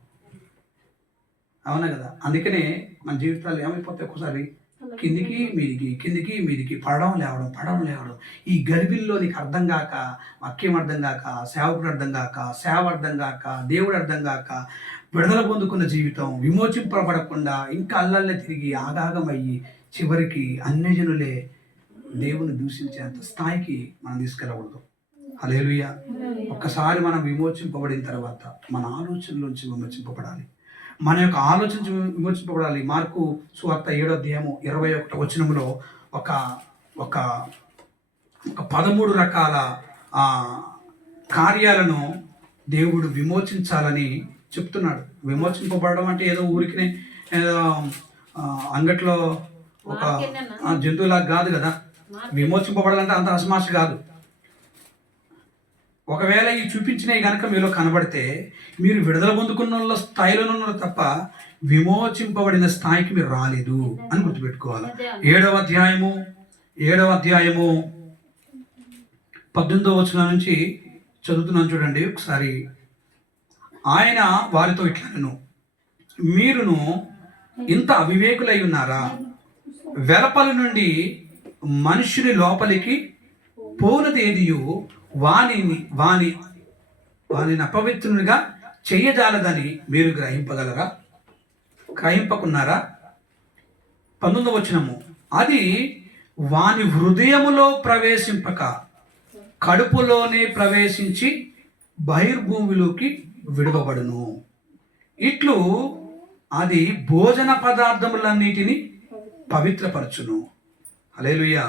అవునా కదా? అందుకనే మన జీవితాలు ఏమైపోతాయి, ఒక్కసారి కిందికి మీదికి, కిందికి మీదికి, పడడం లేవడం. ఈ గర్భిల్లో నీకు అర్థం కాక, వాక్యం అర్థం కాక, సేవకుడు అర్థం కాక, సేవ అర్థం కాక, దేవుడు అర్థం కాక, విడుదల పొందుకున్న జీవితం విమోచింపబడకుండా ఇంకా అల్లల్లే తిరిగి ఆగాగమయ్యి చివరికి అన్యజనులే దేవుని దూషించేంత స్థాయికి మనం తీసుకెళ్ళకూడదు. హల్లెలూయా. ఒక్కసారి మనం విమోచింపబడిన తర్వాత మన ఆలోచనలోంచి విమోచింపబడాలి, మన యొక్క ఆలోచన విమోచింపబడాలి. మార్కు సువార్త 7వ అధ్యాయము 21వ వచనంలో ఒక ఒక ఒక 13 రకాల కార్యాలను దేవుడు విమోచించాలని చెప్తున్నాడు. విమోచింపబడడం అంటే ఏదో ఊరికి అంగట్లో ఒక జంతువులాగా కాదు కదా. విమోచింపబడాలంటే అంత అసమాస కాదు. ఒకవేళ ఈ చూపించినవి కనుక మీలో కనబడితే మీరు విడుదల పొందుకున్న స్థాయిలో ఉన్నారు తప్ప విమోచింపబడిన స్థాయికి మీరు రాలేదు అని గుర్తుపెట్టుకోవాలి. 7వ అధ్యాయము 18వ వచనం నుంచి చదువుతున్నాను చూడండి ఒకసారి. ఆయన వారితో ఇట్లనెను, మీరును ఇంత అవివేకులై ఉన్నారా? వెలపల నుండి మనుష్యుని లోపలికి పోనది ఏదియు వాని అపవిత్రునిగా చెయ్యజాలదని మీరు గ్రహింపకున్నారా? 19వ వచనము, అది వాని హృదయములో ప్రవేశింపక కడుపులోనే ప్రవేశించి బహిర్భూమిలోకి విడవబడును. ఇట్లు అది భోజన పదార్థములన్నిటిని పవిత్రపరచును. హల్లెలూయా.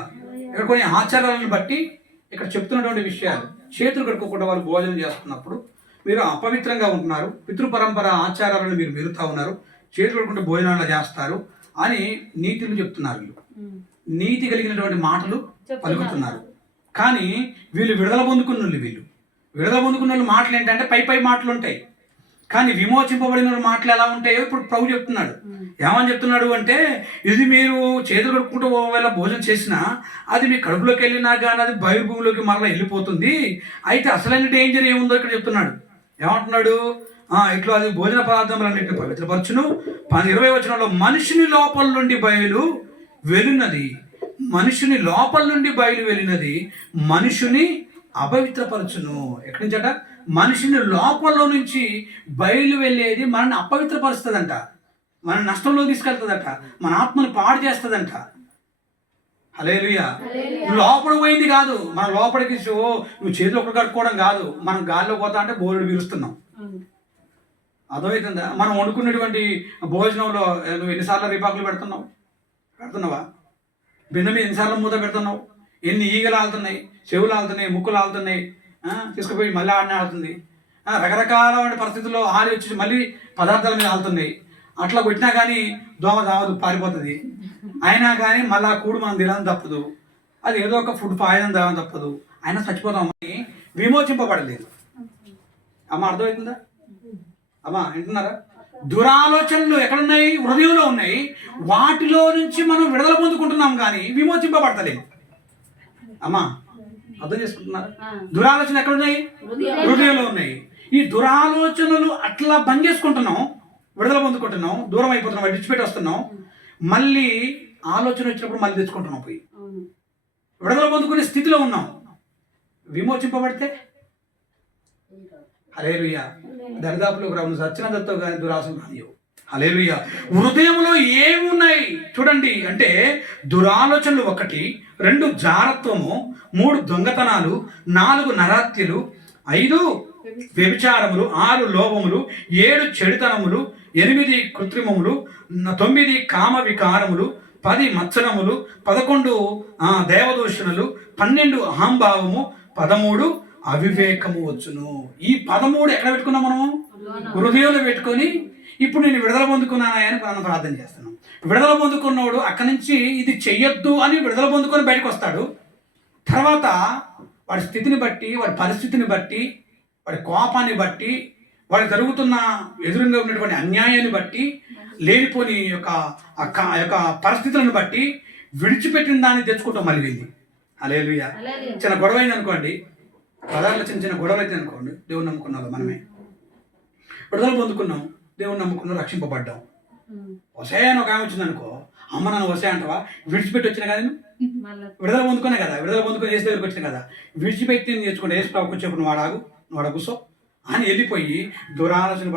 ఇక్కడ కొన్ని ఆచారాలను బట్టి ఇక్కడ చెప్తున్నటువంటి విషయాలు. చేతులు కడుక్కోకుండా వాళ్ళు భోజనం చేస్తున్నప్పుడు మీరు అపవిత్రంగా ఉంటున్నారు, పితృపరంపర ఆచారాలను మీరు మీరుతా ఉన్నారు, చేతులు కడుక్కుంటే భోజనాలు చేస్తారు అని నీతులు చెప్తున్నారు. వీళ్ళు నీతి కలిగినటువంటి మాటలు పలుకుతున్నారు. కానీ వీళ్ళు విడుదల పొందుకున్న మాటలు ఏంటంటే పై మాటలు ఉంటాయి. కానీ విమోచింపబడిన మాటలు ఎలా ఉంటాయో ఇప్పుడు ప్రభు చెప్తున్నాడు. ఏమని చెప్తున్నాడు అంటే, ఇది మీరు చేతులు కడుక్కుంటూ ఒకవేళ భోజనం చేసినా అది మీ కడుపులోకి వెళ్ళినా కానీ అది బహిర్భూమిలోకి మరలా వెళ్ళిపోతుంది. అయితే అసలైన డేంజర్ ఏముందో ఇక్కడ చెప్తున్నాడు. ఏమంటున్నాడు? ఇట్లా అది భోజన పదార్థములన్నింటినీ పవిత్రపరచును. 20వ వచనంలో మనుషుని లోపల నుండి బయలు వెళ్ళినది మనుషుని అపవిత్రపరచును. ఎక్కడి నుంచట? మనిషిని లోపల నుంచి బయలు వెళ్ళేది మనల్ని అపవిత్రపరుస్తుందంట, మన నష్టంలో తీసుకెళ్తుందట, మన ఆత్మను పాడు చేస్తుందంట. హల్లెలూయా. లోపల పోయింది కాదు, మన లోపలికి నువ్వు చేతులు ఒకటి కట్టుకోవడం కాదు, మనం గాల్లో పోతా అంటే బోరుడు పీలుస్తున్నాం. అర్థమవుతుందా? మనం వండుకున్నటువంటి భోజనంలో నువ్వు ఎన్నిసార్లు రిపాకులు పెడుతున్నావా? బిందె మీద ఎన్నిసార్లు మూత పెడుతున్నావు? ఎన్ని ఈగలు ఆలుతున్నాయి, చెవులు ఆలుతున్నాయి, ముక్కులు ఆలుతున్నాయి, తీసుకుపోయి మళ్ళీ ఆడనే ఆడుతుంది. రకరకాల పరిస్థితుల్లో ఆరి వచ్చి మళ్ళీ పదార్థాల మీద ఆలుతున్నాయి. అట్లా కొట్టినా కానీ దోమ దావదు, పారిపోతుంది. అయినా కానీ మళ్ళీ ఆ కూడు మనం తినడం తప్పదు, అది ఏదో ఒక ఫుడ్ పాయడం దావడం తప్పదు, అయినా చచ్చిపోతామని విమోచింపబడలేదు. అమ్మ అర్థమవుతుందా? అమ్మా వింటున్నారా? దురాలోచనలు ఎక్కడున్నాయి? హృదయంలో ఉన్నాయి. వాటిలో నుంచి మనం విడుదల పొందుకుంటున్నాం కానీ విమోచింపబడతలేదు. అమ్మా అర్థం చేసుకుంటున్నారా? దురాలోచన ఎక్కడున్నాయి? హృదయంలో ఉన్నాయి. ఈ దురాలోచనలు అట్లా బంద్ చేసుకుంటున్నాం, విడుదల పొందుకుంటున్నాం, దూరం అయిపోతున్నాం, విడిచిపెట్టి వస్తున్నాం. మళ్ళీ ఆలోచన వచ్చినప్పుడు మళ్ళీ తెచ్చుకుంటున్నాం, పోయి విడుదల పొందుకునే స్థితిలో ఉన్నాం. విమోచింపబడితే హల్లెలూయా. దరిదాపులోకి రావు, సచ్చినంతతో కానీ దురాశను రానియవు. హల్లెలూయా. హృదయంలో ఏమి ఉన్నాయి చూడండి. అంటే దురాలోచనలు 1, 2 జారత్వము, 3 దొంగతనాలు, 4 నరహత్యలు, 5 వ్యభిచారములు, 6 లోభములు, 7 చెడుతనములు, 8 కృత్రిమములు, 9 కామ వికారములు, 10 మత్సరములు, 11 దేవదూషణలు, 12 అహంభావము, 13 అవివేకము వచ్చును. ఈ 13 ఎక్కడ పెట్టుకున్నాం మనము? హృదయంలో పెట్టుకొని ఇప్పుడు నేను విడుదల పొందుకున్నానా అని మనం ప్రార్థన చేస్తున్నాం. విడుదల పొందుకున్నవాడు అక్కడి నుంచి ఇది చెయ్యొద్దు అని విడుదల పొందుకొని బయటకు వస్తాడు. తర్వాత వాడి స్థితిని బట్టి, వాడి పరిస్థితిని బట్టి, వాడి కోపాన్ని బట్టి, వాడి జరుగుతున్న ఎదురుగా ఉన్నటువంటి అన్యాయాన్ని బట్టి, లేనిపోని యొక్క పరిస్థితులను బట్టి విడిచిపెట్టిన దాన్ని తెచ్చుకుంటాం మళ్ళీ వెళ్ళి. హల్లెలూయా. చిన్న గొడవ అయింది అనుకోండి, పదార్థాలు చిన్న చిన్న గొడవలు అయితే అనుకోండి, దేవుని నమ్ముకున్నాం మనమే, విడుదల పొందుకున్నాం, దేవుని నమ్ముకున్నాం, రక్షింపబడ్డాం. వసాయ అని ఒక ఆమె వచ్చింది అనుకో, అమ్మ నన్ను వసాయ అంటావా? విడిచిపెట్టి వచ్చిన కదా నేను, విడుదల పొందుకునే కదా, విడుదల పొందుకొని ఏసు దగ్గరికి వచ్చిన కదా, విడిచిపెట్టి నేను నేర్చుకుంటా. ఏసు ప్రభు కొంచెం నువ్వు ఆడాగు, నువ్వు కూసో అని వెళ్ళిపోయి దురాలోచన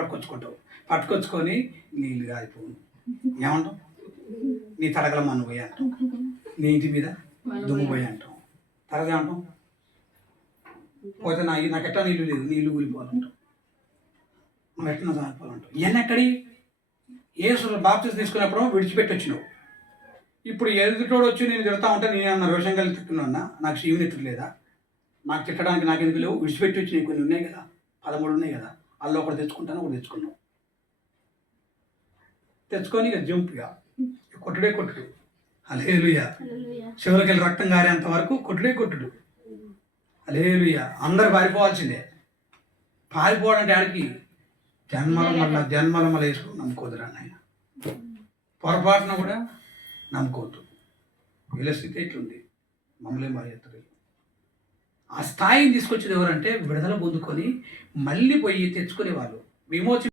పట్టుకొచ్చుకొని నీళ్ళు కాలిపోవు. ఏమంటాం? నీ తడగల మన్ను పోయి అంటాం, నీ ఇంటి మీద దుమ్ము పోయి అంటాం. తర్వాత ఏమంటాం? పోతే నాకు ఎట్లా నీళ్ళు లేదు, నీళ్ళు కూలిపోవాలంటాం, నువ్వు ఎట్లా చనిపోవాలంటావు. ఇవన్నీ ఎక్కడి? ఏసు బాప్తిసం తీసుకున్నప్పుడు విడిచిపెట్టి వచ్చినావు. ఇప్పుడు ఎదుటోడు వచ్చి నేను తిడతా ఉంటే నేను అన్న రోషం కలిగి తిట్టుకున్నా, నాకు శివుని ఎత్తుడు లేదా? నాకు తిట్టడానికి నాకు ఎందుకు లేవు? విడిచిపెట్టి వచ్చి నీకు కొన్ని ఉన్నాయి కదా, 13 ఉన్నాయి కదా, అల్లో ఒకటి తెచ్చుకుంటాను, ఒకటి తెచ్చుకున్నావు. తెచ్చుకొని ఇక జంపుగా కొట్టుడే కొట్టుడు. హల్లెలూయా. చివరికి వెళ్ళి రక్తం గారేంత వరకు కొట్టుడే కొట్టుడు. హల్లెలూయా. అందరు పారిపోవాల్సిందే. పారిపోవడం అంటే ఆడికి జన్మల మళ్ళీ వేసుకుని నమ్ముకోదురా నాయన. పొరపాటున కూడా నమ్ముకోవద్దు. వీళ్ళ స్థితి ఎట్లుంది, మమ్మల్ని మరి ఎత్తరు. ఆ స్థాయిని తీసుకొచ్చేది ఎవరంటే విడుదల పొందుకొని మళ్ళీ పోయి తెచ్చుకునేవాళ్ళు. విమోచన